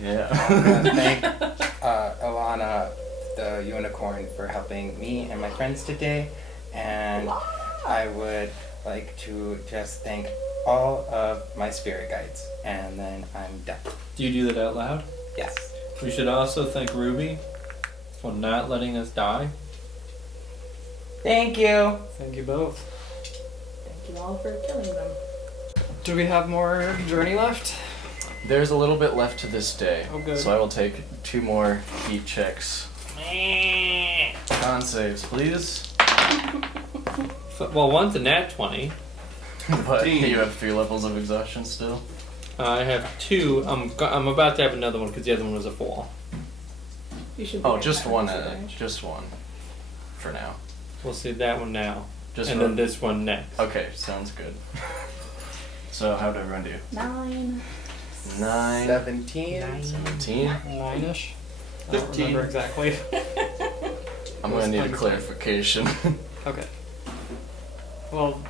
Yeah. I'm gonna thank Alana, the unicorn, for helping me and my friends today, and I would like to just thank all of my spirit guides, and then I'm done. Do you do that out loud? Yes. We should also thank Ruby for not letting us die. Thank you. Thank you both. Thank you all for killing them. Do we have more journey left? There's a little bit left to this day. Oh, good. So I will take 2 more heat checks. Con saves, please. Well, one's a nat 20. But you have 3 levels of exhaustion still. I have 2. I'm about to have another one because the other one was a 4. You should. Oh, be just getting one. that advantage. Just one. For now. We'll see that one now. Just and one. then this one next. Okay, sounds good. So how'd everyone do? 9. 9. 17. 17. 9-ish. I don't 15. remember exactly. I'm gonna need a clarification. Okay. Well,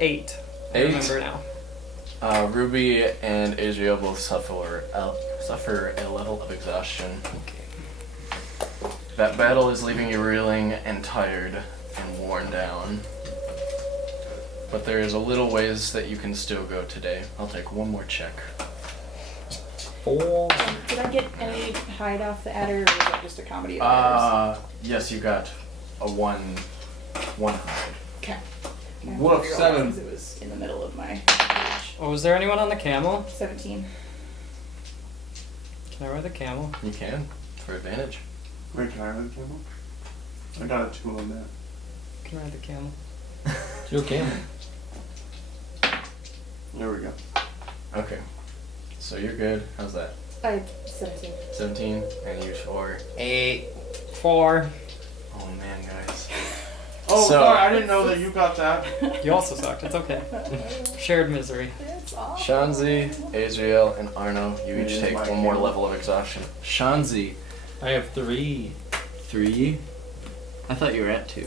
8. I 8? remember now. Ruby and Azriel both suffer a level of exhaustion. Okay. That battle is leaving you reeling and tired and worn down. But there is a little ways that you can still go today. I'll take one more check. 4. Did I get any hide off the adder, or was that just a comedy of errors? Yes, you got a 1 hide. Okay. Woof, 7. Because it was in the middle of my page. Oh, was there anyone on the camel? 17. Can I ride the camel? You can, for advantage. Wait, can I have the camel? I got a 2 on that. Can I ride the camel? You can. There we go. Okay. So you're good. How's that? I 17. 17, and you 4. 8. 4. Oh man, guys. Oh, So- sorry, I didn't know that you got that. You also sucked. It's okay. Shared misery. It's all. Shanzi, Azriel, and Arno, you each It is take my one more camel. level of exhaustion. Shanzi, I have 3. 3. I thought you were at 2.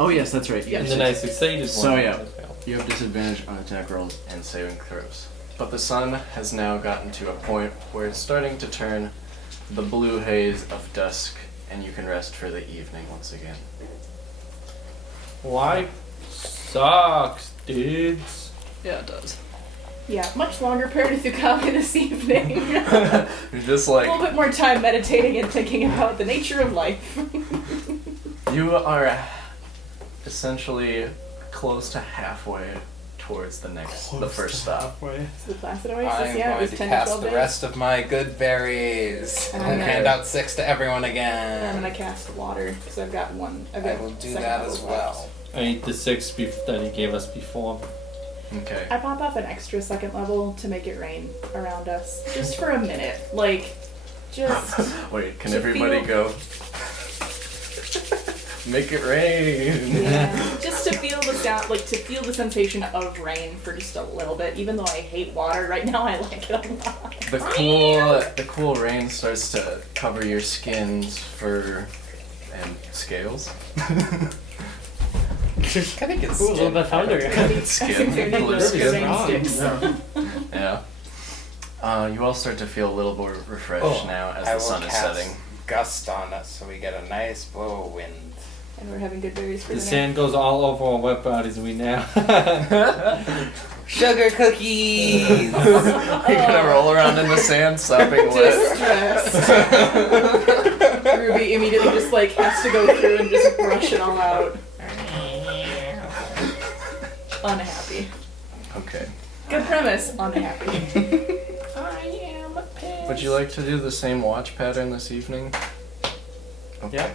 Oh yes, that's right. Yeah. And then I succeeded So, one. yeah. You have disadvantage on attack rolls and saving throws. But the sun has now gotten to a point where it's starting to turn the blue haze of dusk, and you can rest for the evening once again. Life sucks, dudes. Yeah, it does. Yeah, much longer Peré through coffee this evening. You're just A little like, bit more time meditating and thinking about the nature of life. you are essentially close to halfway towards the first stop. Halfway. The Placid Oasis, I'm yeah, it going was to 10 to cast 12 the days. rest of my good berries And and I'm hand gonna- out 6 to everyone again. I'm gonna cast water, because I've got one. I've I got will do second that level as left. well. I ate the 6 that he gave us before. Okay. I pop off an extra second level to make it rain around us. Just for a minute. Like, just... Wait, can to everybody feel- go? Make it rain. Yeah, just to feel the sound, like to feel the sensation of rain for just a little bit. Even though I hate water right now, I like it a lot. The cool rain starts to cover your skins, fur, and scales. I think it's Ooh, a little bit thunder. Skin, blue Those skin. rain sticks. Yeah. You all start to feel a little more refreshed now as I the will sun is cast setting. Gust on us so we get a nice blow of wind. And we're having good berries for The dinner. sand goes all over our wet bodies, we now. Sugar cookies! You're gonna roll around in the sand, sopping wet. Distressed. Ruby immediately just like has to go through and just brush it all out. Unhappy. Okay. Good premise. Unhappy. I am pissed. Would you like to do the same watch pattern this evening? Okay. Yeah.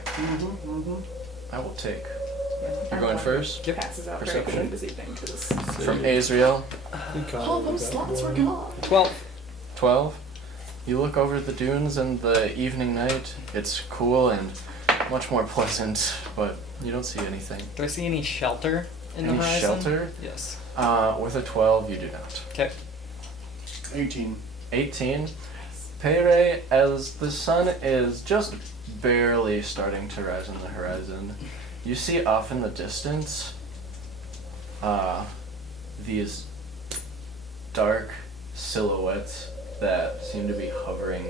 I will take. Yeah, You're our going one first? Passes out very Perception. quickly this evening to this. From Azriel, All those slots were gone. 12. 12. You look over the dunes and the evening night. It's cool and much more pleasant, but you don't see anything. Do I see any shelter in Any the horizon? shelter? Yes. With a 12, you do not. Okay. 18. 18. Peré, as the sun is just barely starting to rise on the horizon, you see off in the distance these dark silhouettes that seem to be hovering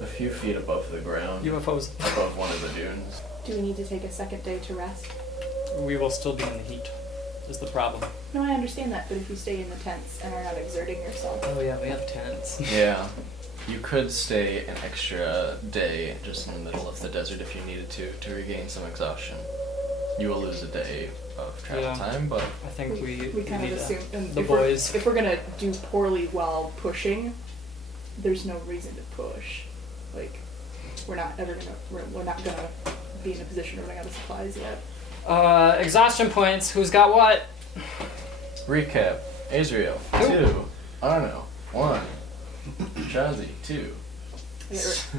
a few feet above the ground, UFOs. above one of the dunes. Do we need to take a second day to rest? We will still be in the heat, is the problem. No, I understand that, but if you stay in the tents and are not exerting yourself. Oh yeah, we have tents. Yeah. You could stay an extra day just in the middle of the desert if you needed to regain some exhaustion. You will lose a day of travel Yeah. time, but I think we kind need of assume and the if boys. If we're gonna do poorly while pushing, there's no reason to push. Like, we're not gonna be in a position where we're running out of supplies yet. Exhaustion points. Who's got what? recap. Azriel, 2. Arno, 1. Shanzi, 2.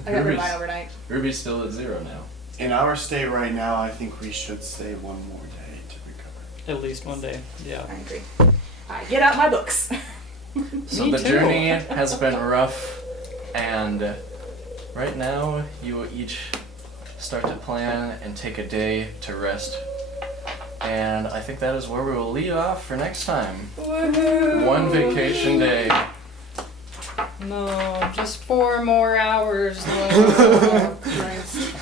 I got rid of mine overnight. Ruby's still at 0 now. In our stay right now, I think we should stay one more day to recover. At least one day. Yeah. I agree. I get out my books. So Me the too. journey has been rough, and right now you will each start to plan and take a day to rest. And I think that is where we will leave off for next time. Woohoo! 1 vacation day. No, just 4 more hours. No. Oh, Christ.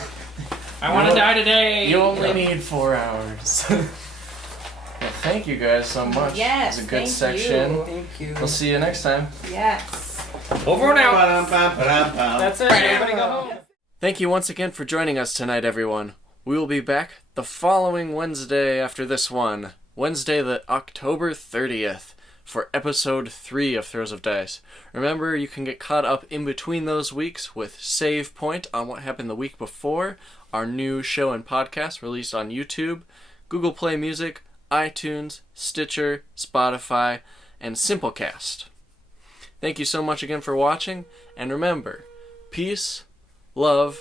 I want to die today. You only need 4 hours. Well, thank you guys so much. Yes, It was a good thank section. you. Thank you. We'll see you next time. Yes. Over and out. Ba-dum-bum-ba-dum-bum. That's it. Everybody go home. Thank you once again for joining us tonight, everyone. We will be back the following Wednesday after this one. Wednesday, the October 30th, for episode 3 of Throes of Dice. Remember, you can get caught up in between those weeks with Save Point on what happened the week before, our new show and podcast released on YouTube, Google Play Music, iTunes, Stitcher, Spotify, and Simplecast. Thank you so much again for watching, and remember, peace, love,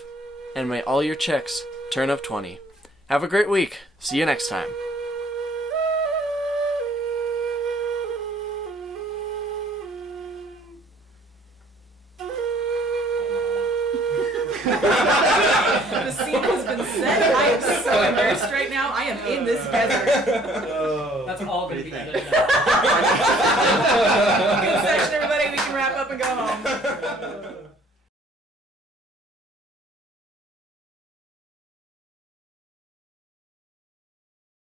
and may all your checks turn up 20. Have a great week. See you next time. The scene has been set. I am so immersed right now. I am in this desert. That's all going to be What do you edited out.